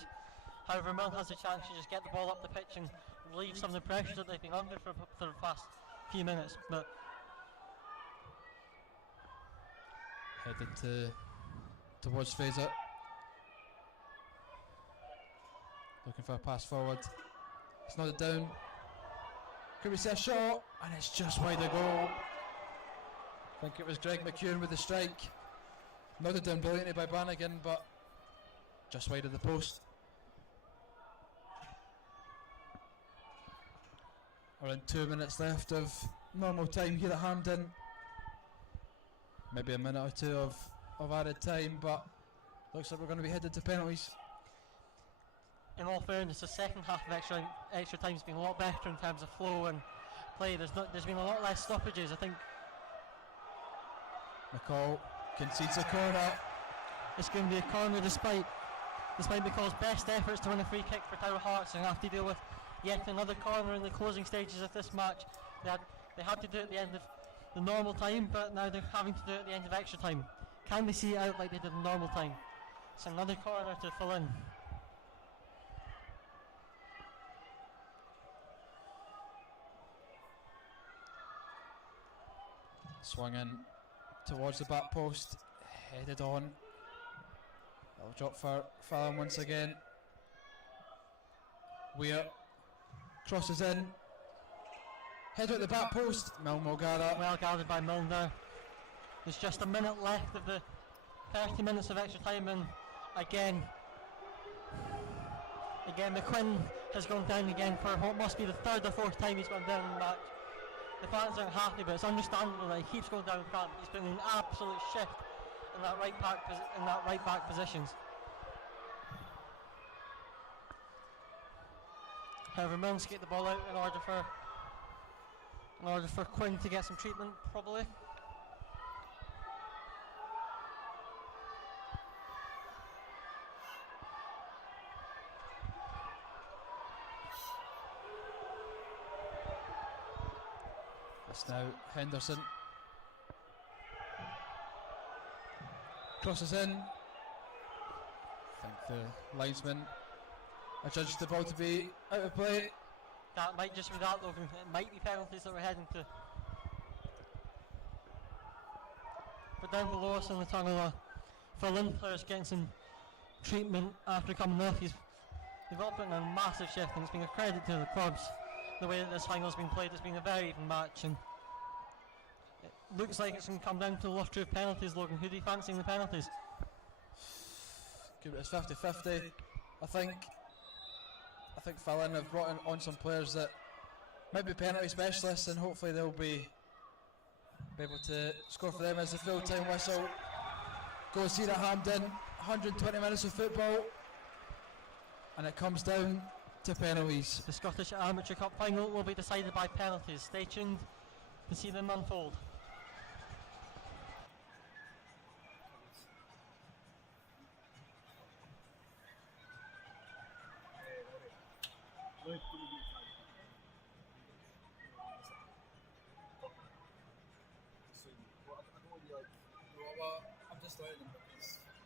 However, Mill has a chance to just get the ball up the pitch and relieve some of the pressure that they've been under for the past few minutes. But headed towards Fraser. Looking for a pass forward. It's nodded down. Could we see a shot? And it's just wide of goal. I think it was Greg McEwen with the strike. Nodded down brilliantly by Brannigan, but just wide of the post. Around 2 minutes left of normal time here at Hampden. Maybe a minute or two of added time, but looks like we're going to be headed to penalties. in all fairness, the second half of extra time has been a lot better in terms of flow and play. There's been a lot less stoppages, I think. McCall concedes a corner. It's going to be a corner despite McCall's best efforts to win a free kick for Tower Hearts, and have to deal with yet another corner in the closing stages of this match. They had to do it at the end of the normal time, but now they're having to do it at the end of extra time. Can they see it out like they did in normal time? It's another corner to Fallin. Swung in towards the back post, headed on. That'll drop for Fallin once again. Weir crosses in, head at the back post. Milne gather. Well gathered by Milne there. There's just a minute left of the 30 minutes of extra time, and again McQuinn has gone down again for what must be the third or fourth time he's gone down in the match. The fans aren't happy, but it's understandable that he keeps going down front. He's been an absolute shift in that right back positions. However, Milne's get the ball out in order for Quinn to get some treatment, probably. It's now Henderson. Crosses in. I think the linesman adjudged the ball to be out of play. That might just be that, though. It might be penalties that we're heading to. But down below us in the tunnel, Fallin players getting some treatment after coming off. They've all put in a massive shift, and it's been a credit to the clubs. The way that this final's been played, it's been a very even match, and it looks like it's going to come down to the lottery of penalties. Logan, who do you fancy in the penalties? Give it as 50-50. I think Fallin have brought on some players that might be penalty specialists, and hopefully they'll be able to score for them as the full-time whistle goes here at Hampden. 120 minutes of football, and it comes down to penalties. The Scottish Amateur Cup final will be decided by penalties. Stay tuned to see them unfold. be like, Well, I'm just letting him because I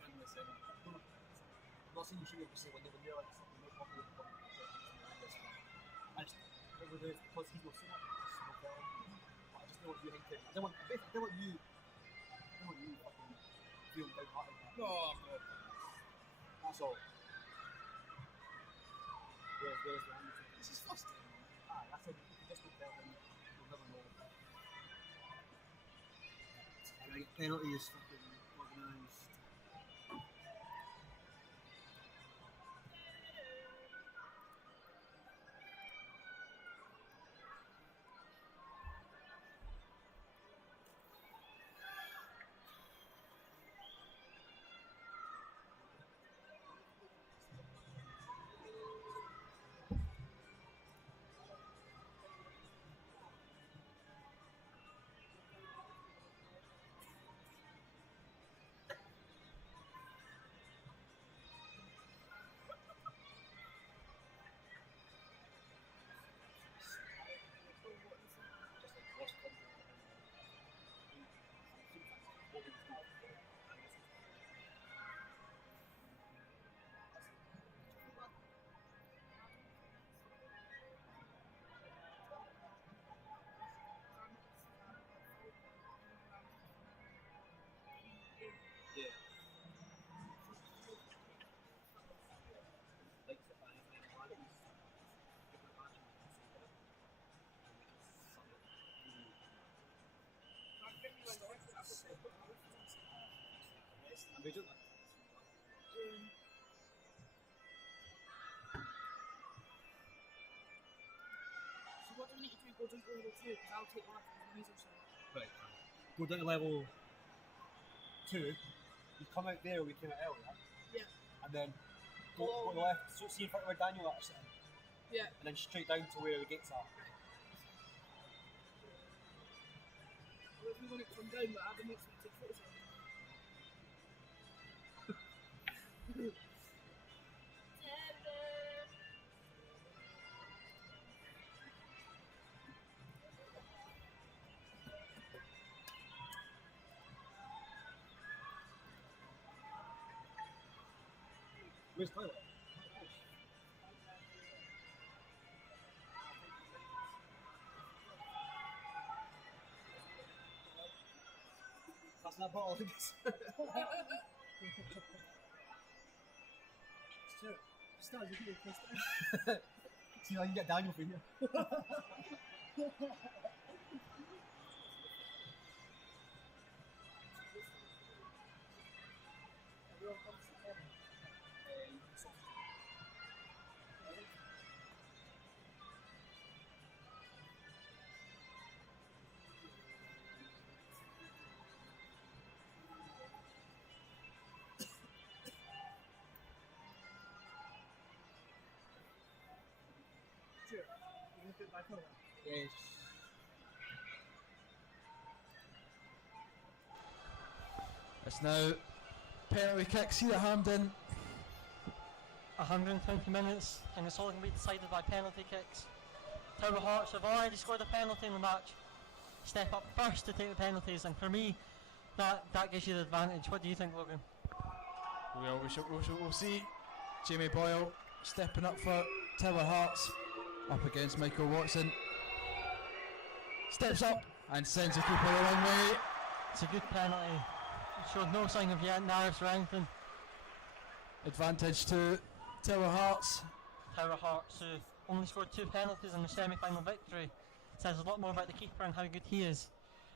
can't miss him. I'm not saying you should say when they're like something like popular, I just because he's not seen it, I just know what you think. I don't want you fucking feel downhearted. No, I'm not. That's all. Where's the hand? This is first time. That's it. You just don't tell them. You'll never know. Right, penalty is fucking organised. Immediately. So what do we need to do? Go down to level 2 because I'll take one after the music show. Right. Go down to level 2. You come out there, we came out earlier. Yeah. And then go to the left, so see in front of where Daniel are sitting. Yeah. And then straight down to where the gates are. Well, if we want it from down, but I have the mates to take photos of it. Where's Tyler? That's not bottle. Sure. Start, you can do it. See if I can get Daniel for here. Sure. You can fit back over. Yes. It's now penalty kicks here at Hampden. 120 minutes, and it's all going to be decided by penalty kicks. Tower Hearts have already scored a penalty in the match. Step up first to take the penalties, and for me, that gives you the advantage. What do you think, Logan? We'll see Jamie Boyle stepping up for Tower Hearts, up against Michael Watson. Steps up and sends the keeper the wrong way. It's a good penalty. Showed no sign of yet nerves or anything. Advantage to Tower Hearts. Tower Hearts, who only scored 2 penalties in the semi-final victory, says a lot more about the keeper and how good he is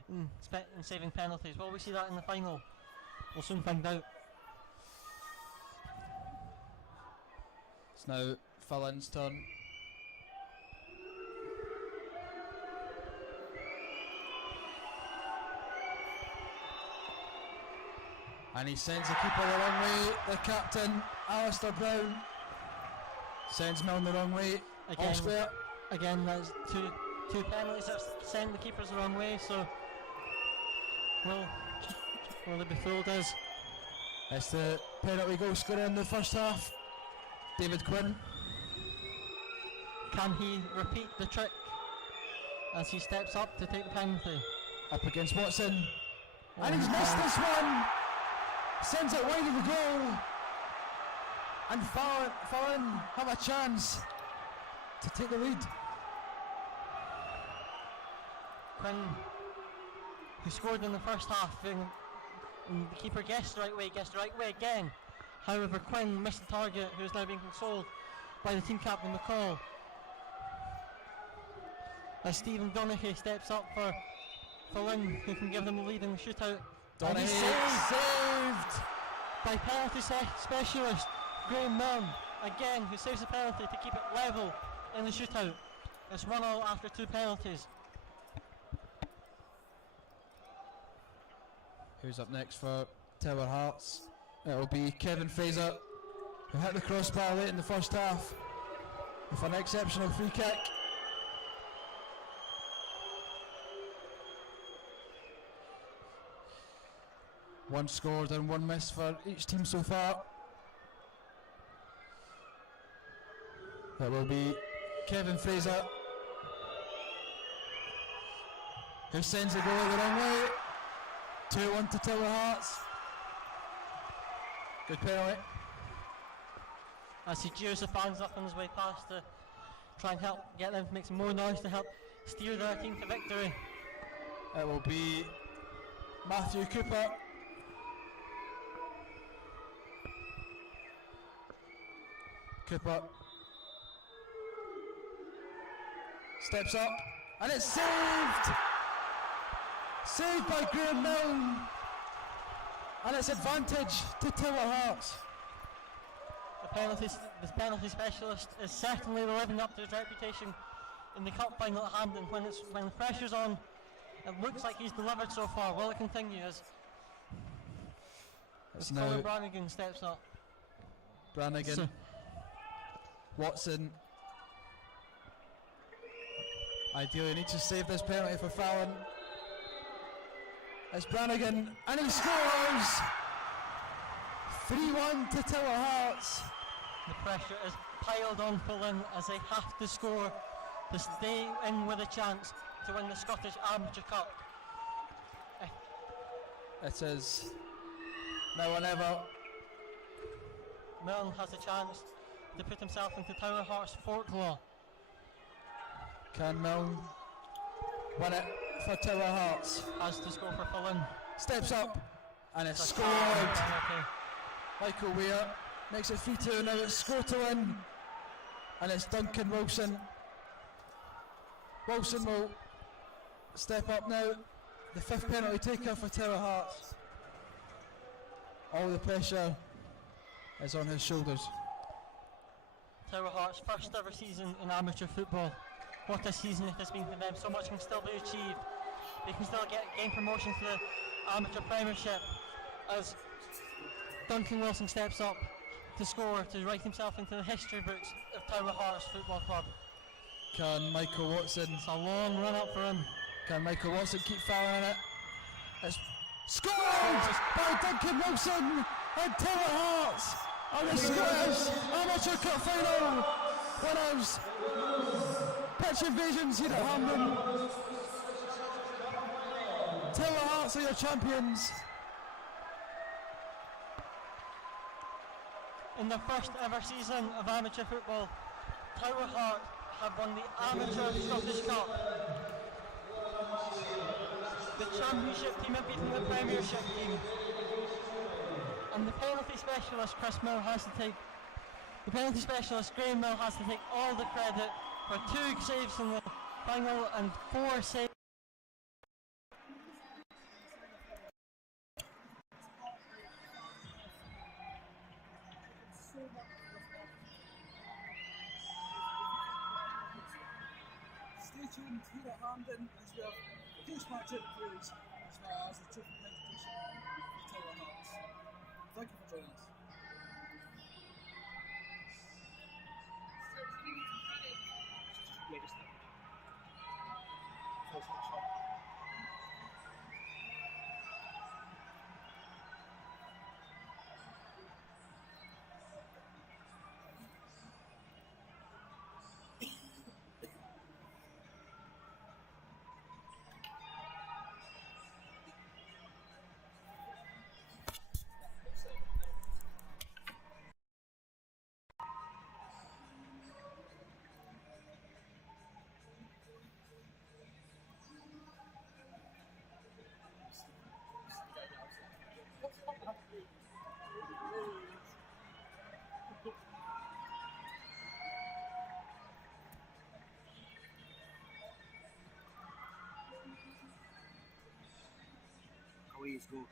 in saving penalties. Will we see that in the final? We'll soon find out. It's now Fallin's turn. And he sends the keeper the wrong way. The captain, Alistair Brown, sends Milne the wrong way. Off square. Again, that's two penalties that send the keepers the wrong way, so will they be fooled as? It's the penalty goal scorer in the first half, David Quinn. Can he repeat the trick as he steps up to take the penalty? Up against Watson. And he's missed this one. Sends it wide of the goal. And Fallin have a chance to take the lead. Quinn, who scored in the first half, and the keeper guessed the right way again. However, Quinn missed the target, who is now being consoled by the team captain McCall. As Stephen Donaghy steps up for Fallin, who can give them the lead in the shootout. Donaghy saved by penalty specialist Graham Milne, again, who saves the penalty to keep it level in the shootout. It's 1-0 after 2 penalties. Who's up next for Tower Hearts? It will be Kevin Fraser, who hit the crossbar late in the first half with an exceptional free kick. One scored and one missed for each team so far. That will be Kevin Fraser, who sends the goal the wrong way. 2-1 to Tower Hearts. Good penalty. As he jeers the fans up on his way past to try and help get them to make some more noise to help steer their team to victory. It will be Matthew Cooper. Cooper steps up and it's saved! Saved by Graham Milne, and it's advantage to Tower Hearts. The penalty specialist is certainly living up to his reputation in the cup final at Hampden. When the pressure's on, it looks like he's delivered so far. Will it continue as Colin Brannigan steps up? Brannigan, Watson. Ideally needs to save this penalty for Fallin. It's Brannigan, and he scores! 3-1 to Tower Hearts. The pressure is piled on Fallin as they have to score to stay in with a chance to win the Scottish Amateur Cup. It is now or never. Milne has a chance to put himself into Tower Hearts' folklore. Can Milne win it for Tower Hearts? Has to score for Fallin. Steps up and it's scored. Michael Weir makes it 3-2. Now it's score to win, and it's Duncan Wilson. Wilson will step up now, the 5th penalty taker for Tower Hearts. All the pressure is on his shoulders. Tower Hearts' first ever season in amateur football. What a season it has been for them. So much can still be achieved. They can still gain promotion to the amateur premiership as Duncan Wilson steps up to score to write himself into the history books of Tower Hearts Football Club. Can Michael Watson? It's a long run up for him. Can Michael Watson keep firing it? It's scored by Duncan Wilson, and Tower Hearts are the Scottish Amateur Cup final winners. Pitch invasions here at Hampden. Tower Hearts are your champions. In their first ever season of amateur football, Tower Heart have won the Amateur Scottish Cup. The championship team have beaten the premiership team. And the penalty specialist Graham Milne has to take all the credit for 2 saves in the final and 4 saves. Stay tuned here at Hampden as we have post-match interviews as well as the trophy presentation for Tower Hearts. Thank you for joining us. Yeah, just first shot. away you go.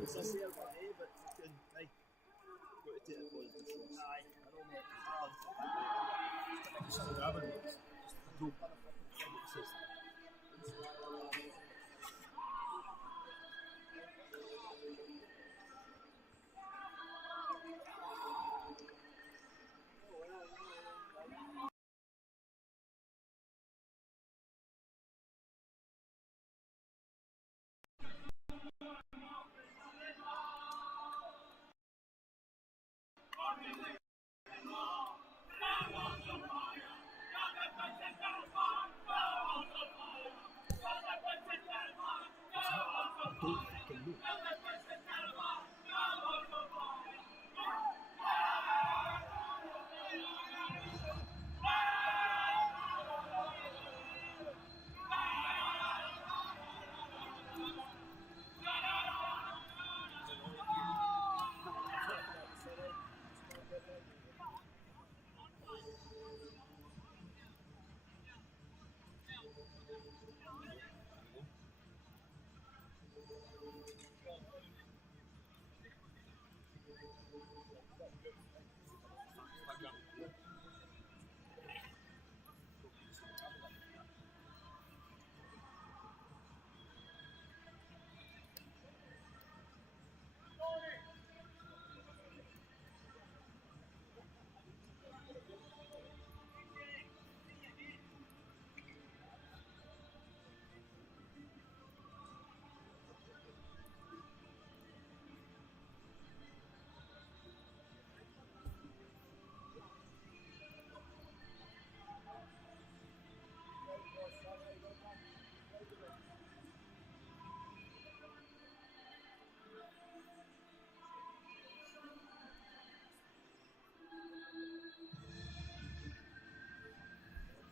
It's a sale for A, but it's good. Aye. Got to take it positive. Aye. I know, mate. It's just grab it. Just no.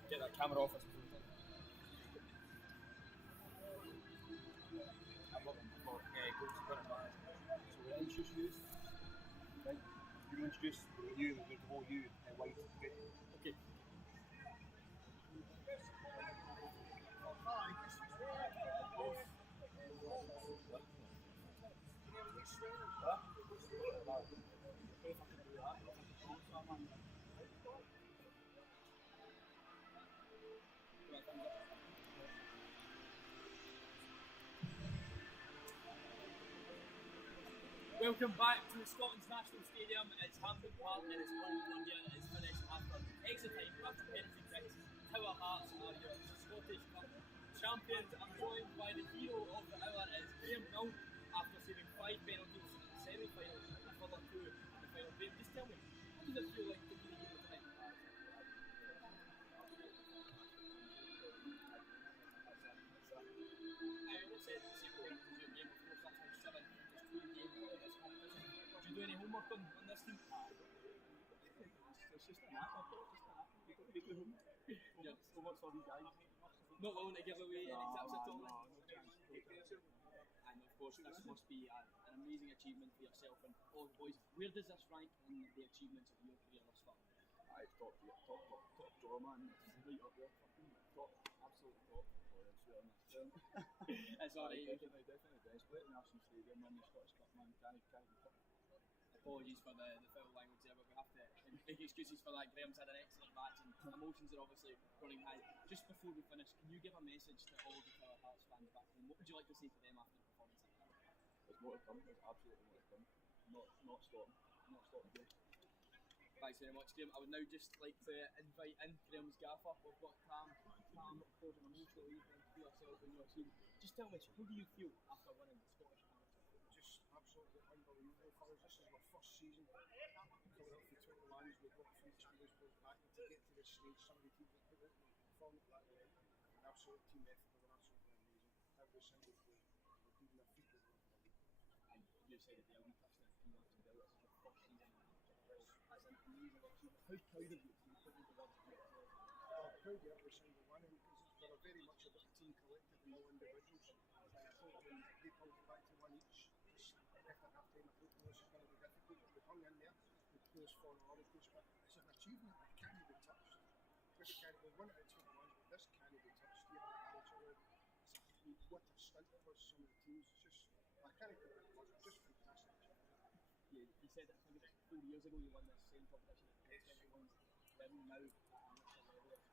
Get that camera off us. I'm not goals scoring man. So we'll introduce you. Right? You introduce you, the whole you, and white. Okay. Okay. Welcome back to Scotland's National Stadium. It's Hampden Park and it's 1-1 here. It's finished after extra time, after penalty kicks. Tower Hearts are your Scottish Cup champions. I'm joined by the hero of the hour, is Graham Hill, after saving 5 penalties in the semi-final and a further 2 in the final game. Just tell me, what does it feel like to be the game tonight? I always said the same point as your game, of course, that's how 7 just 2 games into this competition. Did you do any homework on this team? It's just an app. Yeah. So what's all these guys? Not willing to give away any tips at all. No chance. And of course, this must be an amazing achievement for yourself and all the boys. Where does this rank in the achievements of your career thus far? It's top draw, man. It's right up there. Top, absolute top. It's alright. Definitely desperate. National Stadium, win the Scottish Cup, man. Can't be top. Apologies for the foul language there, but we have to make excuses for that. Graham's had an excellent match and emotions are obviously running high. Just before we finish, can you give a message to all the Tower Hearts fans back home? What would you like to say to them after the performance like that? There's more to come. There's absolutely more to come. Not stopping. Not stopping here. Thanks very much, Graham. I would now just like to invite in Graham's gaffer. We've got Cam, of course, an emotional evening for yourself and your team. Just tell me, how do you feel after winning the Scottish Amateur? Just absolutely unbelievable for us. This is our first season coming up for 21s. We've got 3 Champions League back, and to get to this stage, some of the teams that put out and performed at that level, an absolute team effort. They were absolutely amazing. Every single play, we're beating their feet. And you said it there, we touched on it 3 months ago. This is your first season. That's an amazing achievement. How proud of you to be putting the words of your players? I'm proud of every single one of them because they're very much about a team collective and no individuals. Like I told them, they pulled it back to 1 each. Just after half time, I thought this is going to be difficult, but we hung in there. We closed 4-0, but it's an achievement that can't be touched. We won it at 21s, but this can't be touched. Even the amateur level, it's a what a stunt it was. Some of the teams, it's just I can't put it in words. It's just fantastic. You said that I think it was 4 years ago you won this same competition at the 21 level. Now at amateur level,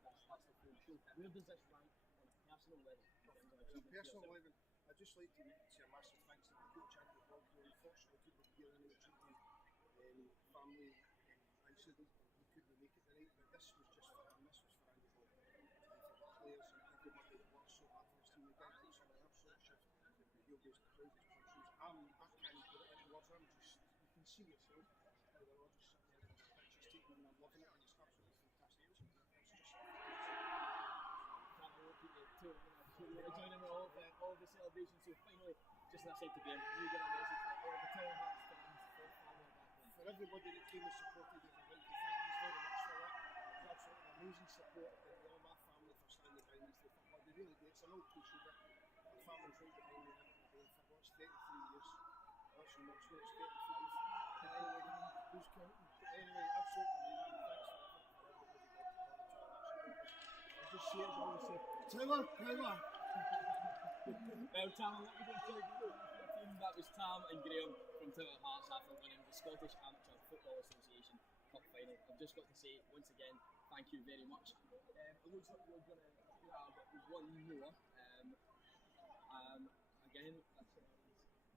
that's the full show. Where does this rank on a personal level? On a personal level, I'd just like to say a massive thanks to my coach Andrew Bob, who unfortunately couldn't be here due to family incident. He couldn't make it tonight, but this was just for him. This was for Andrew Bob, for the players and everybody that works so hard for his team. The guy puts in an absolute shift. He'll be as proud as punches. I can't put it into words. I'm just, you can see yourself how they're all just sitting there on the pitch, just taking and loving it, and it's absolutely fantastic. It's just Can't wait to get to it. Joining me all the celebrations. So finally, just as I said to Ben, you get a message for all the Tower Hearts fans, for family back home. for everybody that came and supported us. I'd like to thank you very much for that. It was absolutely amazing support, and all my family for standing behind me through football. They really did. It's an old cliche, but my family's right behind me every day. For what's 33 years. Actually, no, it's 35. Anyway, who's counting? Anyway, absolutely amazing. Thanks for everybody that I just see it, I always say, Taylor! Well, Tam, let me go to the team. That was Tam and Graham from Tower Hearts after winning the Scottish Amateur Football Association Cup Final. I've just got to say, once again, thank you very much. It looks like we're going to have one more. Again, that's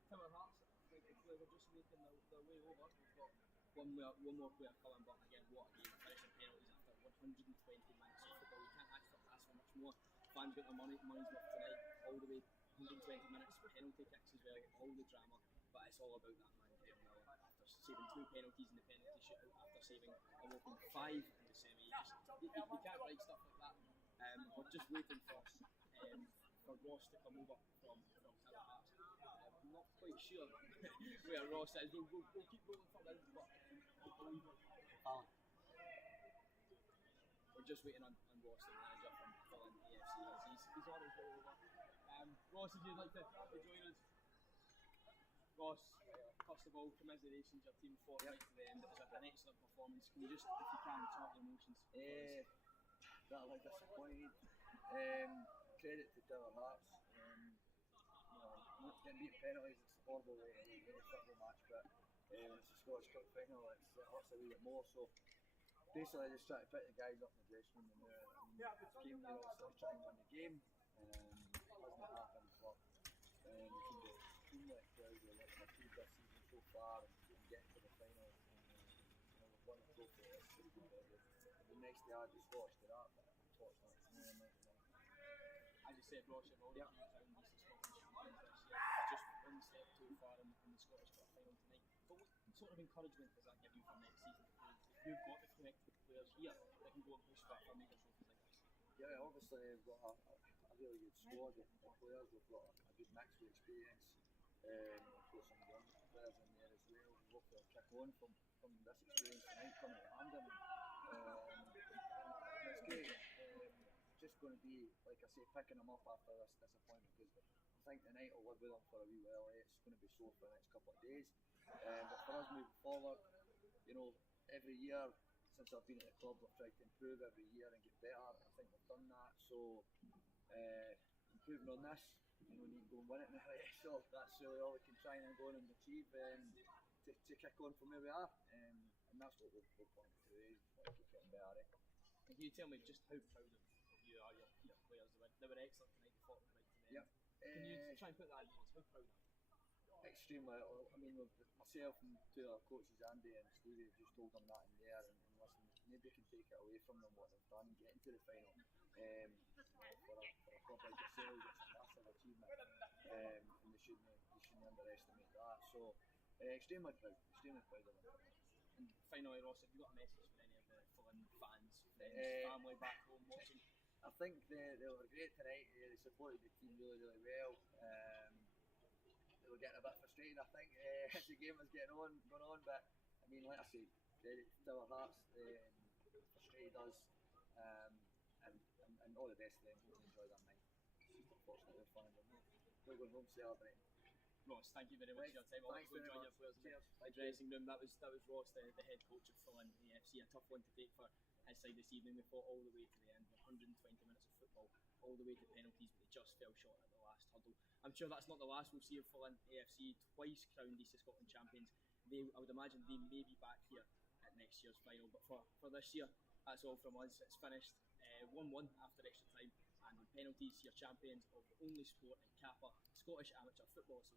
Tower Hearts. I think the players are just making their way over. We've got one more player coming, but again, what a game. Finishing penalties after 120 minutes of football. We can't ask for much more. Fans got their money's worth tonight, all the way 120 minutes, penalty kicks as well, all the drama, but it's all about that man Graham Miller. After saving 2 penalties in the penalty shootout, after saving a whopping 5 in the semi, you can't write stuff like that. We're just waiting for Ross to come over from Tower Hearts. I'm not quite sure where Ross is. We'll keep rolling for this, but we're just waiting on Ross, the manager from Fallin AFC. He's on his way over. Ross, if you'd like to join us. Ross, first of all, commiserations, your team fought right to the end. It was an excellent performance. Can you just, if you can, talk your emotions? That was disappointed. Credit to Tower Hearts. Getting beat penalties is horrible in any football match, but when it's a Scottish Cup final, it hurts a wee bit more. So basically, I just try to pick the guys up in the dressing room and came here obviously to try and win the game. It hasn't happened, but we can be teamwork proud of what we've achieved this season so far and getting to the final. We've won a trophy. It'd be nice to add the Scottish to that, but unfortunately, it's no amount of As you said, Ross, you've already crowned as the Scottish champions this year. Just one step too far in the Scottish Cup final tonight. But what sort of encouragement does that give you for next season? If you've got the correct players here that can go and push for major trophies like this. Yeah, obviously we've got a really good squad of players. We've got a good mix of experience. We've got some young players in there as well. We hope they'll kick on from this experience tonight coming to Hampden. It's great. Just going to be, like I say, picking them up after this disappointment, because I think tonight will live with them for a wee while. It's going to be sore for the next couple of days. But for us moving forward, every year since I've been at the club, we've tried to improve every year and get better. I think we've done that. So improving on this, need to go and win it now. So that's really all we can try and go on and achieve to kick on from where we are. And that's what we'll point to today. Keep getting better. Can you tell me just how proud of you are, your players? They were excellent tonight. They fought right to the end. Can you try and put that in words? How proud are you? Extremely. I mean, myself and 2 of our coaches, Andy and Stevie, have just told them that in there, and listen, nobody can take it away from them what they've done getting to the final. For a club like yourselves, it's a massive achievement, and you shouldn't underestimate that. So extremely proud of them. And finally, Ross, have you got a message for any of the Fallin fans, friends, family back home watching? I think they were great tonight. They supported the team really, really well. They were getting a bit frustrated, I think, as the game was going on. But I mean, like I say, credit to Tower Hearts. Frustrated us, and all the best to them. Hope they enjoy that night. It's just unfortunately we're fun. We're going home celebrating. Ross, thank you very much for your time. I'll go join your players in the dressing room. That was Ross, the head coach of Fallin AFC. A tough one to take for his side this evening. We fought all the way to the end. 120 minutes of football, all the way to penalties, but they just fell short at the last hurdle. I'm sure that's not the last we'll see of Fallin AFC, twice crowned East of Scotland champions. I would imagine they may be back here at next year's final, but for this year, that's all from us. It's finished 1-1 after extra time, and in penalties, your champions of the only sport in Kappa, Scottish Amateur Football Association.